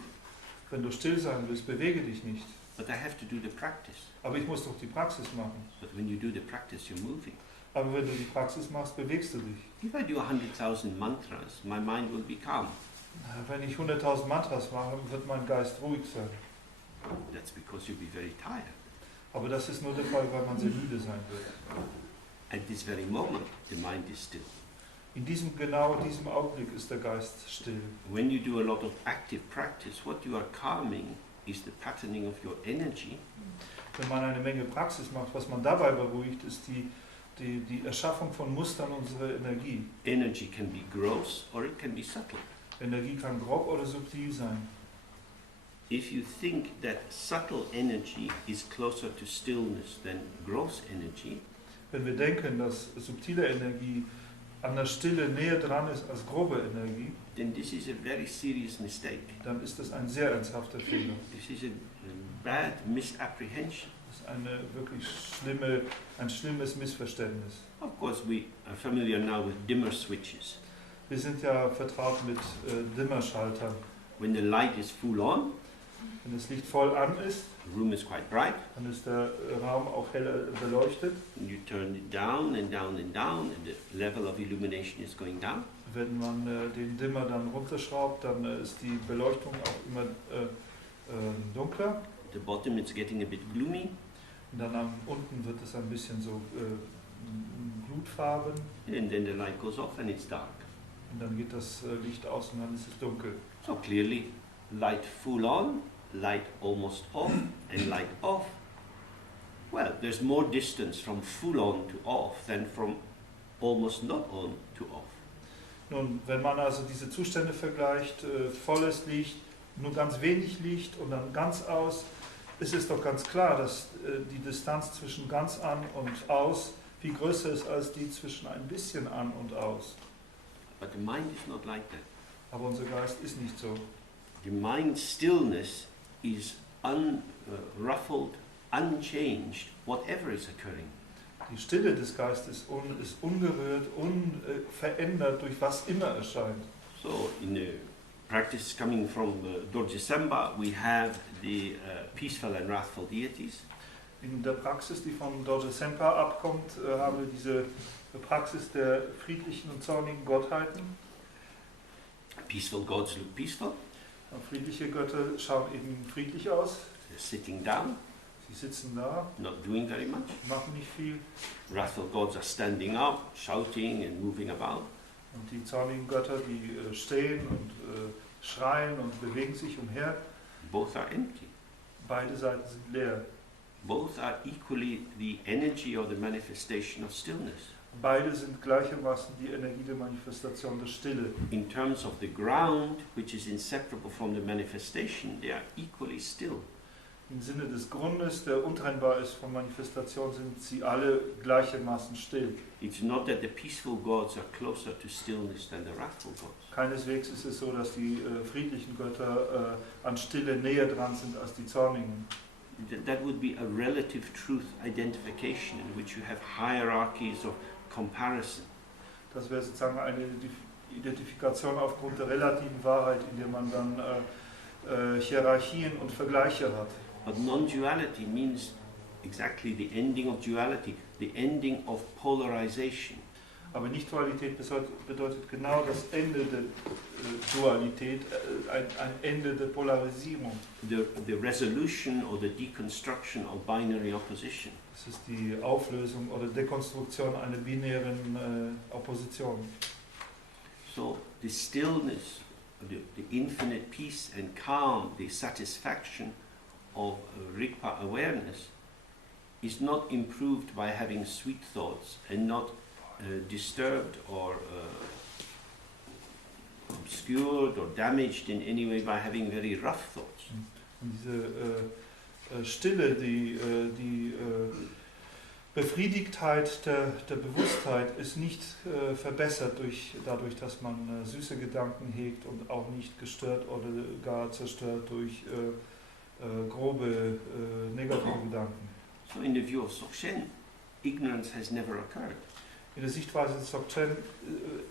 Wenn du still sein willst, bewege dich nicht. But I have to do the practice. Aber ich muss doch die Praxis machen. But when you do the practice, you're moving. Aber wenn du die Praxis machst, bewegst du dich. If I do 100,000 mantras, my mind will be calm. Wenn ich 100.000 Mantras mache, wird mein Geist ruhig sein. That's because you'll be very tired. Aber das ist nur der Fall, weil man sehr müde sein wird. At this very moment, the mind is still. In genau diesem Augenblick ist der Geist still. When you do a lot of active practice, what you are calming is the patterning of your energy. Wenn man eine Menge Praxis macht, was man dabei beruhigt, ist die Erschaffung von Mustern unserer Energie. Energy can be gross or it can be subtle. Energie kann grob oder subtil sein. If you think that subtle energy is closer to stillness than gross energy, Wenn wir denken, dass subtile Energie an der Stille näher dran ist als grobe Energie, then this is a very serious mistake. dann ist das ein sehr ernsthafter Fehler. This is a bad misapprehension. Das ist ein schlimmes Missverständnis. Of course, we are familiar now with dimmer switches. Wir sind ja vertraut mit Dimmerschaltern. When the light is full on, Wenn das Licht voll an ist, the room is quite bright, dann ist der Raum auch hell beleuchtet. and you turn it down and down and down, and the level of illumination is going down. Wenn man den Dimmer dann runterschraubt, dann ist die Beleuchtung auch immer dunkler. At the bottom, it's getting a bit gloomy, Und dann unten wird es ein bisschen so glutfarben. and then the light goes off and it's dark. Und dann geht das Licht aus und dann ist es dunkel. So clearly, light full on, light almost off, and light off. Well, there's more distance from full on to off than from almost not on to off. Nun, wenn man also diese Zustände vergleicht, volles Licht, nur ganz wenig Licht und dann ganz aus, ist es doch ganz klar, dass die Distanz zwischen ganz an und aus viel größer ist als die zwischen ein bisschen an und aus. But the mind is not like that. Aber unser Geist ist nicht so. The mind's stillness is unruffled, unchanged, whatever is occurring. Die Stille des Geistes ist ungerührt, unverändert durch was immer erscheint. So in the practice coming from Dzogchen, we have the peaceful and wrathful deities. In der Praxis, die von Dzogchen abkommt, haben wir diese Praxis der friedlichen und zornigen Gottheiten. Peaceful gods look peaceful. Friedliche Götter schauen eben friedlich aus. They're sitting down, Sie sitzen da, not doing very much. machen nicht viel. Wrathful gods are standing up, shouting and moving about. Und die zornigen Götter, die stehen und schreien und bewegen sich umher. Both are empty. Beide Seiten sind leer. Both are equally the energy or the manifestation of stillness. Beide sind gleichermaßen die Energie der Manifestation der Stille. In terms of the ground, which is inseparable from the manifestation, they are equally still. Im Sinne des Grundes, der untrennbar ist von Manifestation, sind sie alle gleichermaßen still. It's not that the peaceful gods are closer to stillness than the wrathful gods. Keineswegs ist es so, dass die friedlichen Götter an Stille näher dran sind als die zornigen. That would be a relative truth identification in which you have hierarchies of comparison. Das wäre sozusagen eine Identifikation aufgrund der relativen Wahrheit, in der man dann Hierarchien und Vergleiche hat. But non-duality means exactly the ending of duality, the ending of polarization. Aber Nicht-Dualität bedeutet genau das Ende der Dualität, ein Ende der Polarisierung. The resolution or the deconstruction of binary opposition. Das ist die Auflösung oder Dekonstruktion einer binären Opposition. So the stillness, the infinite peace and calm, the satisfaction of Rigpa awareness is not improved by having sweet thoughts and not disturbed or obscured or damaged in any way by having very rough thoughts. Und diese Stille, die Befriedigtheit der Bewusstheit ist nicht verbessert dadurch, dass man süße Gedanken hegt und auch nicht gestört oder gar zerstört durch grobe negative Gedanken. So in the view of Dzogchen, ignorance has never occurred. In der Sichtweise des Dzogchen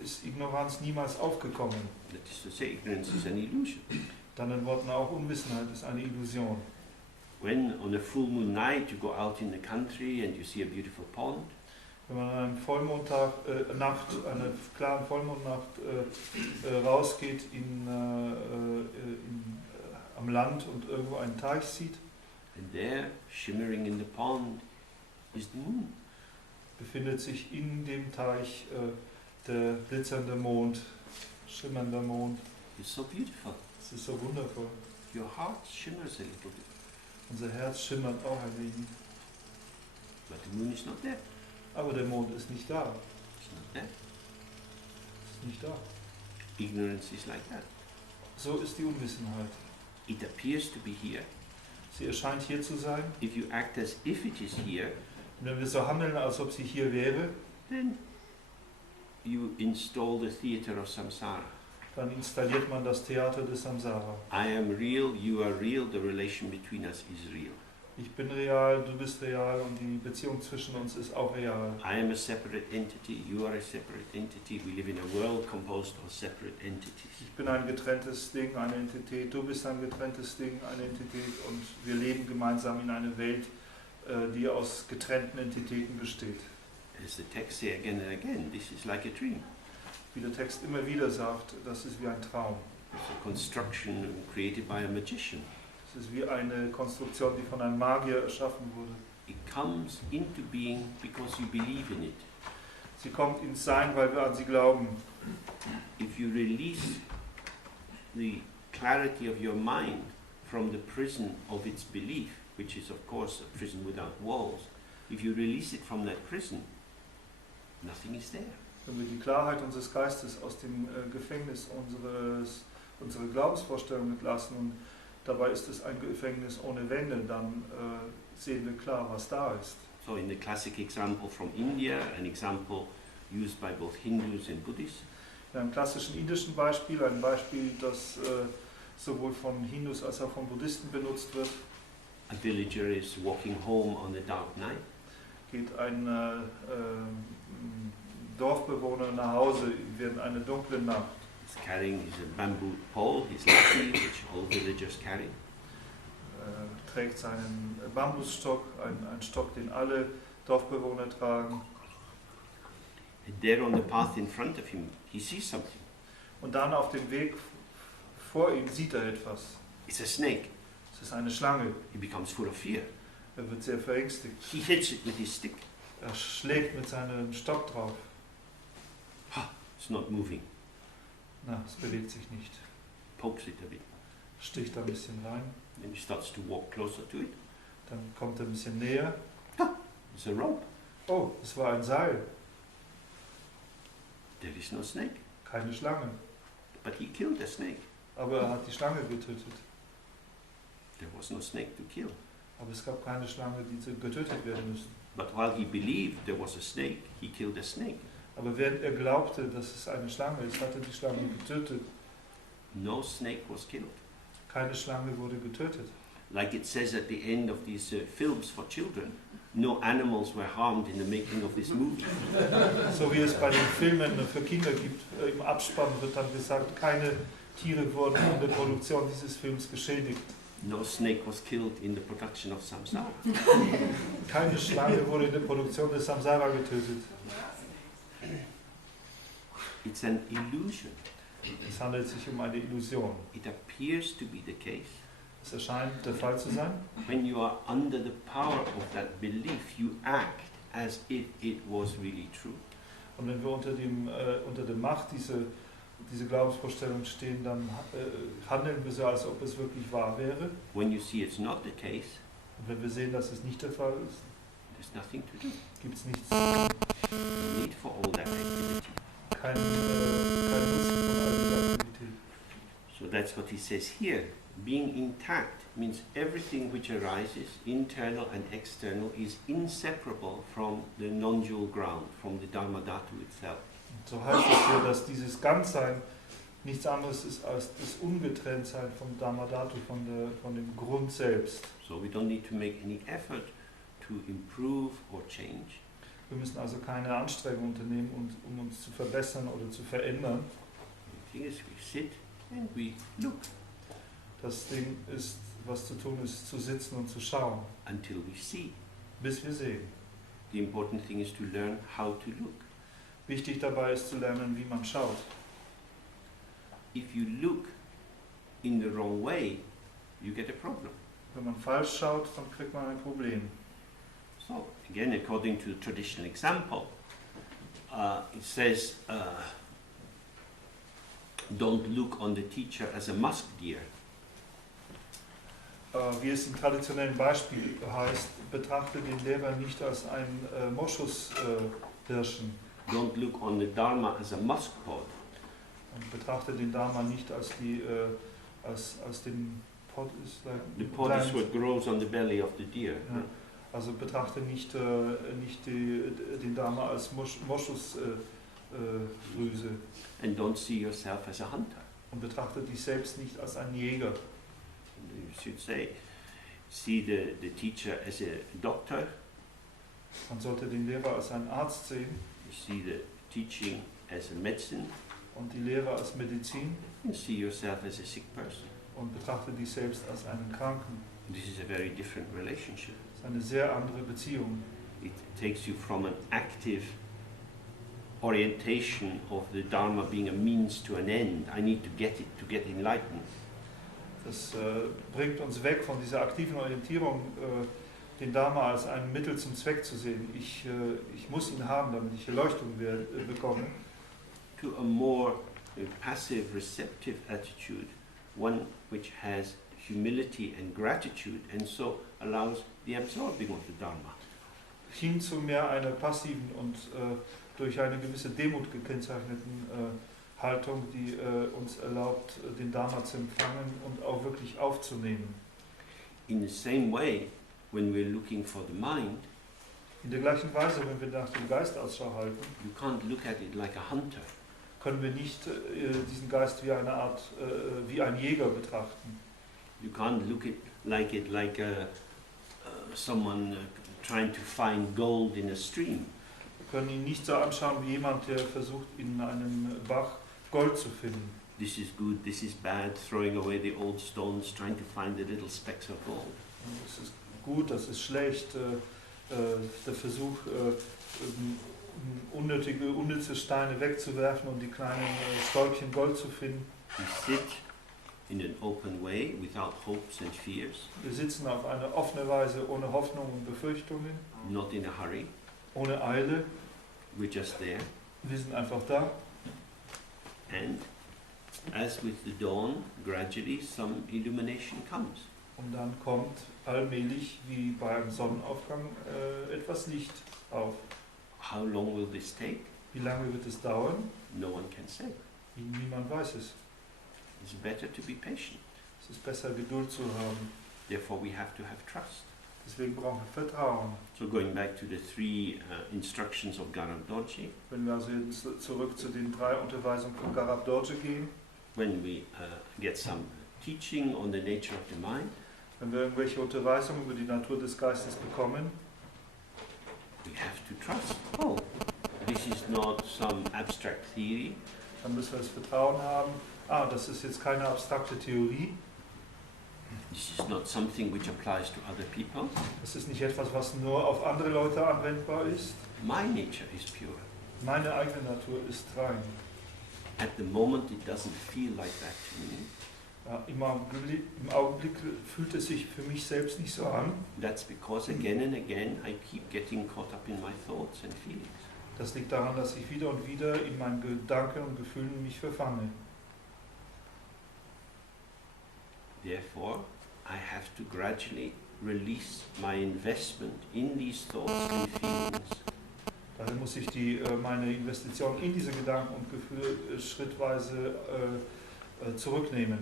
ist Ignoranz niemals aufgekommen. That is to say, ignorance is an illusion. Mit anderen Worten, auch Unwissenheit ist eine Illusion. When on a full moon night you go out in the country and you see a beautiful pond, Wenn man an einem einer klaren Vollmondnacht rausgeht am Land und irgendwo einen Teich sieht, and there, shimmering in the pond, is the moon. befindet sich in dem Teich der glitzernde Mond, schimmernder Mond. It's so beautiful. Es ist so wundervoll. Your heart shimmers a little bit, Unser Herz schimmert auch ein wenig. but the moon is not there. Aber der Mond ist nicht da. It's not there. Ist nicht da. Ignorance is like that. So ist die Unwissenheit. It appears to be here. Sie erscheint hier zu sein. If you act as if it is here, Und wenn wir so handeln, als ob sie hier wäre, then you install the theater of samsara. dann installiert man das Theater des Samsara. I am real, you are real, the relation between us is real. Ich bin real, du bist real und die Beziehung zwischen uns ist auch real. I am a separate entity, you are a separate entity. We live in a world composed of separate entities. Ich bin ein getrenntes Ding, eine Entität, du bist ein getrenntes Ding, eine Entität und wir leben gemeinsam in einer Welt, die aus getrennten Entitäten besteht. As the text say again and again, this is like a dream. Wie der Text immer wieder sagt, das ist wie ein Traum. It's a construction created by a magician. Es ist wie eine Konstruktion, die von einem Magier erschaffen wurde. It comes into being because you believe in it. Sie kommt ins Sein, weil wir an sie glauben. If you release the clarity of your mind from the prison of its belief, which is of course a prison without walls, if you release it from that prison, nothing is there. Wenn wir die Klarheit unseres Geistes aus dem Gefängnis unserer Glaubensvorstellung entlassen und dabei ist es ein Gefängnis ohne Wände, dann sehen wir klar, was da ist. So in the classic example from India, an example used by both Hindus and Buddhists, In einem klassischen indischen Beispiel, ein Beispiel, das sowohl von Hindus als auch von Buddhisten benutzt wird, a villager is walking home on a dark night. geht ein Dorfbewohner nach Hause während einer dunklen Nacht. He's carrying his bamboo pole, his lathi, which all villagers carry. Trägt seinen Bambusstock, einen Stock, den alle Dorfbewohner tragen. And there on the path in front of him, he sees something. Und dann auf dem Weg vor ihm sieht er etwas. It's a snake. Es ist eine Schlange. He becomes full of fear. Er wird sehr verängstigt. He hits it with his stick. Er schlägt mit seinem Stock drauf. It's not moving. Na, es bewegt sich nicht. Pokes it a bit. Sticht da ein bisschen rein. Then he starts to walk closer to it. Dann kommt er ein bisschen näher. It's a rope. Oh, es war ein Seil. There is no snake. Keine Schlange. But he killed the snake. Aber er hat die Schlange getötet. There was no snake to kill. Aber es gab keine Schlange, die getötet werden müsste. But while he believed there was a snake, he killed a snake. Aber während er glaubte, dass es eine Schlange ist, hat er die Schlange getötet. No snake was killed. Keine Schlange wurde getötet. Like it says at the end of these films for children, no animals were harmed in the making of this movie. So wie es bei den Filmen für Kinder gibt, im Abspann wird dann gesagt, keine Tiere wurden in der Produktion dieses Films geschädigt. No snake was killed in the production of Samsara. Keine Schlange wurde in der Produktion des Samsara getötet. It's an illusion. Es handelt sich um eine Illusion. It appears to be the case. Es erscheint der Fall zu sein. When you are under the power of that belief, you act as if it was really true. Und wenn wir unter der Macht diese Glaubensvorstellung stehen, dann handeln wir so, als ob es wirklich wahr wäre. When you see it's not the case, Und wenn wir sehen, dass es nicht der Fall ist, there's nothing to do. gibt es nichts, No need for all that activity. kein Nutzen von all dieser Aktivität. So that's what he says here. Being intact means everything which arises, internal and external, is inseparable from the non-dual ground, from the Dharma Dhatu itself. Und so heißt es hier, dass dieses Ganzsein nichts anderes ist als das Ungetrenntsein vom Dharma Dhatu, von dem Grund selbst. So we don't need to make any effort to improve or change. Wir müssen also keine Anstrengung unternehmen, um uns zu verbessern oder zu verändern. The thing is, we sit and we look Das Ding ist, was zu tun ist, zu sitzen und zu schauen, until we see. bis wir sehen. The important thing is to learn how to look. Wichtig dabei ist zu lernen, wie man schaut. If you look in the wrong way, you get a problem. Wenn man falsch schaut, dann kriegt man ein Problem. So, again, according to the traditional example, it says, don't look on the teacher as a musk deer. Wie es im traditionellen Beispiel heißt, betrachte den Lehrer nicht als einen Moschushirschen Don't look on the Dharma as a musk pod. und betrachte den Dharma nicht als den Pod ist. The pod is what grows on the belly of the deer. Ja. Also betrachte nicht den Dharma als Moschusdrüse And don't see yourself as a hunter. und betrachte dich selbst nicht als einen Jäger. You should say, see the teacher as a doctor, Man sollte den Lehrer als einen Arzt sehen you see the teaching as a medicine, und die Lehre als Medizin and see yourself as a sick person. und betrachte dich selbst als einen Kranken. This is a very different relationship. Das ist eine sehr andere Beziehung. It takes you from an active orientation of the Dharma being a means to an end. I need to get it to get enlightened. Das bringt uns weg von dieser aktiven Orientierung, den Dharma als ein Mittel zum Zweck zu sehen. Ich muss ihn haben, damit ich Erleuchtung bekomme. To a more passive, receptive attitude, one which has humility and gratitude, and so allows the absorbing of the Dharma. Hin zu mehr einer passiven und durch eine gewisse Demut gekennzeichneten Haltung, die uns erlaubt, den Dharma zu empfangen und auch wirklich aufzunehmen. In the same way, when we're looking for the mind, In der gleichen Weise, wenn wir nach dem Geist Ausschau halten, you can't look at it like a hunter. können wir nicht diesen Geist wie eine Art, wie ein Jäger betrachten. You can't look at like someone trying to find gold in a stream. Wir können ihn nicht so anschauen wie jemand, der versucht, in einem Bach Gold zu finden. This is good, this is bad, throwing away the old stones, trying to find the little specks of gold. Das ist gut, das ist schlecht. Der Versuch, unnütze Steine wegzuwerfen und die kleinen Stäubchen Gold zu finden. We sit in an open way without hopes and fears, Wir sitzen auf eine offene Weise ohne Hoffnung und Befürchtungen, not in a hurry. ohne Eile. We're just there. Wir sind einfach da. And as with the dawn, gradually some illumination comes. Und dann kommt allmählich, wie beim Sonnenaufgang, etwas Licht auf. How long will this take? Wie lange wird es dauern? No one can say. Niemand weiß es. It's better to be patient. Es ist besser, Geduld zu haben. Therefore, we have to have trust. Deswegen brauchen wir Vertrauen. So going back to the three instructions of Garab Dorje, Wenn wir also jetzt zurück zu den 3 Unterweisungen von Garab Dorje gehen, when we get some teaching on the nature of the mind, wenn wir irgendwelche Unterweisungen über die Natur des Geistes bekommen, we have to trust. Oh, this is not some abstract theory. dann müssen wir das Vertrauen haben. Das ist jetzt keine abstrakte Theorie. This is not something which applies to other people. Das ist nicht etwas, was nur auf andere Leute anwendbar ist. My nature is pure. Meine eigene Natur ist rein. At the moment, it doesn't feel like that to me. Ja, im Augenblick fühlt es sich für mich selbst nicht so an. That's because again and again I keep getting caught up in my thoughts and feelings. Das liegt daran, dass ich wieder und wieder in meinen Gedanken und Gefühlen mich verfange. Therefore, I have to gradually release my investment in these thoughts and feelings. Daher muss ich meine Investition in diese Gedanken und Gefühle schrittweise zurücknehmen.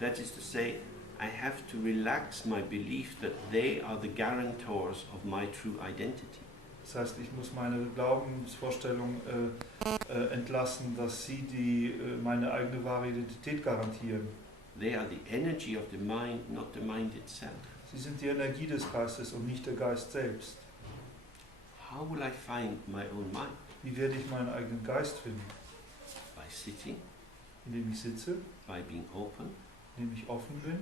That is to say, I have to relax my belief that they are the guarantors of my true identity. Das heißt, ich muss meine Glaubensvorstellung entlassen, dass sie meine eigene wahre Identität garantieren. They are the energy of the mind, not the mind itself. Sie sind die Energie des Geistes und nicht der Geist selbst. How will I find my own mind? Wie werde ich meinen eigenen Geist finden? By sitting, Indem ich sitze, by being open, indem ich offen bin,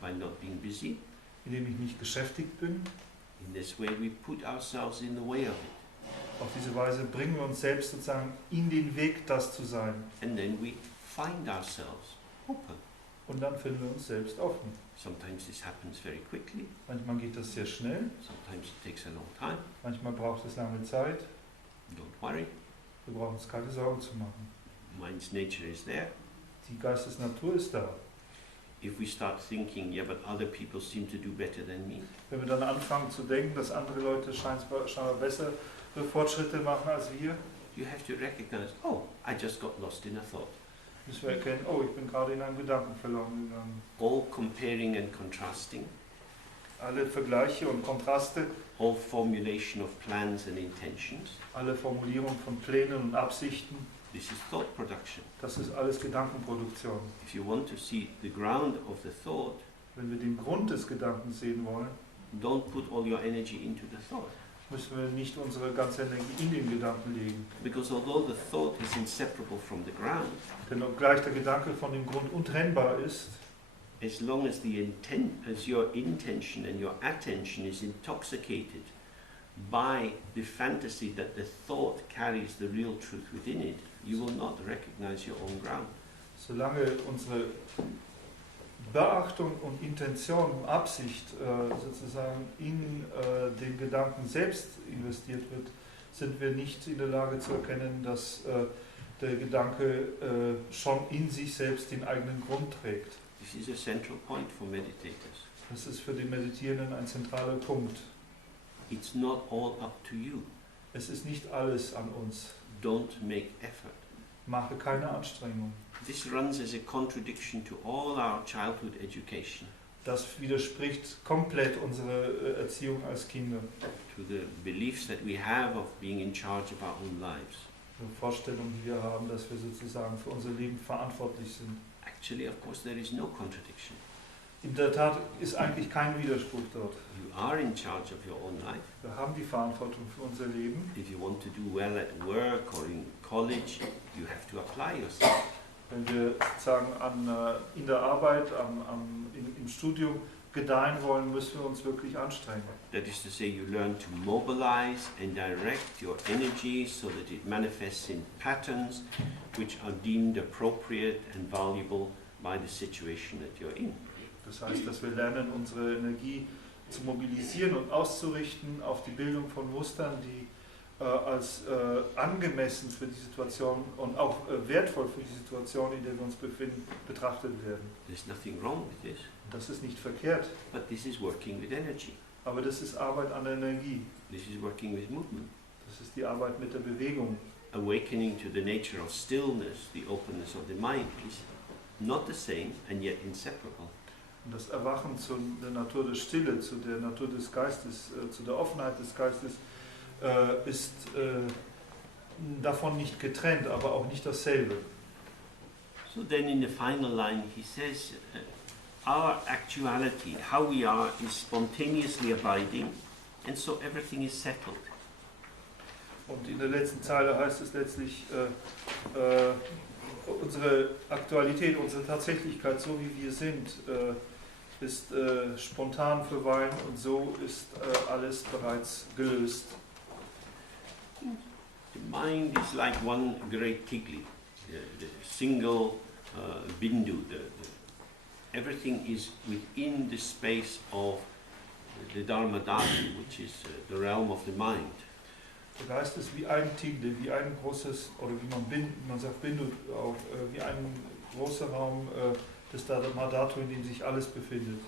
by not being busy. indem ich nicht beschäftigt bin. In this way we put ourselves in the way of it. Auf diese Weise bringen wir uns selbst sozusagen in den Weg, das zu sein. And then we find ourselves open. Und dann finden wir uns selbst offen. Sometimes this happens very quickly, Manchmal geht das sehr schnell, sometimes it takes a long time. manchmal braucht es lange Zeit. Don't worry, Wir brauchen uns keine Sorgen zu machen. mind's nature is there. Die Geistesnatur ist da. If we start thinking, yeah, but other people seem to do better than me, Wenn wir dann anfangen zu denken, dass andere Leute scheinbar bessere Fortschritte machen als wir, you have to recognize, oh, I just got lost in a thought. müssen wir erkennen, oh, ich bin gerade in einem Gedanken verloren gegangen. All comparing and contrasting, Alle Vergleiche und Kontraste, all formulation of plans and intentions, alle Formulierungen von Plänen und Absichten, this is thought production. das ist alles Gedankenproduktion. If you want to see the ground of the thought, Wenn wir den Grund des Gedankens sehen wollen, don't put all your energy into the thought. müssen wir nicht unsere ganze Energie in den Gedanken legen. Because although the thought is inseparable from the ground, Denn obgleich der Gedanke von dem Grund untrennbar ist, as long as your intention and your attention is intoxicated by the fantasy that the thought carries the real truth within it, you will not recognize your own ground. solange unsere Beachtung und Intention und Absicht sozusagen in den Gedanken selbst investiert wird, sind wir nicht in der Lage zu erkennen, dass der Gedanke schon in sich selbst den eigenen Grund trägt. This is a central point for meditators. Das ist für den Meditierenden ein zentraler Punkt. It's not all up to you. Es ist nicht alles an uns. Don't make effort. Mache keine Anstrengung. This runs as a contradiction to all our childhood education, Das widerspricht komplett unserer Erziehung als Kinder. to the beliefs that we have of being in charge of our own lives. Die Vorstellung, die wir haben, dass wir sozusagen für unser Leben verantwortlich sind. Actually, of course, there is no contradiction. In der Tat ist eigentlich kein Widerspruch dort. You are in charge of your own life. Wir haben die Verantwortung für unser Leben. If you want to do well at work or in college, you have to apply yourself. Wenn wir sozusagen in der Arbeit, im Studium gedeihen wollen, müssen wir uns wirklich anstrengen. That is to say, you learn to mobilize and direct your energy so that it manifests in patterns which are deemed appropriate and valuable by the situation that you're in. Das heißt, dass wir lernen, unsere Energie zu mobilisieren und auszurichten auf die Bildung von Mustern, die als angemessen für die Situation und auch wertvoll für die Situation, in der wir uns befinden, betrachtet werden. There's nothing wrong with this, Das ist nicht verkehrt, but this is working with energy. aber das ist Arbeit an der Energie. This is working with movement. Das ist die Arbeit mit der Bewegung. Awakening to the nature of stillness, the openness of the mind, is not the same and yet inseparable. Und das Erwachen zu der Natur der Stille, zu der Natur des Geistes, zu der Offenheit des Geistes, ist davon nicht getrennt, aber auch nicht dasselbe. So then in the final line he says, our actuality, how we are, is spontaneously abiding, and so everything is settled. Und in der letzten Zeile heißt es letztlich, unsere Aktualität, unsere Tatsächlichkeit, so wie wir sind, ist spontan verweilen und so ist alles bereits gelöst. The mind is like one great tigli, the single bindu. Everything is within the space of the Dharma Dhatu, which is the realm of the mind. Der Geist ist wie ein Tigde, wie ein großes, oder wie man sagt Bindu auch, wie ein großer Raum des Dharma Dhatu, in dem sich alles befindet.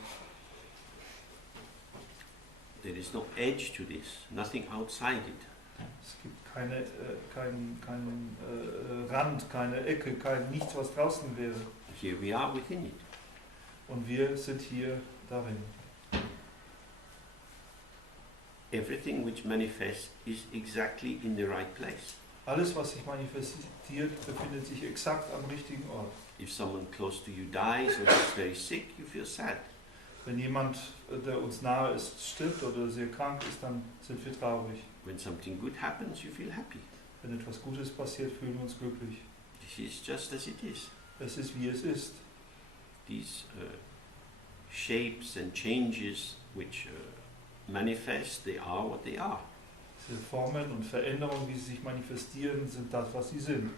There is no edge to this, nothing outside it. Es gibt keinen Rand, keine Ecke, nichts, was draußen wäre. Here we are within it. Und wir sind hier darin. Everything which manifests is exactly in the right place. Alles, was sich manifestiert, befindet sich exakt am richtigen Ort. If someone close to you dies or is very sick, you feel sad. Wenn jemand, der uns nahe ist, stirbt oder sehr krank ist, dann sind wir traurig. When something good happens, you feel happy. Wenn etwas Gutes passiert, fühlen wir uns glücklich. This is just as it is. Es ist, wie es ist. These shapes and changes which manifest, they are what they are. Diese Formen und Veränderungen, wie sie sich manifestieren, sind das, was sie sind.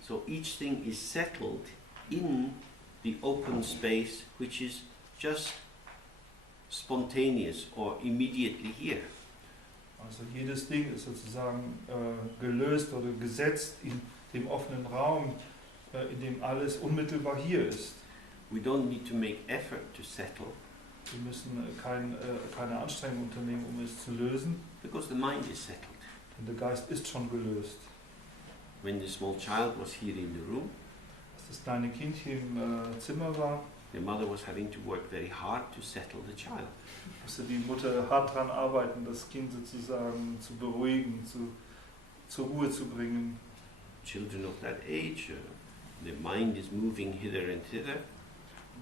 So each thing is settled in the open space which is just spontaneous or immediately here. Also jedes Ding ist sozusagen gelöst oder gesetzt in dem offenen Raum, in dem alles unmittelbar hier ist. We don't need to make effort to settle Wir müssen keine Anstrengung unternehmen, um es zu lösen, because the mind is settled. denn der Geist ist schon gelöst. When the small child was here in the room, Als das kleine Kind hier im Zimmer war, the mother was having to work very hard to settle the child. musste die Mutter hart daran arbeiten, das Kind sozusagen zu beruhigen, zur Ruhe zu bringen. Children of that age, the mind is moving hither and thither.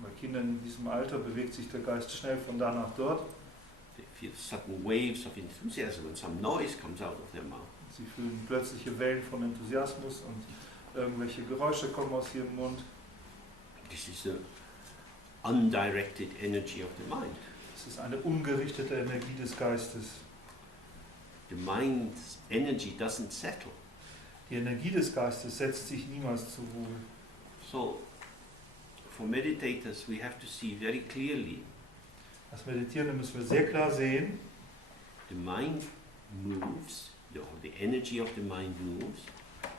Bei Kindern in diesem Alter bewegt sich der Geist schnell von da nach dort. They feel sudden waves of enthusiasm when some noise comes out of their mouth. Sie fühlen plötzliche Wellen von Enthusiasmus und irgendwelche Geräusche kommen aus ihrem Mund. This is the undirected energy of the mind. Es ist eine ungerichtete Energie des Geistes. The mind's energy doesn't settle. Die Energie des Geistes setzt sich niemals zur Ruhe. So, for meditators, we have to see very clearly Als Meditierende müssen wir sehr klar sehen, the mind moves, the energy of the mind moves.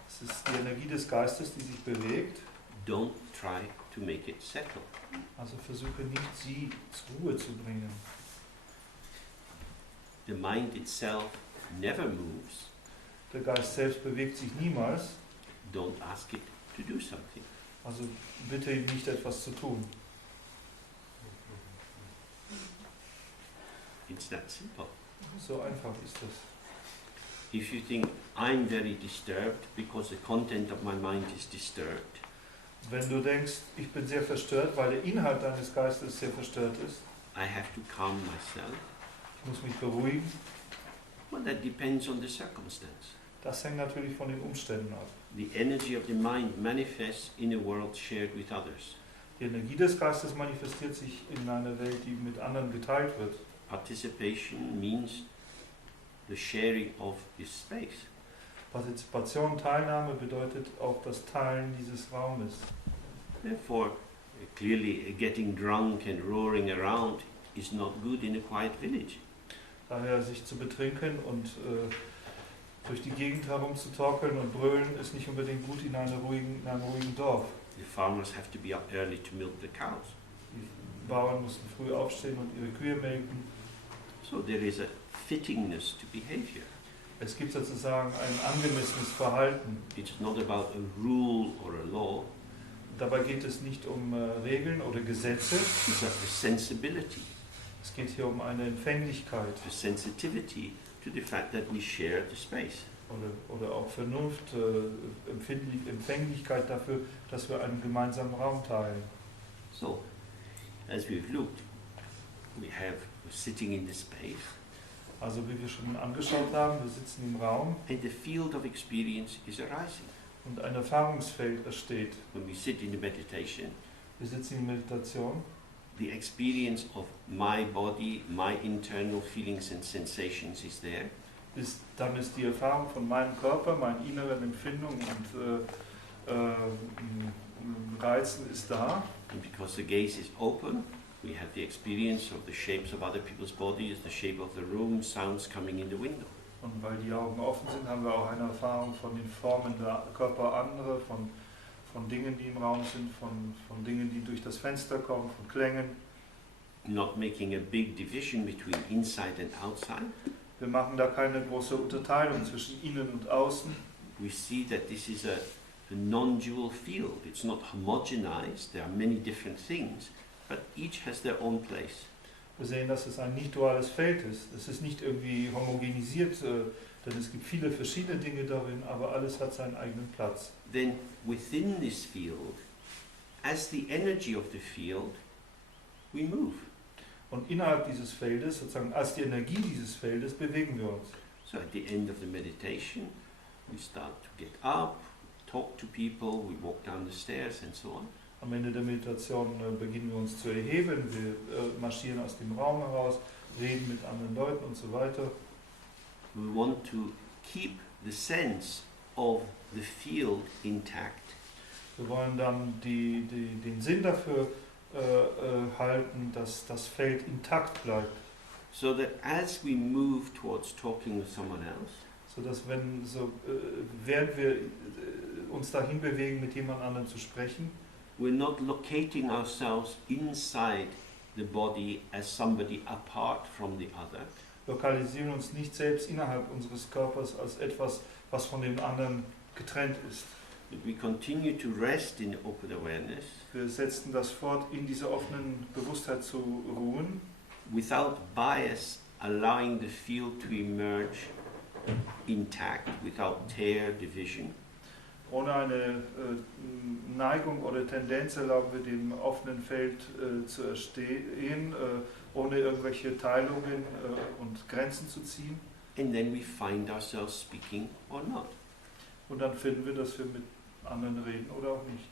es ist die Energie des Geistes, die sich bewegt. Don't try to make it settle. Also versuche nicht, sie zur Ruhe zu bringen. The mind itself never moves. Der Geist selbst bewegt sich niemals. Don't ask it to do something. Also bitte ihm nicht etwas zu tun. It's that simple. So einfach ist das. If you think I'm very disturbed because the content of my mind is disturbed, Wenn du denkst, ich bin sehr verstört, weil der Inhalt deines Geistes sehr verstört ist, I have to calm myself. ich muss mich beruhigen, Well, that depends on the circumstance. das hängt natürlich von den Umständen ab. The energy of the mind manifests in a world shared with others. Die Energie des Geistes manifestiert sich in einer Welt, die mit anderen geteilt wird. Participation means the sharing of this space. Partizipation, Teilnahme bedeutet auch das Teilen dieses Raumes. Therefore, clearly getting drunk and roaring around is not good in a quiet village. Daher sich zu betrinken und durch die Gegend herumzutorkeln und brüllen ist nicht unbedingt gut in einem ruhigen Dorf. The farmers have to be up early to milk the cows. Die Bauern mussten früh aufstehen und ihre Kühe melken. So there is a fittingness to behavior. Es gibt sozusagen ein angemessenes Verhalten. It's not about a rule or a law. Dabei geht es nicht um Regeln oder Gesetze. It's a sensibility, Es geht hier um eine Empfänglichkeit a sensitivity to the fact that we share the space. oder auch Vernunft, Empfänglichkeit dafür, dass wir einen gemeinsamen Raum teilen. So, as we've looked, we're sitting in the space, Also wie wir schon angeschaut haben, wir sitzen im Raum and the field of experience is arising. und ein Erfahrungsfeld entsteht. When we sit in the meditation, Wir sitzen in Meditation. the experience of my body, my internal feelings and sensations is there. Dann ist die Erfahrung von meinem Körper, meinen inneren Empfindungen und Reizen ist da. And because the gaze is open, we have the experience of the shapes of other people's bodies, the shape of the room, sounds coming in the window. Und weil die Augen offen sind, haben wir auch eine Erfahrung von den Formen der Körper anderer, von Dingen, die im Raum sind, von Dingen, die durch das Fenster kommen, von Klängen. Not making a big division between inside and outside. Wir machen da keine große Unterteilung zwischen innen und außen. We see that this is a non-dual field. It's not homogenized. There are many different things, but each has their own place. Wir sehen, dass es ein nicht-duales Feld ist. Es ist nicht irgendwie homogenisiert, denn es gibt viele verschiedene Dinge darin, aber alles hat seinen eigenen Platz. Then within this field, as the energy of the field, we move. Und innerhalb dieses Feldes, sozusagen als die Energie dieses Feldes, bewegen wir uns. So at the end of the meditation, we start to get up, talk to people, we walk down the stairs and so on. Am Ende der Meditation beginnen wir uns zu erheben, wir marschieren aus dem Raum heraus, reden mit anderen Leuten und so weiter. We want to keep the sense of the field intact. Wir wollen dann den Sinn dafür halten, dass das Feld intakt bleibt. So that as we move towards talking with someone else, Sodass während wir uns dahin bewegen, mit jemand anderem zu sprechen, we're not locating ourselves inside the body as somebody apart from the other, lokalisieren uns nicht selbst innerhalb unseres Körpers als etwas, was von dem anderen getrennt ist. but we continue to rest in open awareness Wir setzen das fort, in dieser offenen Bewusstheit zu ruhen, without bias, allowing the field to emerge intact, without tear, division. ohne eine Neigung oder Tendenz erlauben wir dem offenen Feld zu erstehen, ohne irgendwelche Teilungen und Grenzen zu ziehen. And then we find ourselves speaking or not, Und dann finden wir, dass wir mit anderen reden oder auch nicht.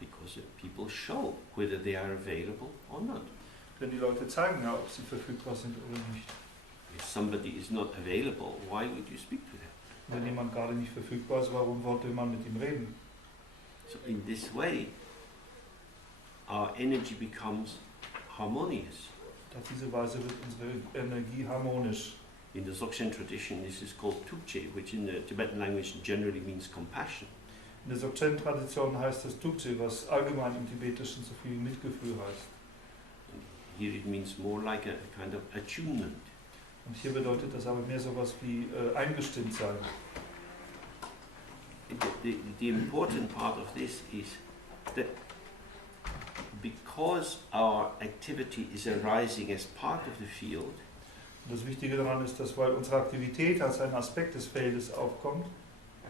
because people show whether they are available or not. Denn die Leute zeigen ja, ob sie verfügbar sind oder nicht. If somebody is not available, why would you speak to them? Wenn jemand gerade nicht verfügbar ist, warum wollte man mit ihm reden? So in this way, our energy becomes harmonious. Auf diese Weise wird unsere Energie harmonisch. In the Dzogchen tradition, this is called Tukche, which in the Tibetan language generally means compassion. In der Dzogchen-Tradition heißt das Tukche, was allgemein im Tibetischen so viel Mitgefühl heißt. And here it means more like a kind of attunement. Und hier bedeutet das aber mehr sowas wie eingestimmt sein. The important part of this is that because our activity is arising as part of the field, Und das Wichtige daran ist, dass weil unsere Aktivität als ein Aspekt des Feldes aufkommt,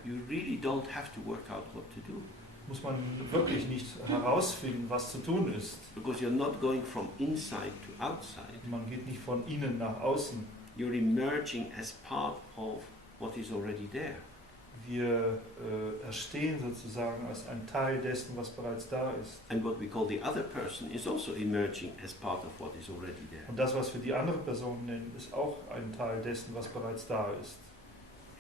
you really don't have to work out what to do. muss man wirklich nicht herausfinden, was zu tun ist. Because you're not going from inside to outside. Man geht nicht von innen nach außen. You're emerging as part of what is already there. Wir erstehen sozusagen als ein Teil dessen, was bereits da ist. And what we call the other person is also emerging as part of what is already there. Und das, was wir die andere Person nennen, ist auch ein Teil dessen, was bereits da ist.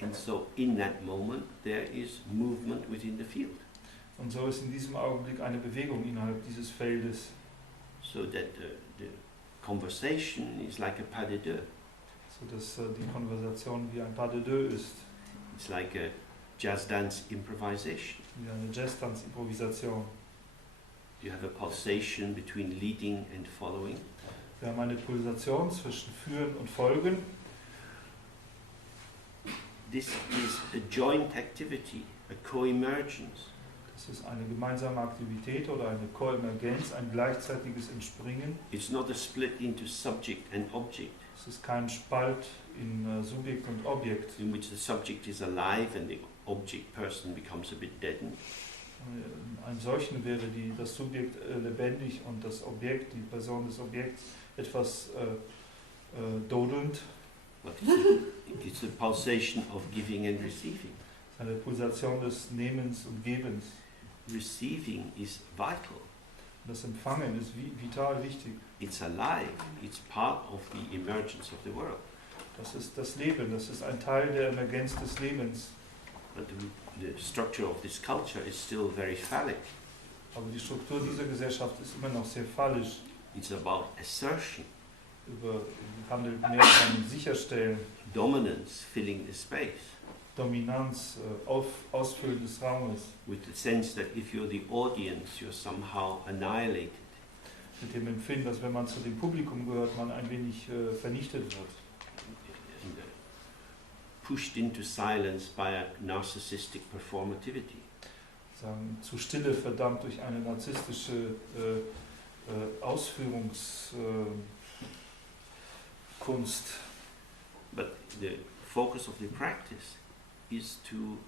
And so in that moment there is movement within the field. Und so ist in diesem Augenblick eine Bewegung innerhalb dieses Feldes, So that the conversation is like a pas de deux. sodass die Konversation wie ein pas de deux ist, It's like a jazz dance improvisation. wie eine Jazz-Tanz-Improvisation. You have a pulsation between leading and following. Wir haben eine Pulsation zwischen Führen und Folgen. This is a joint activity, a co-emergence. Das ist eine gemeinsame Aktivität oder eine Koemergenz, ein gleichzeitiges Entspringen. It's not a split into subject and object, Es ist kein Spalt in Subjekt und Objekt, in which the subject is alive and the object person becomes a bit deadened. Ein solchen wäre das Subjekt lebendig und das Objekt, die Person des Objekts, etwas dodelnd. But it's a pulsation of giving and receiving. Eine Pulsation des Nehmens und Gebens. Receiving is vital. Das Empfangen ist vital wichtig. It's alive. It's part of the emergence of the world. Das ist das Leben, das ist ein Teil der Emergenz des Lebens. But the structure of this culture is still very phallic. Aber die Struktur dieser Gesellschaft ist immer noch sehr fallisch. It's about assertion, Handelt mehr von Sicherstellen, dominance, filling the space, Dominanz, Ausfüllen des Raumes, with the sense that if you're the audience, you're somehow annihilated. mit dem Empfinden, dass wenn man zu dem Publikum gehört, man ein wenig vernichtet wird. And, pushed into silence by a narcissistic performativity. Sagen, zu Stille verdammt durch eine narzisstische Ausführungskunst. But the focus of the practice is to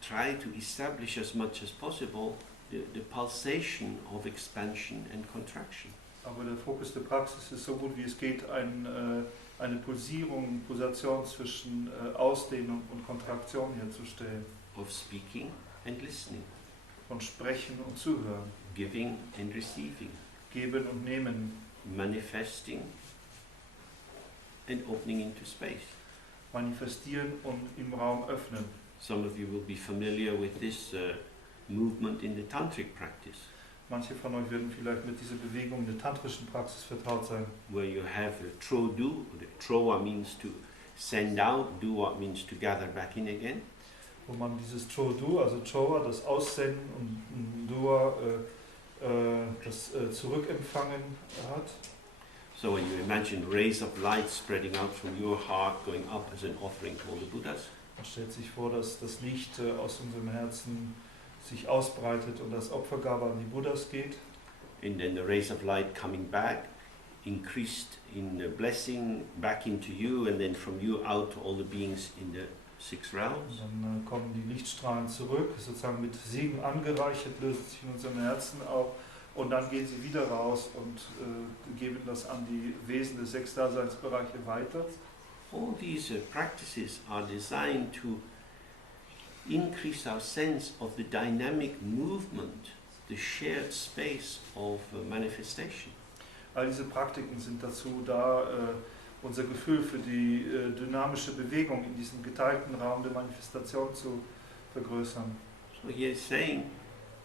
try to establish as much as possible the pulsation of expansion and contraction. Aber der Fokus der Praxis ist so gut wie es geht eine Pulsation zwischen Ausdehnung und Kontraktion herzustellen, Of speaking and listening, von Sprechen und Zuhören, giving and receiving, Geben und Nehmen, manifesting and opening into space. manifestieren und im Raum öffnen. Some of you will be familiar with this movement in the tantric practice, Manche von euch werden vielleicht mit dieser Bewegung in der tantrischen Praxis vertraut sein, where you have a tro-do. The troa means to send out, duwa means to gather back in again. wo man dieses Cho-Du, also Chowa, das Aussenden und Dua, das Zurückempfangen hat. So when you imagine rays of light spreading out from your heart, going up as an offering to all the Buddhas, Man stellt sich vor, dass das Licht aus unserem Herzen sich ausbreitet und als Opfergabe an die Buddhas geht. and then the rays of light coming back, increased in blessing back into you, and then from you out to all the beings in the six Und realms. dann kommen die Lichtstrahlen zurück, sozusagen mit Segen angereichert, lösen sich in unserem Herzen auf und dann gehen sie wieder raus und geben das an die Wesen des sechs Daseinsbereiche weiter. All these practices are designed to increase our sense of the dynamic movement, the shared space of manifestation. All diese Praktiken sind dazu da, unser Gefühl für die dynamische Bewegung in diesem geteilten Raum der Manifestation zu vergrößern. So he is saying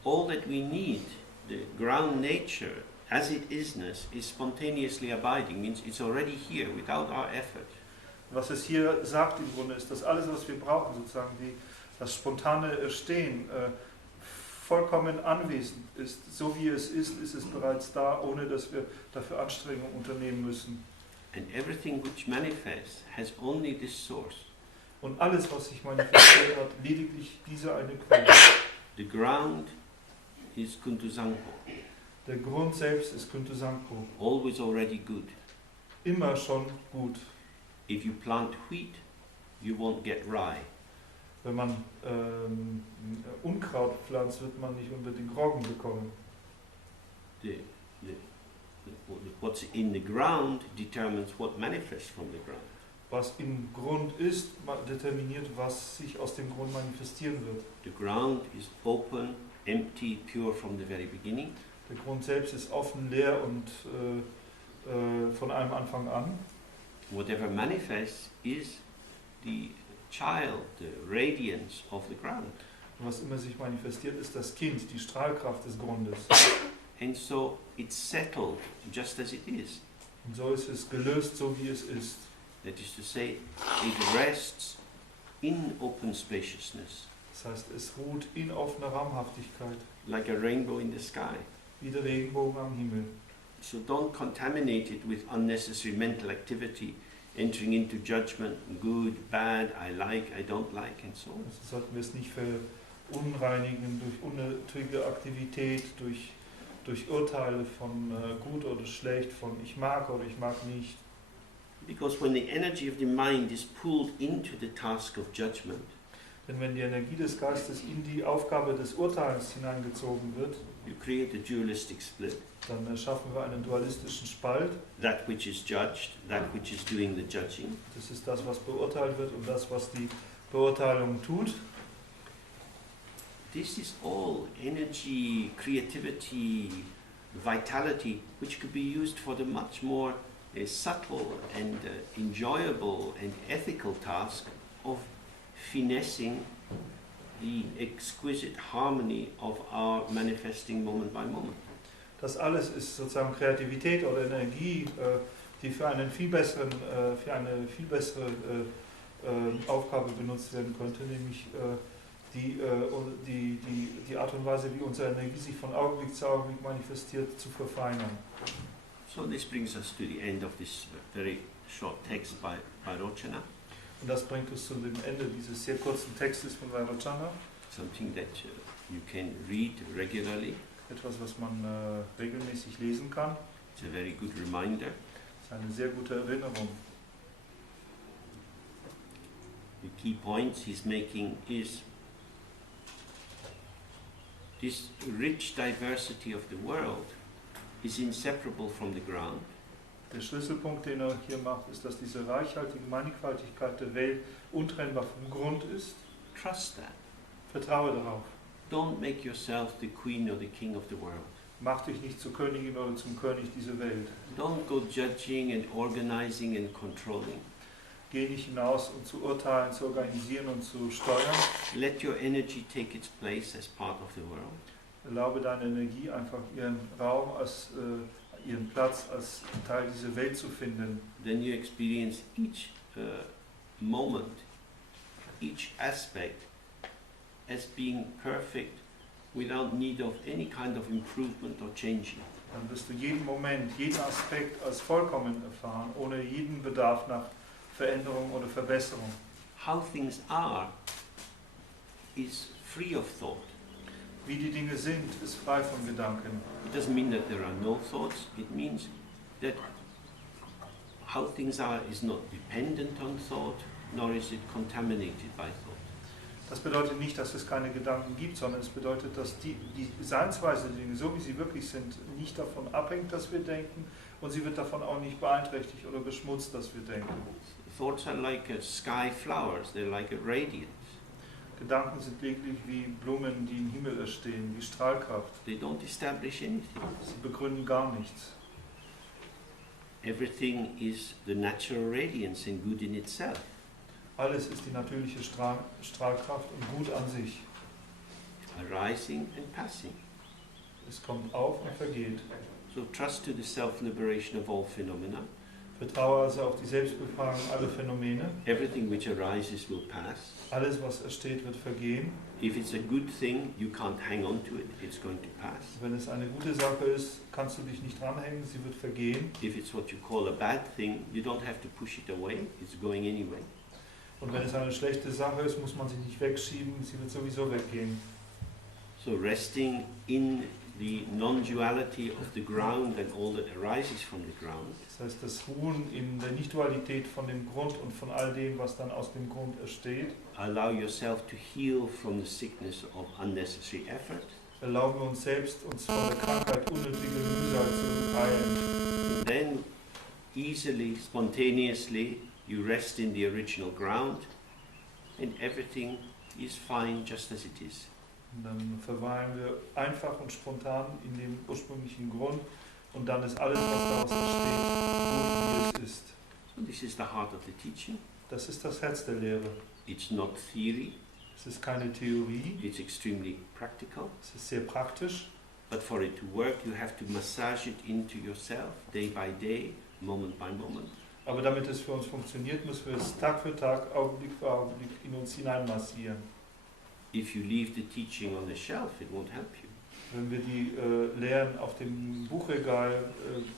all that we need, the ground nature as it isness, is spontaneously abiding, means it's already here without our effort. Was es hier sagt im Grunde ist, dass alles, was wir brauchen, sozusagen das spontane Erstehen, vollkommen anwesend ist. So wie es ist es bereits da, ohne dass wir dafür Anstrengungen unternehmen müssen. And everything which manifests has only this source. Und alles, was sich manifestiert hat, lediglich diese eine Quelle. The ground is Kuntusanko, Der Grund selbst ist Kuntu Sankpo, always already good. immer schon gut. If you plant wheat, you won't get rye. Wenn man Unkraut pflanzt, wird man nicht unbedingt Roggen bekommen. What's in the ground determines what manifests from the ground. Was im Grund ist, determiniert, was sich aus dem Grund manifestieren wird. The ground is open, empty, pure from the very beginning. Der Grund selbst ist offen, leer und von einem Anfang an. Whatever manifests is the child, the radiance of the ground. Und was immer sich manifestiert, ist das Kind, die Strahlkraft des Grundes. And so it's settled just as it is. Und so ist es gelöst, so wie es ist. That is to say, it rests in open spaciousness, Das heißt, es ruht in offener Raumhaftigkeit, like a rainbow in the sky. wie der Regenbogen am Himmel. So don't contaminate it with unnecessary mental activity, entering into judgment, good, bad, I like, I don't like, and so on. Also sollten wir es nicht verunreinigen durch unnötige Aktivität, durch Urteile von gut oder schlecht, von ich mag oder ich mag nicht. Because when the energy of the mind is pulled into the task of judgment, Denn wenn die Energie des Geistes in die Aufgabe des Urteils hineingezogen wird, you create a dualistic split. dann erschaffen wir einen dualistischen Spalt. That which is judged, that which is doing the judging. Das ist das, was beurteilt wird und das, was die Beurteilung tut. This is all energy, creativity, vitality, which could be used for the much more subtle and enjoyable and ethical task of finessing the exquisite harmony of our manifesting moment by moment. Das alles ist sozusagen Kreativität oder Energie, die für eine viel bessere Aufgabe benutzt werden könnte, nämlich die Art und Weise, wie unsere Energie sich von Augenblick zu Augenblick manifestiert, zu verfeinern. So this brings us to the end of this very short text by Vairocana, Und das bringt uns zu dem Ende dieses sehr kurzen Textes von Vairocana. something that you can read regularly. Etwas, was man regelmäßig lesen kann. It's a very good reminder. Das ist eine sehr gute Erinnerung. The key points he's making is this rich diversity of the world is inseparable from the ground. Der Schlüsselpunkt, den er hier macht, ist, dass diese reichhaltige Mannigfaltigkeit der Welt untrennbar vom Grund ist. Trust that. Vertraue darauf. Don't make yourself the queen or the king of the world. Mach dich nicht zur Königin oder zum König dieser Welt. Don't go judging and organizing and controlling. Geh nicht hinaus, um zu urteilen, zu organisieren und zu steuern. Let your energy take its place as part of the world. Erlaube deiner Energie einfach ihren Raum, ihren Platz als Teil dieser Welt zu finden. Then you experience each moment, each aspect as being perfect without need of any kind of improvement or changing. Dann wirst du jeden Moment, jeden Aspekt als vollkommen erfahren, ohne jeden Bedarf nach Veränderung oder Verbesserung. How things are is free of thought. Wie die Dinge sind, ist frei von Gedanken. It doesn't mean that there are no thoughts. It means that how things are is not dependent on thought, nor is it contaminated by thought. Das bedeutet nicht, dass es keine Gedanken gibt, sondern es bedeutet, dass die Seinsweise der Dinge, so wie sie wirklich sind, nicht davon abhängt, dass wir denken, und sie wird davon auch nicht beeinträchtigt oder beschmutzt, dass wir denken. Thoughts are like sky flowers, they're like a radiance. Gedanken sind lediglich wie Blumen, die im Himmel erstehen, wie Strahlkraft. They don't establish anything. Sie begründen gar nichts. Everything is the natural radiance and good in itself. Alles ist die natürliche Strahlkraft und gut an sich. Arising and passing. Es kommt auf und vergeht. So trust to the self-liberation of all phenomena. Vertraue also auf die Selbstbefreiung aller Phänomene. Everything which arises will pass. Alles, was entsteht, wird vergehen. If it's a good thing, you can't hang on to it. It's going to pass. Wenn es eine gute Sache ist, kannst du dich nicht dranhängen, sie wird vergehen. If it's what you call a bad thing, you don't have to push it away. It's going anyway. Und wenn es eine schlechte Sache ist, muss man sie nicht wegschieben, sie wird sowieso weggehen. So resting in the non-duality of the ground and all that arises from the ground. Das heißt, das Ruhen in der Nicht-Dualität von dem Grund und von all dem, was dann aus dem Grund entsteht. Allow yourself to heal from the sickness of unnecessary effort. Erlauben wir uns selbst, uns von der Krankheit unnötiger Mühsal zu heilen. And then easily, spontaneously, you rest in the original ground, and everything is fine just as it is. Und dann verweilen wir einfach und spontan in dem ursprünglichen Grund und dann ist alles, was daraus entsteht, gut wie es ist. So this is the heart of the teaching. Das ist das Herz der Lehre. It's not theory, Es ist keine Theorie, it's extremely practical. es ist sehr praktisch. But for it to work, you have to massage it into yourself, day by day, moment by moment. Aber damit es für uns funktioniert, müssen wir es Tag für Tag, Augenblick für Augenblick in uns hineinmassieren. If you leave the teaching on the shelf, it won't help you. Wenn wir die Lehren auf dem Buchregal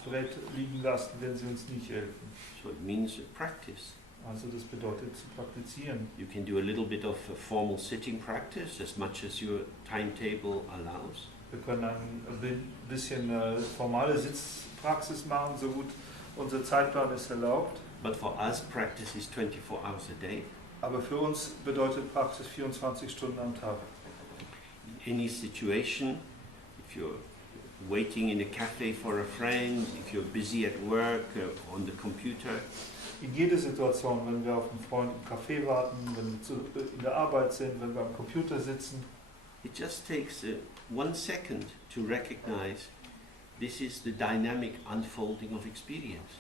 Brett liegen lassen, werden sie uns nicht helfen. So it means a practice. Also das bedeutet zu praktizieren. You can do a little bit of a formal sitting practice, as much as your timetable allows. Wir können ein bisschen formale Sitzpraxis machen, so gut unser Zeitplan es erlaubt. But for us, practice is 24 hours a day. Aber für uns bedeutet Praxis 24 Stunden am Tag. In any situation, if you're waiting in a cafe for a friend, if you're busy at work, on the computer, In jeder Situation, wenn wir auf einen Freund im Café warten, wenn wir in der Arbeit sind, wenn wir am Computer sitzen, it just takes 1 second to recognize this is the dynamic unfolding of experience.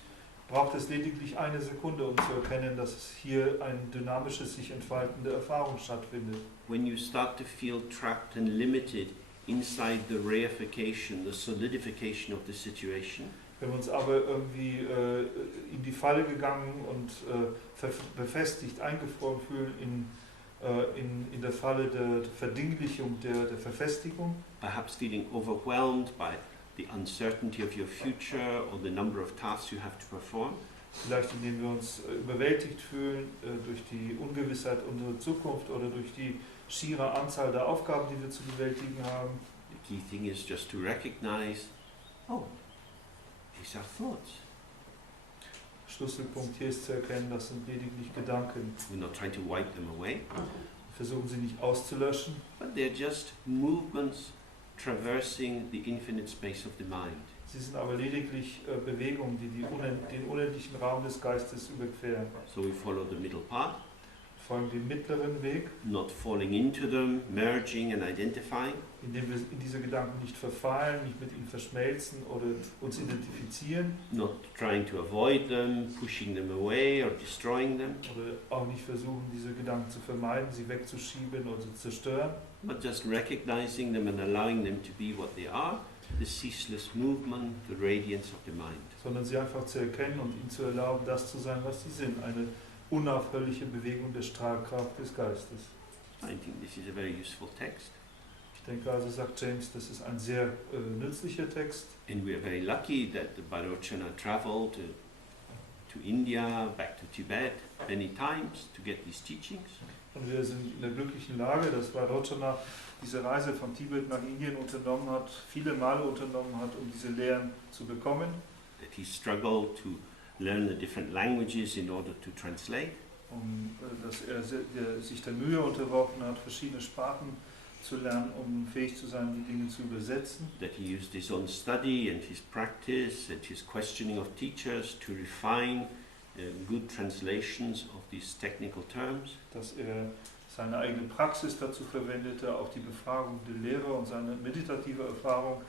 braucht es lediglich eine Sekunde, um zu erkennen, dass es hier ein dynamisches, sich entfaltende Erfahrung stattfindet. When you start to feel trapped and limited inside the reification, the solidification of the situation, Wenn wir uns aber irgendwie in die Falle gegangen und befestigt, eingefroren fühlen in der Falle der Verdinglichung, der Verfestigung, perhaps feeling overwhelmed by the uncertainty of your future or the number of tasks you have to perform, vielleicht indem wir uns überwältigt fühlen durch die Ungewissheit unserer Zukunft oder durch die schiere Anzahl der Aufgaben, die wir zu bewältigen haben. the key thing is just to recognize, oh, these are thoughts. Schlüsselpunkt hier ist zu erkennen, das sind lediglich Gedanken. We're not trying to wipe them away, Versuchen sie nicht auszulöschen, but they're just movements traversing the infinite space of the mind. sie sind aber lediglich Bewegungen, die den unendlichen Raum des Geistes überqueren. So we follow the middle path, Folgen den mittleren Weg, not falling into them, merging and identifying, indem wir in diese Gedanken nicht verfallen, nicht mit ihnen verschmelzen oder uns identifizieren not trying to avoid them, pushing them away or destroying them, oder auch nicht versuchen, diese Gedanken zu vermeiden, sie wegzuschieben oder zu zerstören, but just recognizing them and allowing them to be what they are, the ceaseless movement, the radiance of the mind. sondern sie einfach zu erkennen und ihnen zu erlauben, das zu sein, was sie sind, eine unaufhörliche Bewegung der Strahlkraft des Geistes. I think this is a very useful text, Ich denke also, sagt James, das ist ein sehr nützlicher Text. and we are very lucky that the Vairocana traveled to India, back to Tibet many times to get these teachings. Und wir sind in der glücklichen Lage, dass Vairocana diese Reise von Tibet nach Indien unternommen hat, viele Male unternommen hat, um diese Lehren zu bekommen. That he struggled to learn the different languages in order to translate. Dass er sich der Mühe unterworfen hat, verschiedene Sprachen zu lernen, um fähig zu sein, die Dinge zu übersetzen. That he used his own study and his practice and his questioning of teachers to refine good translations of these technical terms. Dass er seine eigene Praxis dazu verwendete, auch die Befragung der Lehrer und seine meditative Erfahrung,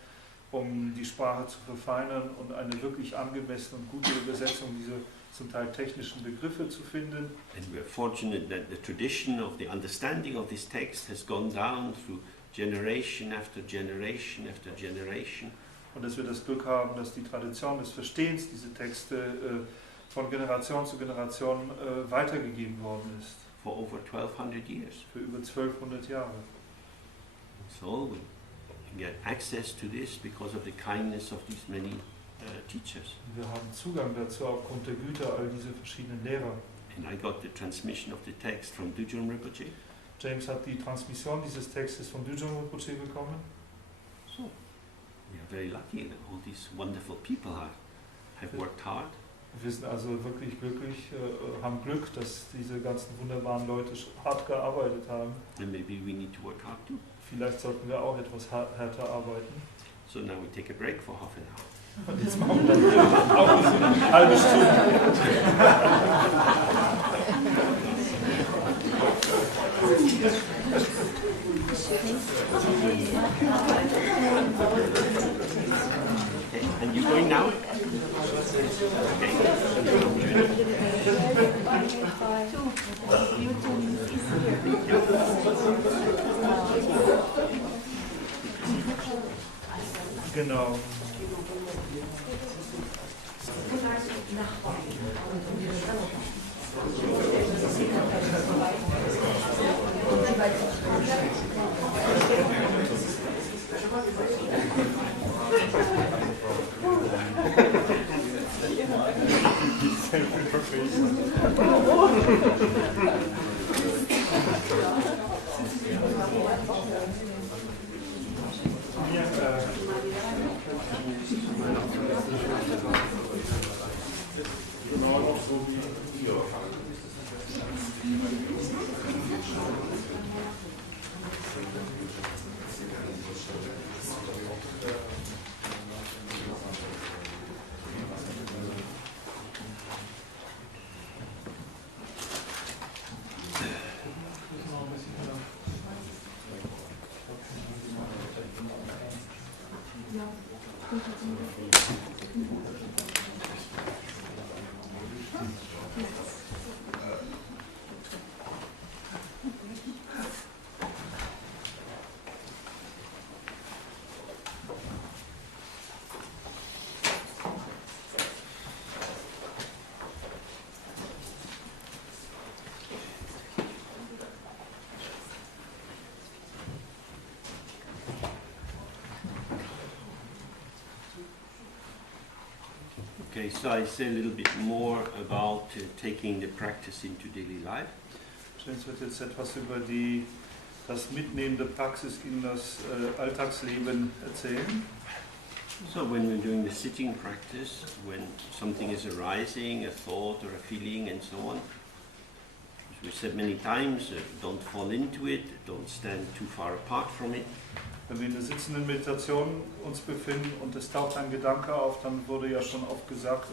um die Sprache zu verfeinern und eine wirklich angemessene und gute Übersetzung dieser zum Teil technischen Begriffe zu finden. And we are fortunate that the tradition of the understanding of this text has gone down through generation after generation after generation. Und dass wir das Glück haben, dass die Tradition des Verstehens dieser Texte von Generation zu Generation weitergegeben worden ist. For over 1200 years. Für über 1200 Jahre. So we get access to this because of the kindness of these many teachers. Wir haben Zugang dazu aufgrund der Güte all dieser verschiedenen Lehrer. And I got the transmission of the text from Dzogchen Rinpoche. James hat die Transmission dieses Textes von Dzogchen Rinpoche bekommen. So we are very lucky that all these wonderful people have worked hard. Wir sind also wirklich glücklich, haben Glück, dass diese ganzen wunderbaren Leute hart gearbeitet haben. And maybe we need to work hard too. Vielleicht sollten wir auch etwas härter arbeiten. So now we take a break for half an hour. Und jetzt machen wir dann auch eine halbe Stunde. now? Genau. Okay, so I say a little bit more about taking the practice into daily life. James wird jetzt etwas über das Mitnehmen der Praxis in das Alltagsleben erzählen. So when we're doing the sitting practice, when something is arising, a thought or a feeling and so on, as we said many times, don't fall into it, don't stand too far apart from it. Wenn wir in der sitzenden Meditation uns befinden und es taucht ein Gedanke auf, dann wurde ja schon oft gesagt,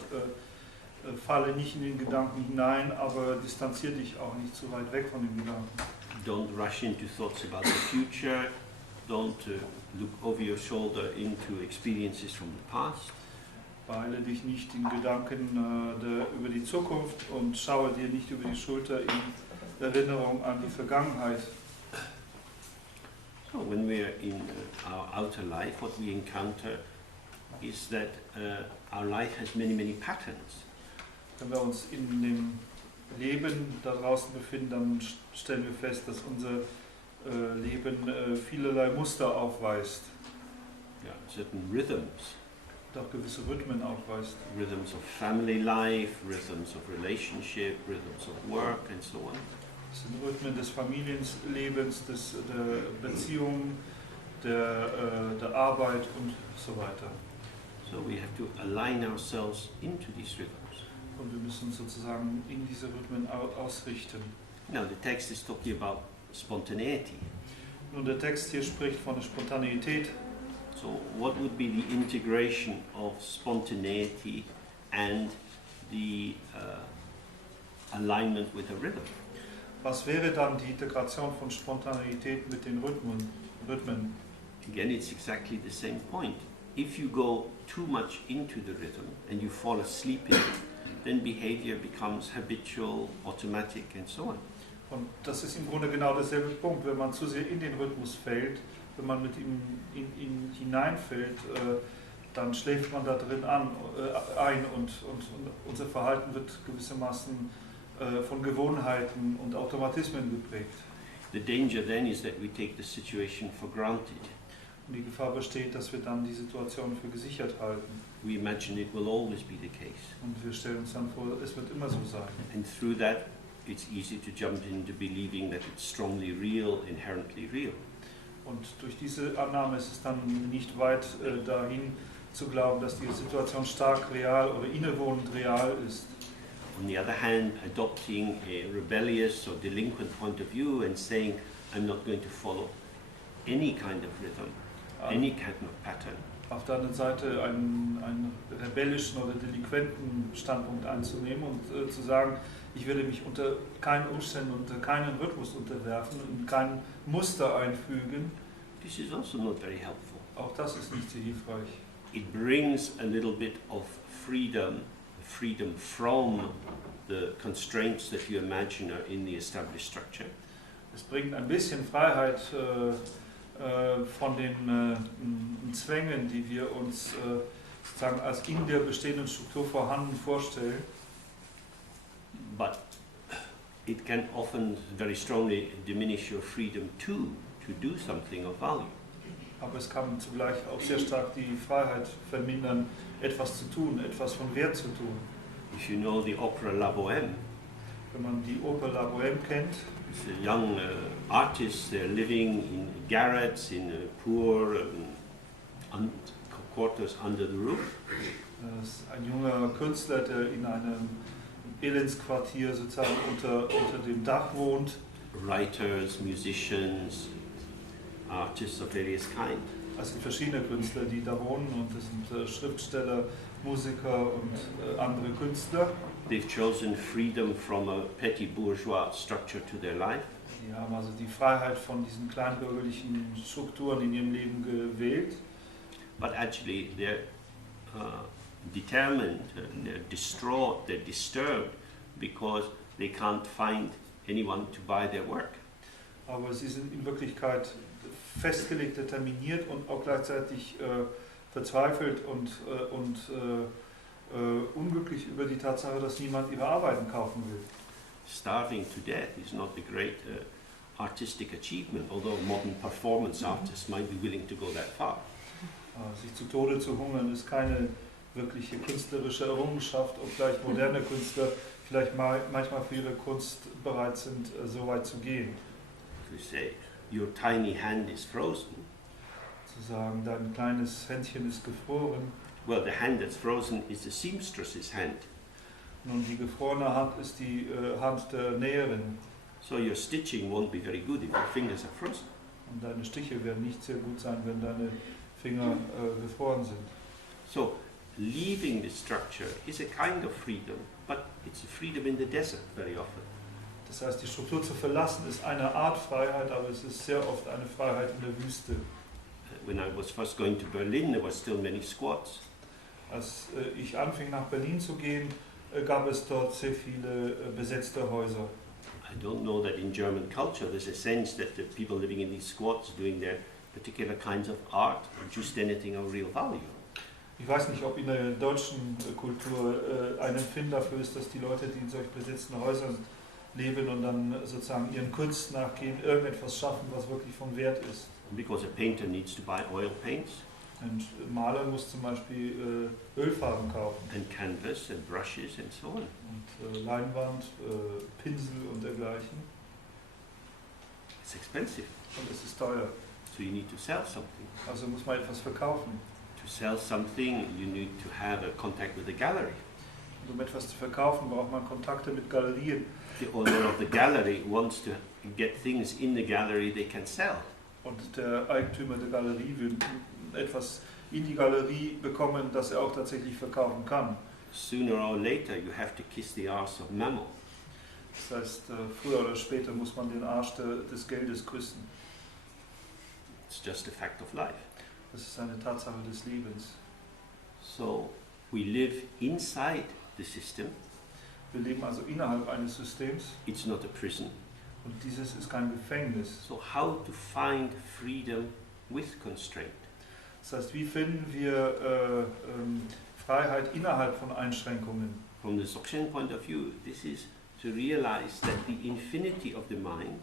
falle nicht in den Gedanken hinein, aber distanziere dich auch nicht zu weit weg von den Gedanken. Don't rush into thoughts about the future, don't look over your shoulder into experiences from the past. Beeile dich nicht in Gedanken über die Zukunft und schaue dir nicht über die Schulter in Erinnerung an die Vergangenheit. So when we're in our outer life, what we encounter is that our life has many, many patterns. Wenn wir uns in dem Leben da draußen befinden, dann stellen wir fest, dass unser Leben vielerlei Muster aufweist. Yeah, certain rhythms. Und auch gewisse Rhythmen aufweist. Rhythms of family life, rhythms of relationship, rhythms of work and so on. Das sind Rhythmen des Familienlebens, der Beziehung, der Arbeit und so weiter. So we have to align ourselves into these rhythms. Und wir müssen uns sozusagen in diese Rhythmen ausrichten. Now the text is talking about spontaneity. Nun, der Text hier spricht von der Spontaneität. So what would be the integration of spontaneity and the alignment with a rhythm? Was wäre dann die Integration von Spontaneität mit den Rhythmen? Again, it's exactly the same point. If you go too much into the rhythm and you fall asleep in it, then behavior becomes habitual, automatic and so on. Und das ist im Grunde genau derselbe Punkt. Wenn man zu sehr in den Rhythmus fällt, wenn man mit ihm hineinfällt, dann schläft man da drin ein und unser Verhalten wird gewissermaßen von Gewohnheiten und Automatismen geprägt. The danger then is that we take the situation for granted. Und die Gefahr besteht, dass wir dann die Situation für gesichert halten. We imagine it will always be the case. Und wir stellen uns dann vor, es wird immer so sein. And through that, it's easy to jump into believing that it's strongly real, inherently real. Und durch diese Annahme ist es dann nicht weit dahin zu glauben, dass die Situation stark real oder innewohnend real ist. On the other hand, adopting a rebellious or delinquent point of view and saying, I'm not going to follow any kind of rhythm, any kind of pattern. Auf der anderen Seite einen rebellischen oder delinquenten Standpunkt einzunehmen und zu sagen, ich werde mich unter keinen Umständen, unter keinen Rhythmus unterwerfen und kein Muster einfügen. This is also not very helpful. Auch das ist nicht sehr hilfreich. it brings a little bit of freedom from the constraints that you imagine are in the established structure. Es bringt ein bisschen Freiheit von den Zwängen, die wir uns sozusagen als in der bestehenden Struktur vorhanden vorstellen. But it can often very strongly diminish your freedom to do something of value. Aber es kann zugleich auch sehr stark die Freiheit vermindern, etwas zu tun, etwas von Wert zu tun. If you know the opera La Bohème, Wenn man die Oper La Bohème kennt, it's a young artists, they're living in garrets, in poor quarters under the roof. das ist ein junger Künstler, der in einem Elendsquartier sozusagen unter dem Dach wohnt. Writers, musicians, artists of various kind. Es sind verschiedene Künstler, die da wohnen, und das sind Schriftsteller, Musiker und andere Künstler. They've chosen freedom from a petty bourgeois structure to their life. Die haben also die Freiheit von diesen kleinbürgerlichen Strukturen in ihrem Leben gewählt. But actually they're determined, they're distraught, they're disturbed because they can't find anyone to buy their work. Aber sie sind in Wirklichkeit festgelegt, determiniert und auch gleichzeitig verzweifelt und unglücklich über die Tatsache, dass niemand ihre Arbeiten kaufen will. Starving to death is not a great artistic achievement, although modern performance artists might be willing to go that far. Sich zu Tode zu hungern ist keine wirkliche künstlerische Errungenschaft, obgleich moderne Künstler vielleicht manchmal für ihre Kunst bereit sind, so weit zu gehen. To say, your tiny hand is frozen. Zu sagen, dein kleines Händchen ist gefroren. Well, the hand that's frozen is the seamstress's hand. Nun, die gefrorene Hand ist die Hand der Näherin. So your stitching won't be very good if your fingers are frozen. Und deine Stiche werden nicht sehr gut sein, wenn deine Finger gefroren sind. So leaving the structure is a kind of freedom, but it's a freedom in the desert very often. Das heißt, die Struktur zu verlassen ist eine Art Freiheit, aber es ist sehr oft eine Freiheit in der Wüste. When I was first going to Berlin, there were still many squats. Als ich anfing, nach Berlin zu gehen, gab es dort sehr viele besetzte Häuser. I don't know that in German culture there's a sense that the people living in these squats doing their particular kinds of art produced anything of real value. Ich weiß nicht, ob in der deutschen Kultur ein Empfinden dafür ist, dass die Leute, die in solch besetzten Häusern leben und dann sozusagen ihren Kunst nachgehen, irgendetwas schaffen, was wirklich von Wert ist. Because a painter needs to buy oil paints. Ein Maler muss zum Beispiel Ölfarben kaufen. And canvas and brushes and so on. Und Leinwand, Pinsel und dergleichen. It's expensive. Und es ist teuer. So you need to sell something. Also muss man etwas verkaufen. To sell something, you need to have a contact with the gallery. Und um etwas zu verkaufen, braucht man Kontakte mit Galerien. The owner of the gallery wants to get things in the gallery they can sell. Und der Eigentümer der Galerie will etwas in die Galerie bekommen, das er auch tatsächlich verkaufen kann. Sooner or later you have to kiss the arse of mammon. Das heißt, früher oder später muss man den Arsch des Geldes küssen. It's just a fact of life. Das ist eine Tatsache des Lebens. So we live inside the system. Wir leben also innerhalb eines Systems It's not a prison. und dieses ist kein Gefängnis. So how to find freedom with constraint? Das heißt, wie finden wir Freiheit innerhalb von Einschränkungen? From the Dzogchen point of view, this is to realize that the infinity of the mind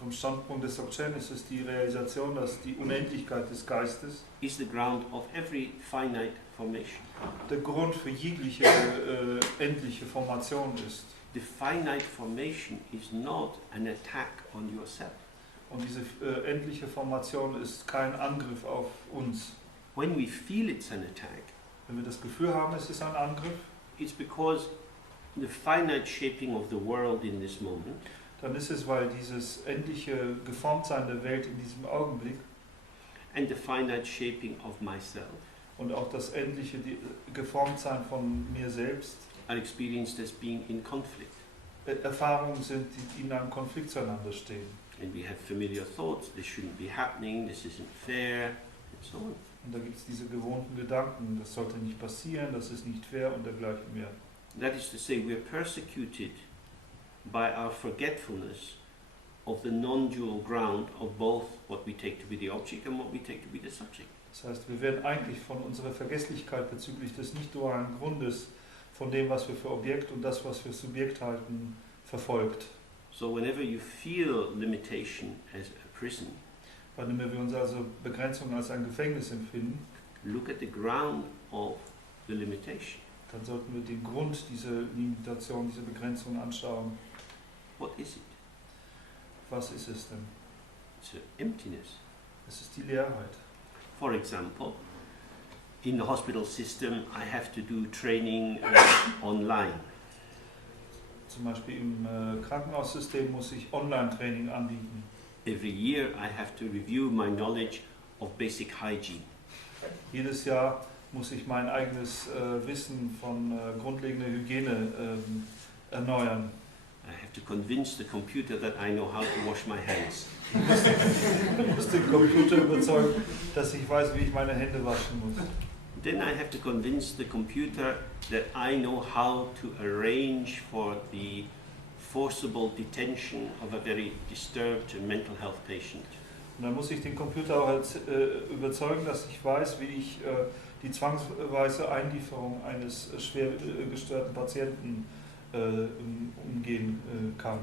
Vom Standpunkt des Dzogchen ist es die Realisation, dass die Unendlichkeit des Geistes is the ground of every finite formation. der Grund für jegliche endliche Formation ist. The finite formation is not an attack on yourself. Und diese endliche Formation ist kein Angriff auf uns. When we feel it's an attack, Wenn wir das Gefühl haben, es ist ein Angriff, it's because the finite shaping of the world in this moment dann ist es, weil dieses endliche Geformtsein der Welt in diesem Augenblick and the finite shaping of myself und auch das endliche Geformtsein von mir selbst are experienced as being in conflict. Erfahrungen sind, die in einem Konflikt zueinander stehen. And we have familiar thoughts, this shouldn't be happening, this isn't fair, and so on. Und da gibt es diese gewohnten Gedanken, das sollte nicht passieren, das ist nicht fair und dergleichen mehr. That is to say, we are persecuted by our forgetfulness of the non-dual ground of both what we take to be the object and what we take to be the subject. Das heißt, wir werden eigentlich von unserer Vergesslichkeit bezüglich des nicht-dualen Grundes, von dem, was wir für Objekt und das, was wir Subjekt halten, verfolgt. So whenever you feel limitation as a prison, Wann immer wir uns also Begrenzung als ein Gefängnis empfinden, look at the ground of the limitation. dann sollten wir den Grund dieser Limitation, dieser Begrenzung anschauen. What is it? Was ist es denn? It's an emptiness. Es ist die Leerheit. For example, in the hospital system, I have to do training online. Zum Beispiel im Krankenhaussystem muss ich Online-Training anbieten. Every year, I have to review my knowledge of basic hygiene. Jedes Jahr muss ich mein eigenes Wissen von grundlegender Hygiene erneuern. I have to convince the computer that I know how to wash my hands. Ich muss den Computer überzeugen, dass ich weiß, wie ich meine Hände waschen muss. Then I have to convince the computer that I know how to arrange for the forcible detention of a very disturbed mental health patient. Und dann muss ich den Computer auch überzeugen, dass ich weiß, wie ich die zwangsweise Einlieferung eines schwer gestörten Patienten umgehen kann.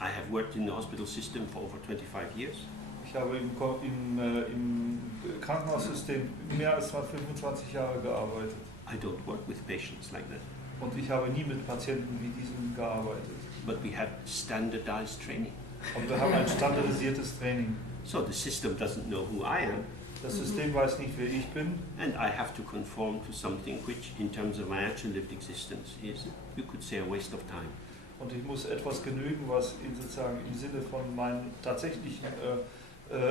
I have worked in the hospital system for over 25 years. Ich habe im Krankenhaussystem mehr als 25 Jahre gearbeitet. I don't work with patients like that. Und ich habe nie mit Patienten wie diesen gearbeitet. But we have standardized training. Aber wir haben ein standardisiertes Training. So the system doesn't know who I am, Das System weiß nicht, wer ich bin. and I have to conform to something which, in terms of my actual lived existence, is, you could say, a waste of time. Und ich muss etwas genügen, was sozusagen im Sinne von meiner tatsächlichen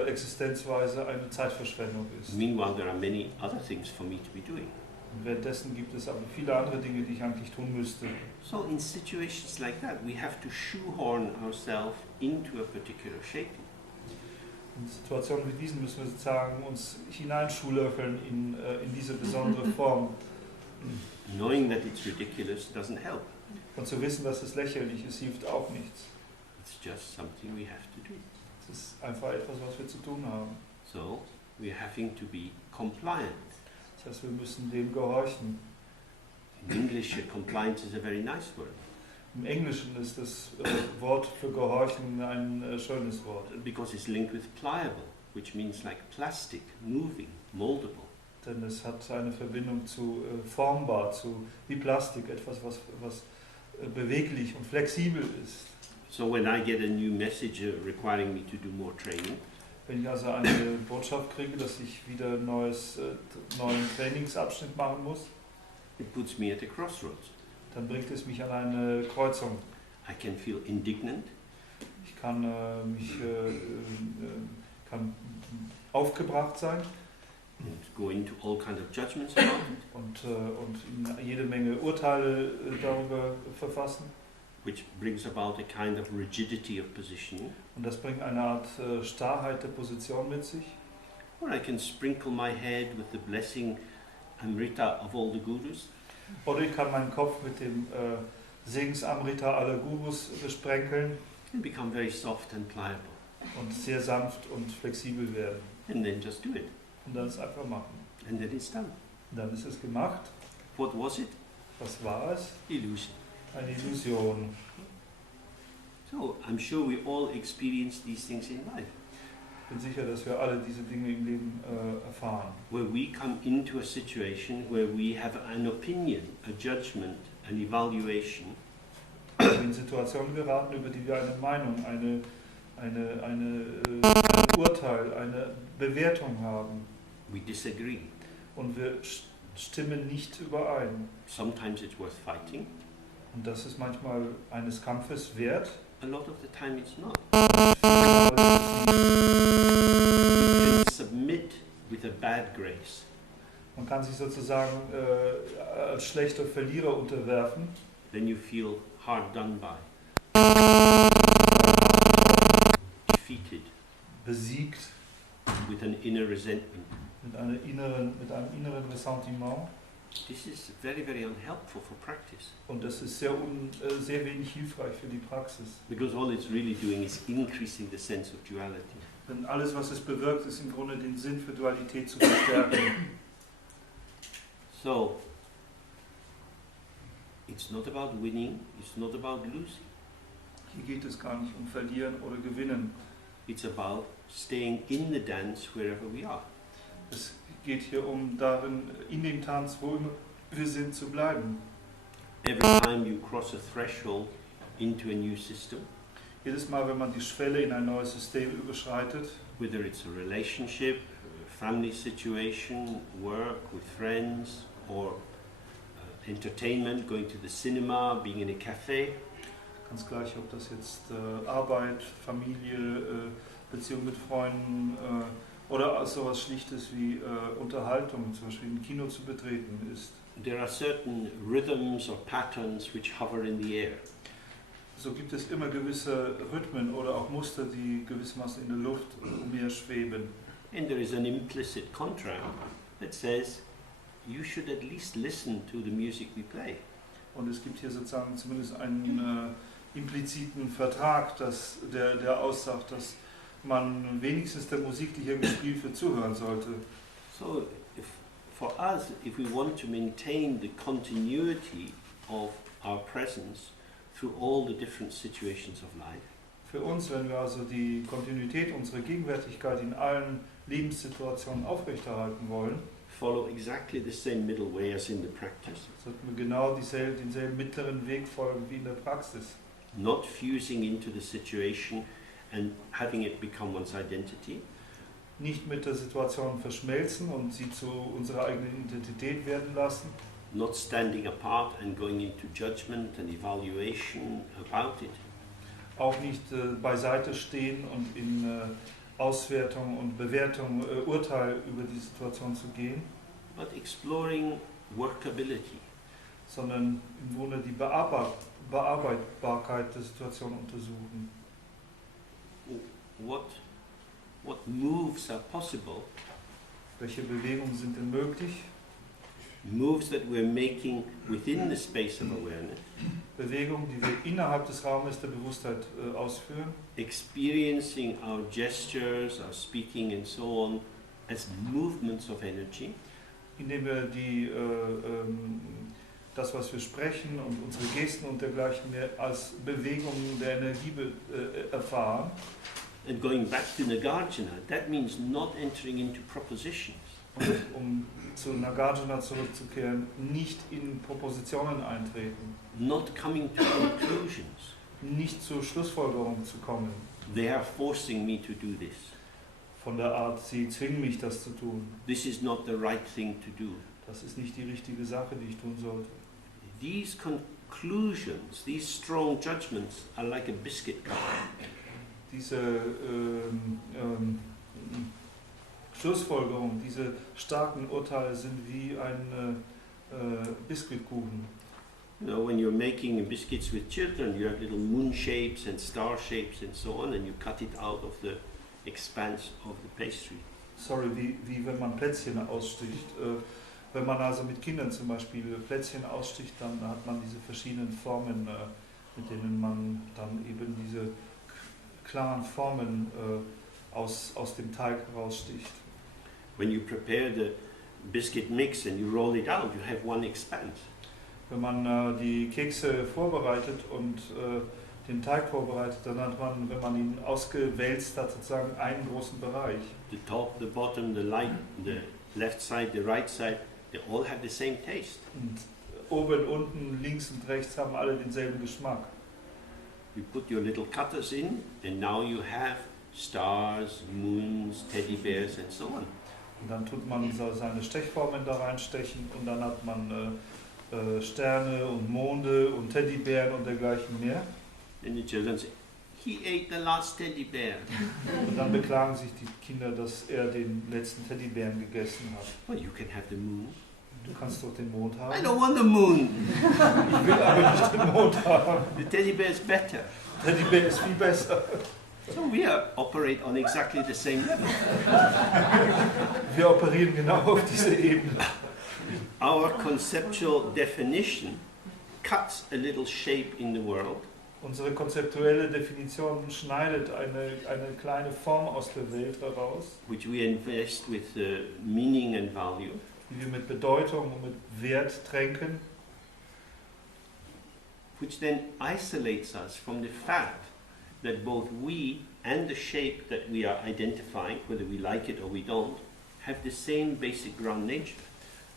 Existenzweise eine Zeitverschwendung ist. Meanwhile, there are many other things for me to be doing. Und währenddessen gibt es aber viele andere Dinge, die ich eigentlich tun müsste. So in situations like that, we have to shoehorn ourselves into a particular shaping. In Situationen wie diesen müssen wir sozusagen uns hineinschuhlöffeln in diese besondere Form. Knowing that it's ridiculous doesn't help. Und zu wissen, dass es lächerlich ist, hilft auch nichts. It's just something we have to do. Es ist einfach etwas, was wir zu tun haben. So we're having to be compliant. Das heißt, wir müssen dem gehorchen. In English, compliance is a very nice word Im Englischen ist das Wort für gehorchen ein schönes Wort. because it's linked with pliable, which means like plastic, moving, moldable. Denn es hat eine Verbindung zu formbar, zu wie Plastik, etwas, was beweglich und flexibel ist. So when I get a new message requiring me to do more training, Wenn ich also eine Botschaft kriege, dass ich wieder einen neuen Trainingsabschnitt machen muss, it puts me at a crossroads. dann bringt es mich an eine Kreuzung. I can feel indignant, Ich kann kann aufgebracht sein and go into all kinds of judgments about it, und jede Menge Urteile darüber verfassen. which brings about a kind of rigidity of positioning. Und das bringt eine Art Starrheit der Position mit sich. Or I can sprinkle my head with the blessing Amrita of all the gurus, Oder ich kann meinen Kopf mit dem Segensamrita aller Gurus besprenkeln and become very soft and pliable, und sehr sanft und flexibel werden. and then just do it, Und dann es einfach machen. and then it's done. Und dann ist es gemacht. What was it? Was war es? Illusion. Eine Illusion. So I'm sure we all experience these things in life, Ich bin sicher, dass wir alle diese Dinge im Leben erfahren. where we come into a situation where we have an opinion, a judgment, an evaluation, Wir in Situationen geraten, über die wir eine Meinung, ein Urteil, eine Bewertung haben. we disagree. Und wir stimmen nicht überein. Sometimes it's worth fighting, Und das ist manchmal eines Kampfes wert. a lot of the time it's not. Viele Mal ist es nicht. You can submit with a bad grace, Man kann sich sozusagen als schlechter Verlierer unterwerfen. then you feel hard done by, defeated, Besiegt with an inner resentment. mit einem inneren Ressentiment. This is very, very unhelpful for practice. Und das ist sehr wenig hilfreich für die Praxis. Because all it's really doing is increasing the sense of duality. Denn alles, was es bewirkt, ist im Grunde den Sinn für Dualität zu verstärken. So, it's not about winning, it's not about losing. Hier geht es gar nicht um Verlieren oder Gewinnen. It's about staying in the dance wherever we are. Es geht hier darin, in dem Tanz, wo immer wir sind, zu bleiben. Every time you cross a threshold into a new system, Jedes Mal, wenn man die Schwelle in ein neues System überschreitet, whether it's a relationship, a family situation, work with friends, or entertainment, going to the cinema, being in a cafe, ganz gleich, ob das jetzt Arbeit, Familie, Beziehung mit Freunden oder sowas Schlichtes wie Unterhaltung, zum Beispiel im Kino zu betreten ist. there are certain rhythms or patterns which hover in the air. So gibt es immer gewisse Rhythmen oder auch Muster, die gewissermaßen in der Luft umherschweben. And there is an implicit contract that says you should at least listen to the music we play. Und es gibt hier sozusagen zumindest einen impliziten Vertrag, der aussagt, dass man wenigstens der Musik, die hier gespielt wird, zuhören sollte. So for us, if we want to maintain the continuity of our presence through all the different situations of life, Für uns, wenn wir also die Kontinuität unserer Gegenwärtigkeit in allen Lebenssituationen aufrechterhalten wollen, follow exactly the same middle way as in the practice. sollten wir genau denselben mittleren Weg folgen wie in der Praxis. Not fusing into the situation and having it become one's identity, Nicht mit der Situation verschmelzen und sie zu unserer eigenen Identität werden lassen. not standing apart and going into judgment and evaluation about it, Auch nicht beiseite stehen und in Auswertung und Bewertung, Urteil über die Situation zu gehen, but exploring workability. sondern im Grunde die Bearbeitbarkeit der Situation untersuchen. What moves are possible, Welche Bewegungen sind denn möglich? moves that we're making within the space of awareness, Bewegungen, die wir innerhalb des Raumes der Bewusstheit ausführen, experiencing our gestures, our speaking and so on as movements of energy, indem wir das, was wir sprechen und unsere Gesten und dergleichen mehr als Bewegungen der Energie erfahren. and going back to Nagarjuna, that means not entering into propositions. Und um zu Nagarjuna zurückzukehren, nicht in Propositionen eintreten, Not coming to conclusions. nicht zur Schlussfolgerung zu kommen, They are forcing me to do this. von der Art, sie zwingen mich, das zu tun. This is not the right thing to do. Das ist nicht die richtige Sache, die ich tun sollte. These conclusions, these strong judgments are like a biscuit cup. Diese Schlussfolgerungen, diese starken Urteile sind wie ein Biskuitkuchen. You know, when you're making biscuits with children, you have little moon shapes and star shapes and so on, and you cut it out of the expanse of the pastry. Sorry, wie wenn man Plätzchen aussticht. Wenn man also mit Kindern zum Beispiel Plätzchen aussticht, dann hat man diese verschiedenen Formen, mit denen man dann eben diese klaren Formen aus dem Teig heraussticht. When you prepare the biscuit mix and you roll it out, you have one expanse. Wenn man die Kekse vorbereitet und den Teig vorbereitet, dann hat man, wenn man ihn ausgewälzt hat, sozusagen einen großen Bereich. The top, the bottom, the light, the left side, the right side, they all have the same taste. Und oben, unten, links und rechts haben alle denselben Geschmack. You put your little cutters in, and now you have stars, moons, teddy bears, and so on. Und dann tut man seine Stechformen da reinstechen und dann hat man Sterne und Monde und Teddybären und dergleichen mehr. And the children say, "He ate the last teddy bear." Und dann beklagen sich die Kinder, dass er den letzten Teddybären gegessen hat. Well, you can have the moon. Du kannst doch den Mond haben. I don't want the moon. Ich will aber nicht den Mond haben. The teddy bear is better. Teddybär ist viel besser. So we operate on exactly the same level. Wir operieren genau auf dieser Ebene. Our conceptual definition cuts a little shape in the world, Unsere konzeptuelle Definition schneidet eine kleine Form aus der Welt heraus, which we invest with meaning and value, die wir mit Bedeutung und mit Wert tränken, which then isolates us from the fact that both we and the shape that we are identifying, whether we like it or we don't, have the same basic ground nature.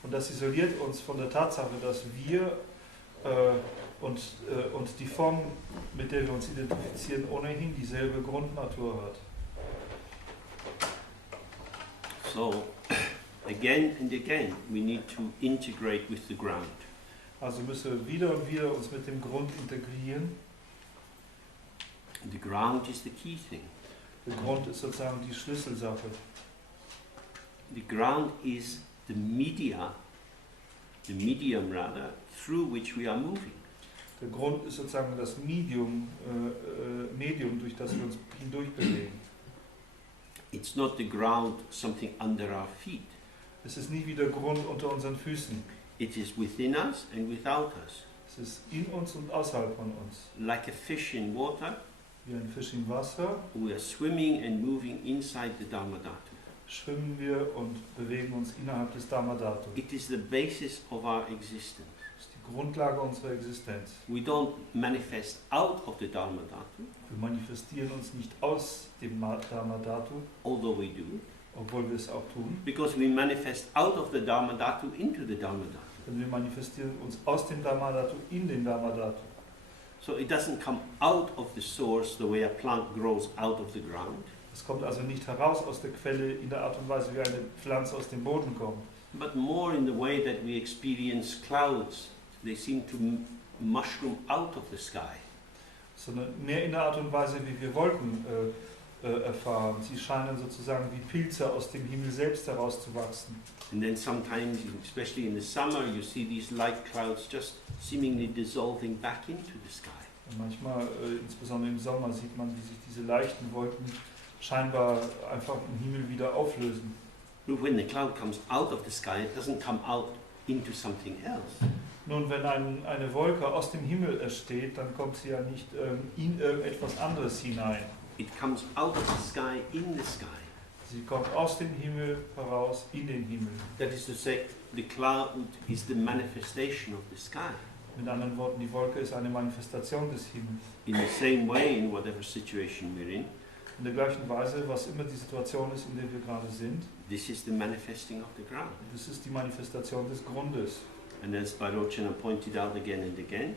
und das isoliert uns von der Tatsache, dass wir und die Form, mit der wir uns identifizieren, ohnehin dieselbe Grundnatur hat. So, again and again, we need to integrate with the ground. Also müssen wir wieder und wieder uns mit dem Grund integrieren. The ground is the key thing. Der Grund ist sozusagen die Schlüsselsache. The ground is the medium rather, through which we are moving. Der Grund ist sozusagen das Medium, durch das wir uns hindurch bewegen. It's not the ground something under our feet. Es ist nie wie der Grund unter unseren Füßen. It is within us and without us. Es ist in uns und außerhalb von uns. Like a fish in water, Wie ein Fisch im Wasser we are swimming and moving inside the Dharmadhatu. schwimmen wir und bewegen uns innerhalb des Dharmadhatu. It is the basis of our existence. Das ist die Grundlage unserer Existenz. We don't manifest out of the Dharmadhatu, Wir manifestieren uns nicht aus dem Dharmadhatu, although we do, obwohl wir es auch tun. because we manifest out of the Dharmadhatu into the Dharmadhatu. Denn wir manifestieren uns aus dem Dharmadhatu in den Dharmadhatu. So it doesn't come out of the source the way a plant grows out of the ground, Es kommt also nicht heraus aus der Quelle in der Art und Weise, wie eine Pflanze aus dem Boden kommt, but more in the way that we experience clouds. They seem to mushroom out of the sky. sondern mehr in der Art und Weise, wie wir Wolken erfahren. Sie scheinen sozusagen wie Pilze aus dem Himmel selbst herauszuwachsen. And then sometimes, especially in the summer, you see these light clouds just seemingly dissolving back into the sky. Und manchmal, insbesondere im Sommer, sieht man, wie sich diese leichten Wolken scheinbar einfach im Himmel wieder auflösen. But when the cloud comes out of the sky, it doesn't come out into something else. Nun, wenn eine Wolke aus dem Himmel entsteht, dann kommt sie ja nicht in irgendetwas anderes hinein. It comes out of the sky in the sky. Sie kommt aus dem Himmel heraus in den Himmel. That is to say, the cloud is the manifestation of the sky. Mit anderen Worten, die Wolke ist eine Manifestation des Himmels. In the same way, in whatever situation we're in, In der gleichen Weise, was immer die Situation ist, in der wir gerade sind, this is the manifesting of the ground. das ist die Manifestation des Grundes. And as Vairocana pointed out again and again,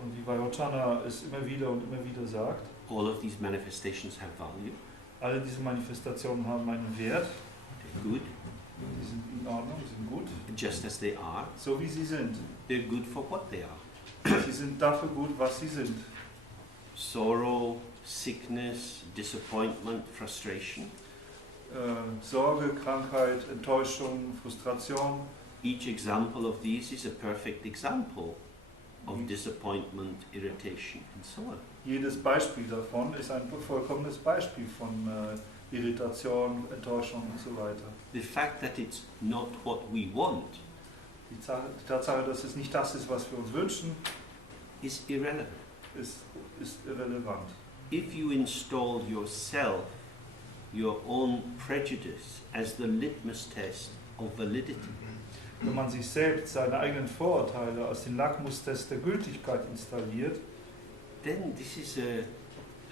Und wie Vairocana es immer wieder und immer wieder sagt, all of these manifestations have value. alle diese Manifestationen haben einen Wert, They're good, die sind in Ordnung, die sind gut, just as they are. so wie sie sind. They're good for what they are. Sie sind dafür gut, was sie sind. Sorrow, sickness, disappointment, frustration. Sorge, Krankheit, Enttäuschung, Frustration. Each example of these is a perfect example of disappointment, irritation, and so on. Jedes Beispiel davon ist ein vollkommenes Beispiel von Irritation, Enttäuschung und so weiter. The fact that it's not what we want Die Tatsache, dass es nicht das ist, was wir uns wünschen, is irrelevant. ist irrelevant. If you install yourself, your own prejudice, as the litmus test of validity, Wenn man sich selbst seine eigenen Vorurteile als den Lackmustest der Gültigkeit installiert, then this is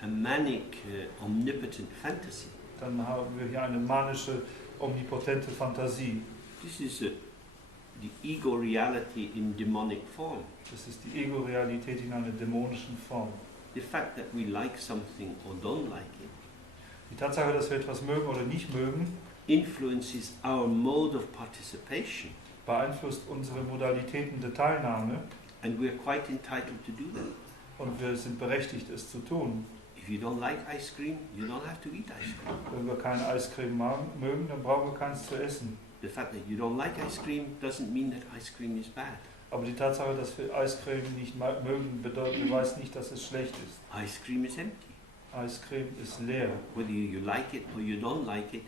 a manic, omnipotent fantasy. dann haben wir hier eine manische, omnipotente Fantasie. This is the ego reality in demonic form. Das ist die Ego-Realität in einer dämonischen Form. The fact that we like something or don't like it Die Tatsache, dass wir etwas mögen oder nicht mögen, influences our mode of participation, beeinflusst unsere Modalitäten der Teilnahme and we're quite entitled to do that. und wir sind berechtigt, es zu tun. If you don't like ice cream, you don't have to eat ice cream. Wenn wir keine Eiscreme mögen, dann brauchen wir keins zu essen. The fact that you don't like ice cream doesn't mean that ice cream is bad. Aber die Tatsache, dass wir Eiscreme nicht mögen, beweist nicht, dass es schlecht ist. Ice cream is empty. Eiscreme ist leer. Whether you like it or you don't like it,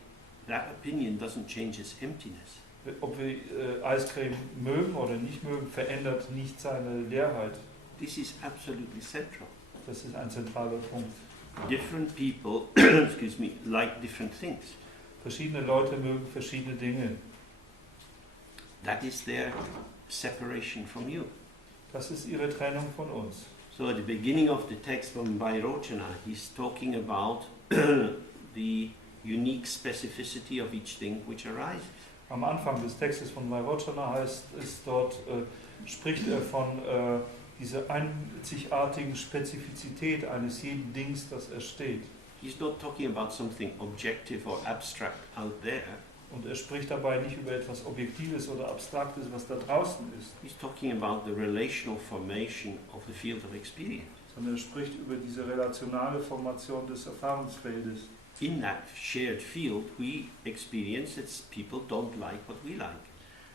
that opinion doesn't change its emptiness. Ob wir Eiscreme mögen oder nicht mögen, verändert nicht seine Leerheit. This is absolutely central. Das ist ein zentraler Punkt. Different people, excuse me, like different things. Verschiedene Leute mögen verschiedene Dinge. That is their separation from you. Das ist ihre Trennung von uns. So at the beginning of the text from Vairocana, he's talking about the unique specificity of each thing which arises. Am Anfang des Textes von Vairocana heißt es dort, spricht er von dieser einzigartigen Spezifizität eines jeden Dings, das entsteht. He's not talking about something objective or abstract out there. Und er spricht dabei nicht über etwas Objektives oder Abstraktes, was da draußen ist, He's talking about the relational formation of the field of experience. sondern er spricht über diese relationale Formation des Erfahrungsfeldes. In that shared field, we experience that people don't like what we like.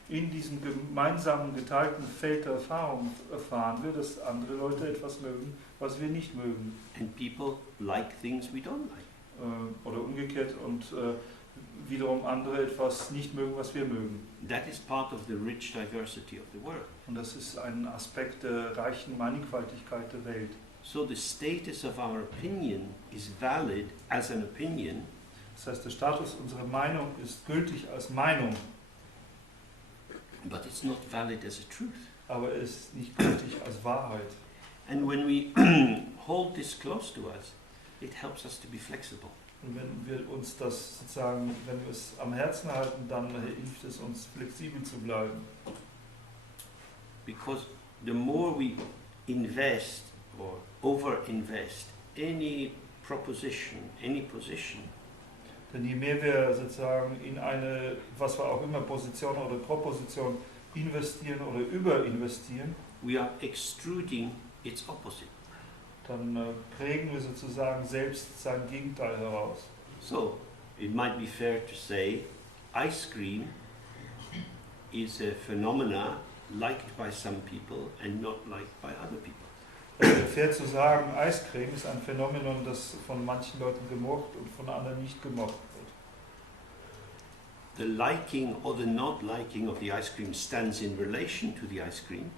In diesem gemeinsamen geteilten Feld der Erfahrung erfahren wir, dass andere Leute etwas mögen, was wir nicht mögen. And people like things we don't like. Oder umgekehrt und wiederum andere etwas nicht mögen, was wir mögen. That is part of the rich diversity of the world. Und das ist ein Aspekt der reichen Mannigfaltigkeit der Welt. So the status of our opinion is valid as an opinion, Das heißt, der Status unserer Meinung ist gültig als Meinung, but it's not valid as a truth. aber er ist nicht gültig als Wahrheit. And when we hold this close to us, it helps us to be flexible. Und wenn wir uns das sozusagen, wenn wir es am Herzen halten, dann hilft es uns, flexibel zu bleiben. Because the more we invest or over-invest any proposition, any position, Denn je mehr wir sozusagen in eine, was wir auch immer, Position oder Proposition investieren oder überinvestieren, we are extruding its opposite. dann prägen wir sozusagen selbst sein Gegenteil heraus. So, it might be fair to say ice cream is a phenomena liked by some people and not liked by other people. Es wäre fair zu sagen, Eiscreme ist ein Phänomenon, das von manchen Leuten gemocht und von anderen nicht gemocht wird. The liking or the not liking of the ice cream stands in relation to the ice cream,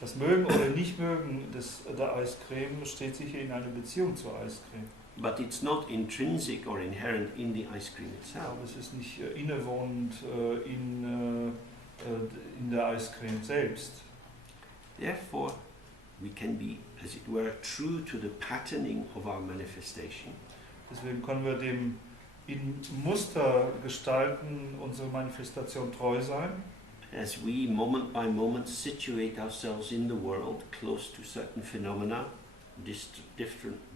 Das Mögen oder Nichtmögen der Eiscreme steht sicher in einer Beziehung zur Eiscreme. but it's not intrinsic or inherent in the ice cream itself. Aber es ist nicht innewohnend in der Eiscreme selbst. Therefore, we can be, as it were, true to the patterning of our manifestation, Deswegen können wir dem in Muster gestalten unserer Manifestation treu sein, as we moment by moment situate ourselves in the world close to certain phenomena,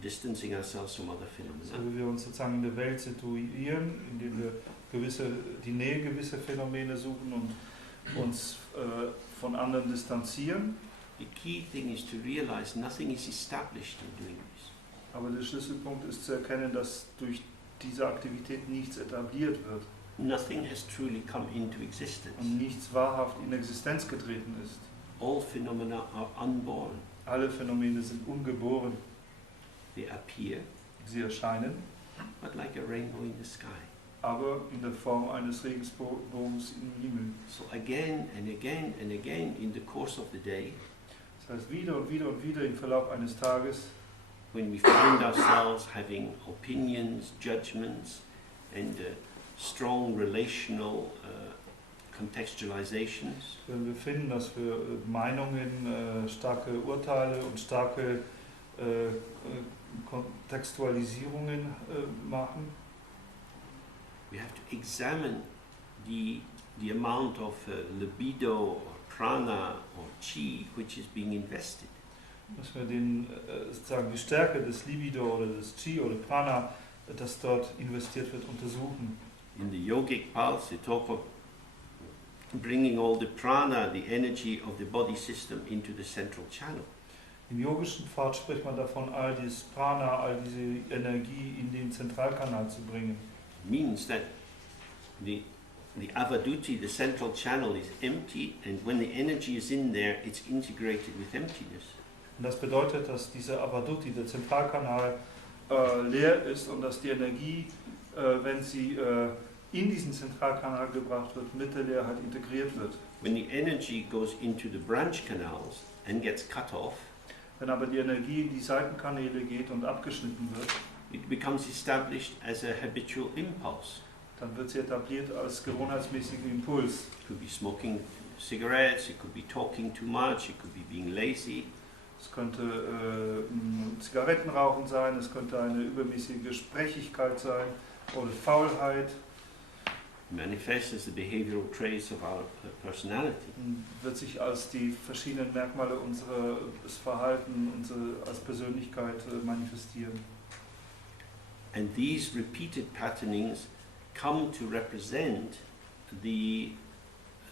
distancing ourselves from other so phenomena. wie wir uns sozusagen in der Welt situieren, indem wir die Nähe gewisser Phänomene suchen und uns von anderen distanzieren. The key thing is to realize nothing is established in doing this. Aber der Schlüsselpunkt ist zu erkennen, dass durch diese Aktivität nichts etabliert wird Nothing has truly come into existence. und nichts wahrhaft in Existenz getreten ist. All phenomena are unborn. Alle Phänomene sind ungeboren. They appear, Sie erscheinen, but like a rainbow in the sky. aber in der Form eines Regenbogens im Himmel. So again and again and again in the course of the day, Das heißt, wieder und wieder und wieder im Verlauf eines Tages, when we find ourselves having opinions, judgments, and strong relational contextualizations, wenn wir finden, dass wir Meinungen, starke Urteile und starke Kontextualisierungen machen, we have to examine the amount of libido or prana or chi which is being invested. müssen wir sozusagen die Stärke des Libido oder des Chi oder Prana, das dort investiert wird, untersuchen. In the yogic paths, they talk of bringing all the prana, the energy of the body system, into the central channel. Im yogischen Pfad spricht man davon, all dieses Prana, all diese Energie in den Zentralkanal zu bringen. It means that the avaduti, the central channel, is empty, and when the energy is in there, it's integrated with emptiness. Und das bedeutet, dass dieser Avaduti, der Zentralkanal, leer ist und dass die Energie, wenn sie in diesen Zentralkanal gebracht wird, mit der Leerheit integriert wird. When the energy goes into the branch canals and gets cut off, Wenn aber die Energie in die Seitenkanäle geht und abgeschnitten wird, it becomes established as a habitual impulse. dann wird sie etabliert als gewohnheitsmäßigen Impuls. It could be smoking cigarettes, it could be talking too much, it could be being lazy. Es könnte Zigarettenrauchen sein, es könnte eine übermäßige Sprechigkeit sein oder Faulheit. Manifests as the behavioral traits of our personality. Wird sich als die verschiedenen Merkmale unseres Verhaltens, als Persönlichkeit manifestieren. And these repeated patternings come to represent the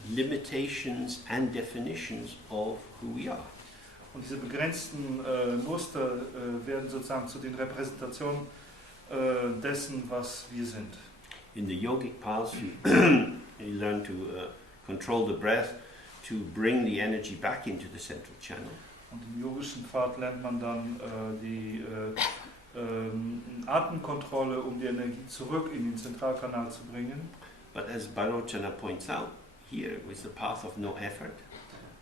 limitations and definitions of who we are. Und diese begrenzten Muster werden sozusagen zu den Repräsentationen dessen, was wir sind. In the yogic paths, you learn to control the breath to bring the energy back into the central channel. Und im yogischen Pfad lernt man dann die Atemkontrolle, um die Energie zurück in den Zentralkanal zu bringen. But as Vairocana points out, here with the path of no effort,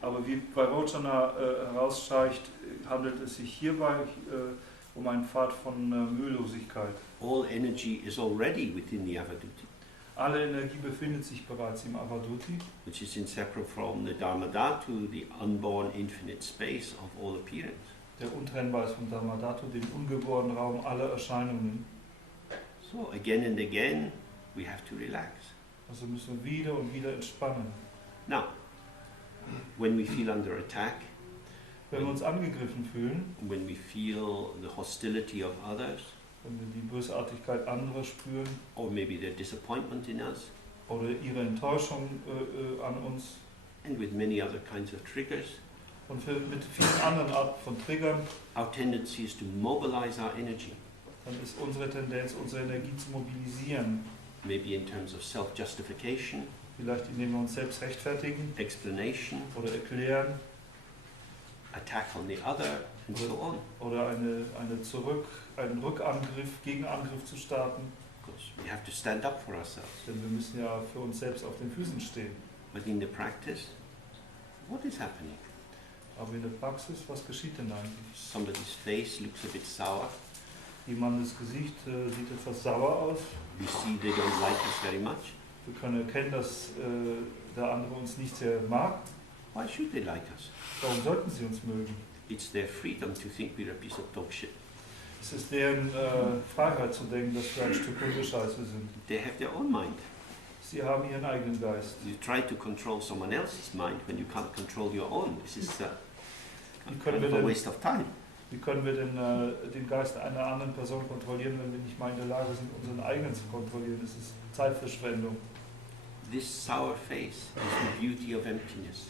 Aber wie Vairocana herausstreicht, handelt es sich hierbei um einen Pfad von Mühelosigkeit. all energy is already within the Avaduti, Alle Energie befindet sich bereits im Avaduti, which is inseparable from the Dharmadhatu, the unborn infinite space of all appearance. der untrennbar ist vom Dharmadhatu, dem ungeborenen Raum aller Erscheinungen. So again and again, we have to relax. Also müssen wir wieder und wieder entspannen. Now, when we feel under attack, Wenn wir uns angegriffen fühlen, when we feel the hostility of others, wenn wir die Bösartigkeit anderer spüren or maybe their disappointment in us, oder ihre Enttäuschung an uns and with many other kinds of triggers, und mit vielen anderen Arten von Triggern, our tendency is to mobilize our energy, dann ist unsere Tendenz, unsere Energie zu mobilisieren. maybe in terms of self-justification, Vielleicht indem wir uns selbst rechtfertigen explanation, oder erklären attack on the other, and so on. oder einen Rückangriff, Gegenangriff zu starten. Because we have to stand up for ourselves. Denn wir müssen ja für uns selbst auf den Füßen stehen. But in the practice, what is happening? Aber in der Praxis, was geschieht denn eigentlich? Somebody's face looks a bit sour. Jemandes Gesicht sieht etwas sauer aus. We see they don't like us very much. Wir können erkennen, dass der andere uns nicht sehr mag. Why should they like us? Warum sollten sie uns mögen? It's their freedom to think we're a piece of dog shit. Es ist deren Freiheit zu denken, dass wir ein Stück Hundescheiße sind. They have their own mind. Sie haben ihren eigenen Geist. You try to control someone else's mind when you can't control your own. This is kind of a waste of time. Wie können wir denn den Geist einer anderen Person kontrollieren, wenn wir nicht mal in der Lage sind, unseren eigenen zu kontrollieren? Das ist Zeitverschwendung. This sour face is the beauty of emptiness.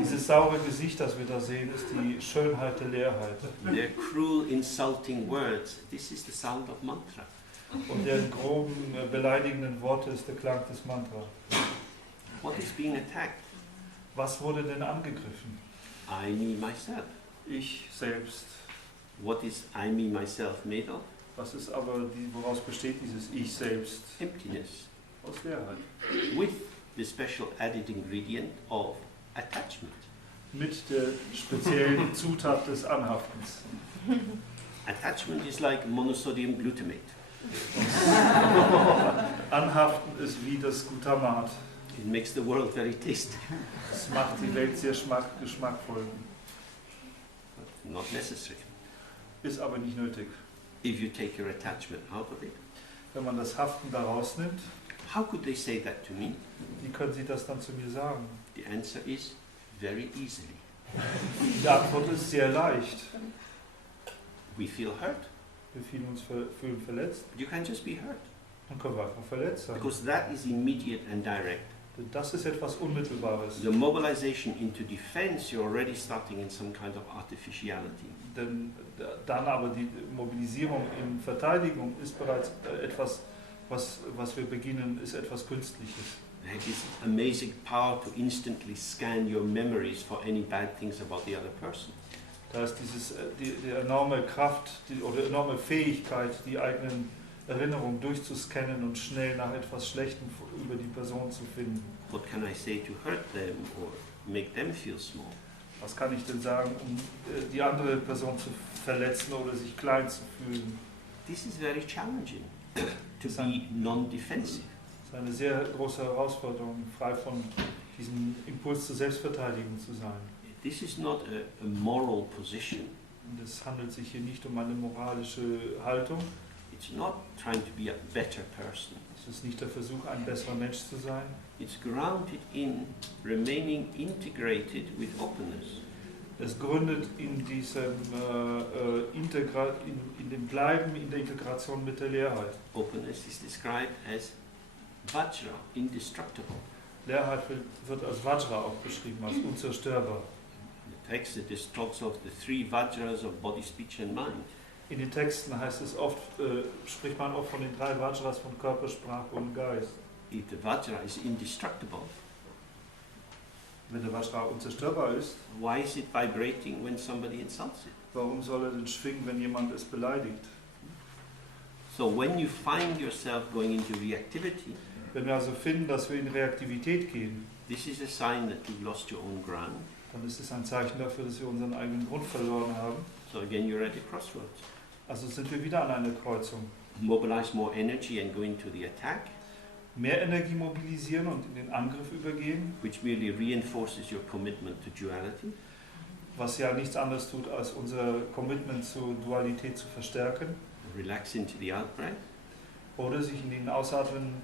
Dieses saure Gesicht, das wir da sehen, ist die Schönheit der Leerheit. Their cruel, insulting words, this is the sound of mantra. Und deren groben, beleidigenden Worte ist der Klang des Mantra. What is being attacked? Was wurde denn angegriffen? I, me, myself. Ich selbst. What is I, me, myself made of? Was ist aber, woraus besteht dieses Ich selbst? Emptiness. Aus Leerheit. With the special added ingredient of attachment. Mit der speziellen Zutat des Anhaftens. Attachment is like monosodium glutamate. Anhaften ist wie das Glutamat. It makes the world very tasty. Es macht die Welt sehr geschmackvoll. But not necessary. Ist aber nicht nötig. If you take your attachment out of it, Wenn man das Haften da rausnimmt, how could they say that to me? wie können Sie das dann zu mir sagen? The answer is very easily. Die Antwort ist sehr leicht. We feel hurt. Wir fühlen uns verletzt. You can just be hurt. Dann können wir einfach verletzt sein. Because that is immediate and direct. Denn das ist etwas Unmittelbares. The mobilization into defense, you're already starting in some kind of artificiality. Denn dann aber die Mobilisierung in Verteidigung ist bereits etwas, was wir beginnen, ist etwas Künstliches. They have this amazing power to instantly scan your memories for any bad things about the other person. Da ist die enorme Kraft oder enorme Fähigkeit, die eigenen Erinnerungen durchzuscannen und schnell nach etwas Schlechtem über die Person zu finden. What can I say to hurt them or make them feel small? Was kann ich denn sagen, um die andere Person zu verletzen oder sich klein zu fühlen? This is very challenging, to be non-defensive. Das ist eine sehr große Herausforderung, frei von diesem Impuls zur Selbstverteidigung zu sein. This is not a moral position. Und es handelt sich hier nicht um eine moralische Haltung. It's not trying to be a better person. Es ist nicht der Versuch, ein besserer Mensch zu sein. It's grounded in remaining integrated with openness. Es gründet in diesem in dem Bleiben in der Integration mit der Leerheit. Openness is described as Vajra, indestructible. Leerheit wird als Vajra auch beschrieben, als unzerstörbar. The text it talks of the three Vajras of body, speech and mind. In den Texten heißt es oft, spricht man oft von den 3 Vajras von Körper, Sprache und Geist. If the Vajra is indestructible, Wenn der Vajra unzerstörbar ist, why is it vibrating when somebody insults it? warum soll er denn schwingen, wenn jemand es beleidigt? So when you find yourself going into reactivity, Wenn wir also finden, dass wir in Reaktivität gehen, this is a sign that you've lost your own ground. dann ist es ein Zeichen dafür, dass wir unseren eigenen Grund verloren haben. So again, you're at a crossroads. Also sind wir wieder an einer Kreuzung. Mobilize more energy and go into the attack, Mehr Energie mobilisieren und in den Angriff übergehen, which merely reinforces your commitment to duality, was ja nichts anderes tut, als unser Commitment zur Dualität zu verstärken, relax into the out-breath, oder sich in den Ausatmen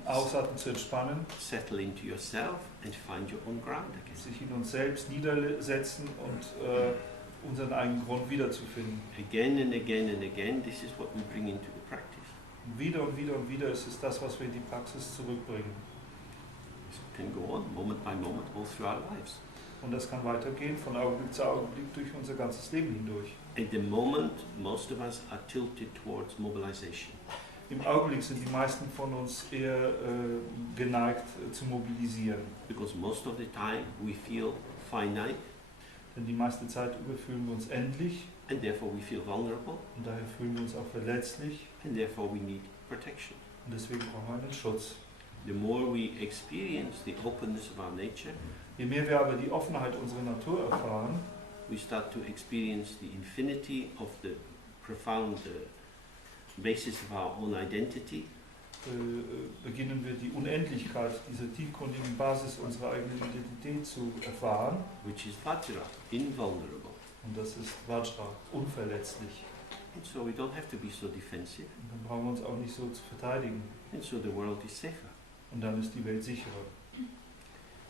zu entspannen, settle into yourself and find your own ground again. sich in uns selbst niedersetzen und unseren eigenen Grund wiederzufinden. Again and again and again, this is what we bring into the practice. Und wieder und wieder und wieder ist es das, was wir in die Praxis zurückbringen. This can go on moment by moment all through our lives. Und das kann weitergehen, von Augenblick zu Augenblick durch unser ganzes Leben hindurch. At the moment, most of us are tilted towards mobilization. Im Augenblick sind die meisten von uns eher geneigt zu mobilisieren. Because most of the time we feel finite Denn die meiste Zeit über fühlen wir uns endlich and therefore we feel vulnerable und daher fühlen wir uns auch verletzlich and therefore we need protection. und deswegen brauchen wir einen Schutz. The more we experience the openness of our nature, Je mehr wir aber die Offenheit unserer Natur erfahren, we start to experience the infinity of the profound basis of our own identity, beginnen wir die Unendlichkeit dieser tiefgründigen Basis unserer eigenen Identität zu erfahren. which is Vajra, invulnerable. Und das ist Vajra, unverletzlich. And so we don't have to be so defensive, Und dann brauchen wir uns auch nicht so zu verteidigen. and so the world is safer. Und dann ist die Welt sicherer.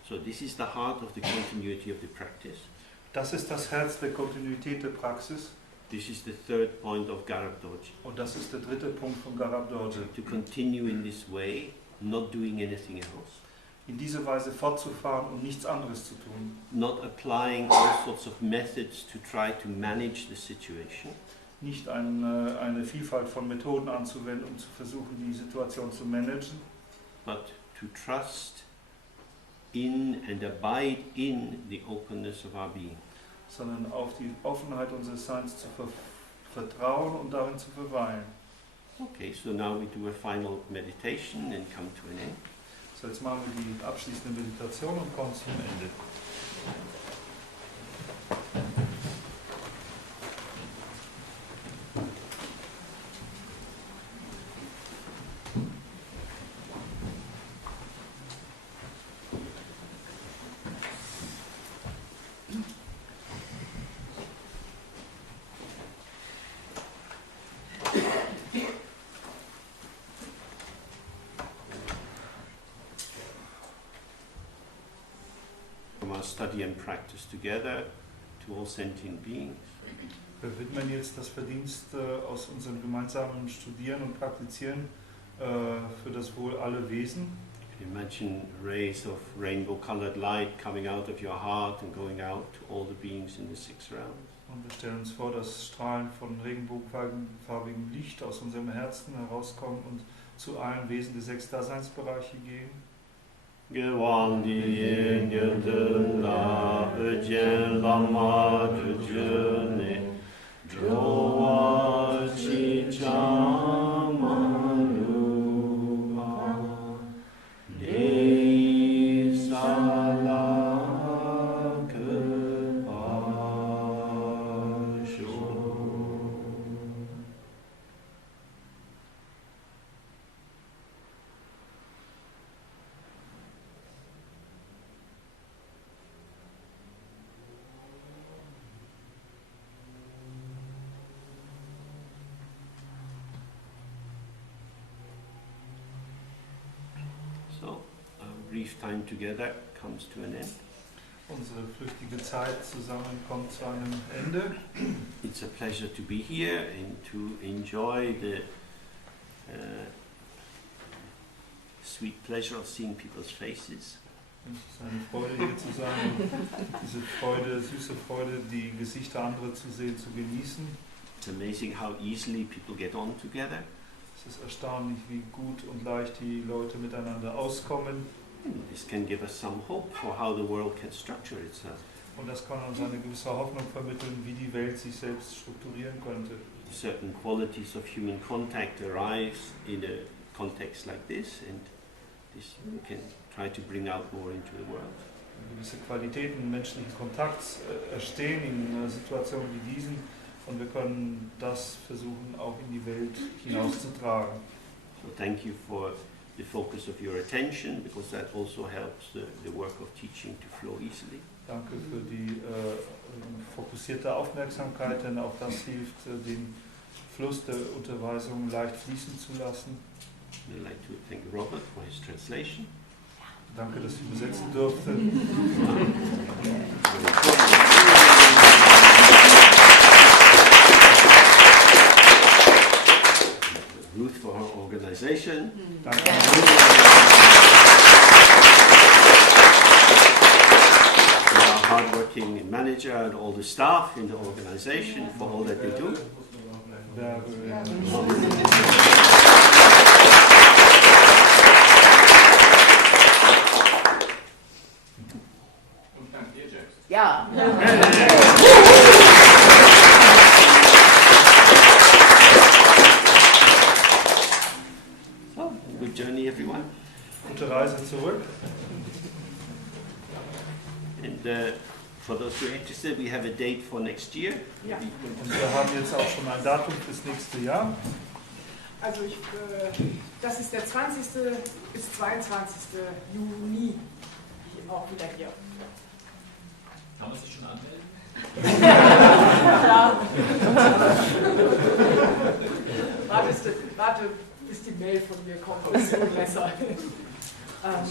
So this is the heart of the continuity of the practice. Das ist das Herz der Kontinuität der Praxis. This is the third point of Garab Dzogchen. Und das ist der dritte Punkt von Garab Dzogchen. To continue in this way, not doing anything else, In diese Weise fortzufahren und nichts anderes zu tun. not applying all sorts of methods to try to manage the situation, Nicht eine Vielfalt von Methoden anzuwenden, um zu versuchen, die Situation zu managen, but to trust in and abide in the openness of our being. sondern auf die Offenheit unseres Seins zu vertrauen und darin zu verweilen. Okay, so now we do a final meditation and come to an end. So, jetzt machen wir die abschließende Meditation und kommen zum Ende. From our study and practice together to all sentient beings. Wir widmen jetzt das Verdienst aus unserem gemeinsamen Studieren und Praktizieren für das Wohl aller Wesen. Imagine rays of rainbow-colored light coming out of your heart and going out to all the beings in the six realms. Und wir stellen uns vor, dass Strahlen von regenbogenfarbigem Licht aus unserem Herzen herauskommen und zu allen Wesen der 6 Daseinsbereiche gehen. Gewang di yin yun la, jen lama, So, our brief time together comes to an end. Unsere flüchtige Zeit zusammen kommt zu einem Ende. It's a pleasure to be here and to enjoy the sweet pleasure of seeing people's faces. Es ist eine Freude, hier zu sein und diese Freude, süße Freude, die Gesichter anderer zu sehen, zu genießen. It's amazing how easily people get on together. Es ist erstaunlich, wie gut und leicht die Leute miteinander auskommen. This can give us some hope for how the world can structure itself. Und das kann uns eine gewisse Hoffnung vermitteln, wie die Welt sich selbst strukturieren könnte. Certain qualities of human contact arise in a context like this, and this we can try to bring out more into the world. Gewisse Qualitäten menschlichen Kontakts entstehen in Situationen wie diesen und wir können das versuchen auch in die Welt hinauszutragen. So thank you for the focus of your attention, because that also helps the work of teaching to flow easily. Danke für die fokussierte Aufmerksamkeit, denn auch das hilft, den Fluss der Unterweisung leicht fließen zu lassen. I'd like to thank Robert for his translation. Danke, dass ich übersetzen durfte. Ruth for her organization. Danke. Our hardworking manager and all the staff in the organization for all that they do. Ja. So, good journey everyone. Gute Reise zurück. And for those who are interested, we have a date for next year. Ja. Und wir haben jetzt auch schon ein Datum fürs nächste Jahr. Also das ist der 20. bis 22. Juni auch wieder hier. Kann man sich schon anmelden? Ja. Warte, bis die Mail von mir kommt, das ist wohl besser. Ich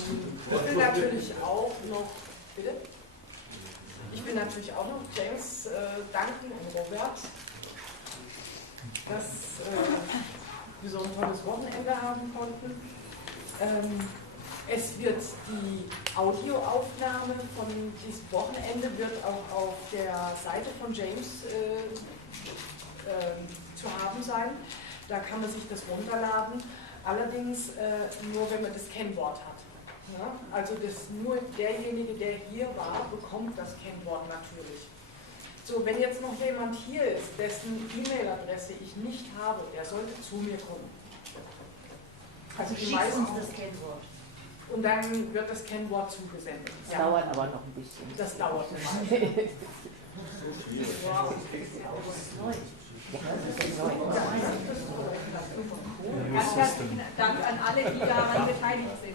will natürlich auch noch, bitte? Ich will natürlich auch noch James danken und Robert, dass wir so ein tolles Wochenende haben konnten. Es wird die Audioaufnahme von diesem Wochenende wird auch auf der Seite von James zu haben sein. Da kann man sich das runterladen, allerdings nur wenn man das Kennwort hat. Ja? Also nur derjenige, der hier war, bekommt das Kennwort natürlich. So, wenn jetzt noch jemand hier ist, dessen E-Mail-Adresse ich nicht habe, der sollte zu mir kommen. Also die meisten das Kennwort. Und dann wird das Kennwort zugesendet. Das dauert aber noch ein bisschen. Das dauert ein bisschen. Wow. Ganz herzlichen Dank an alle, die daran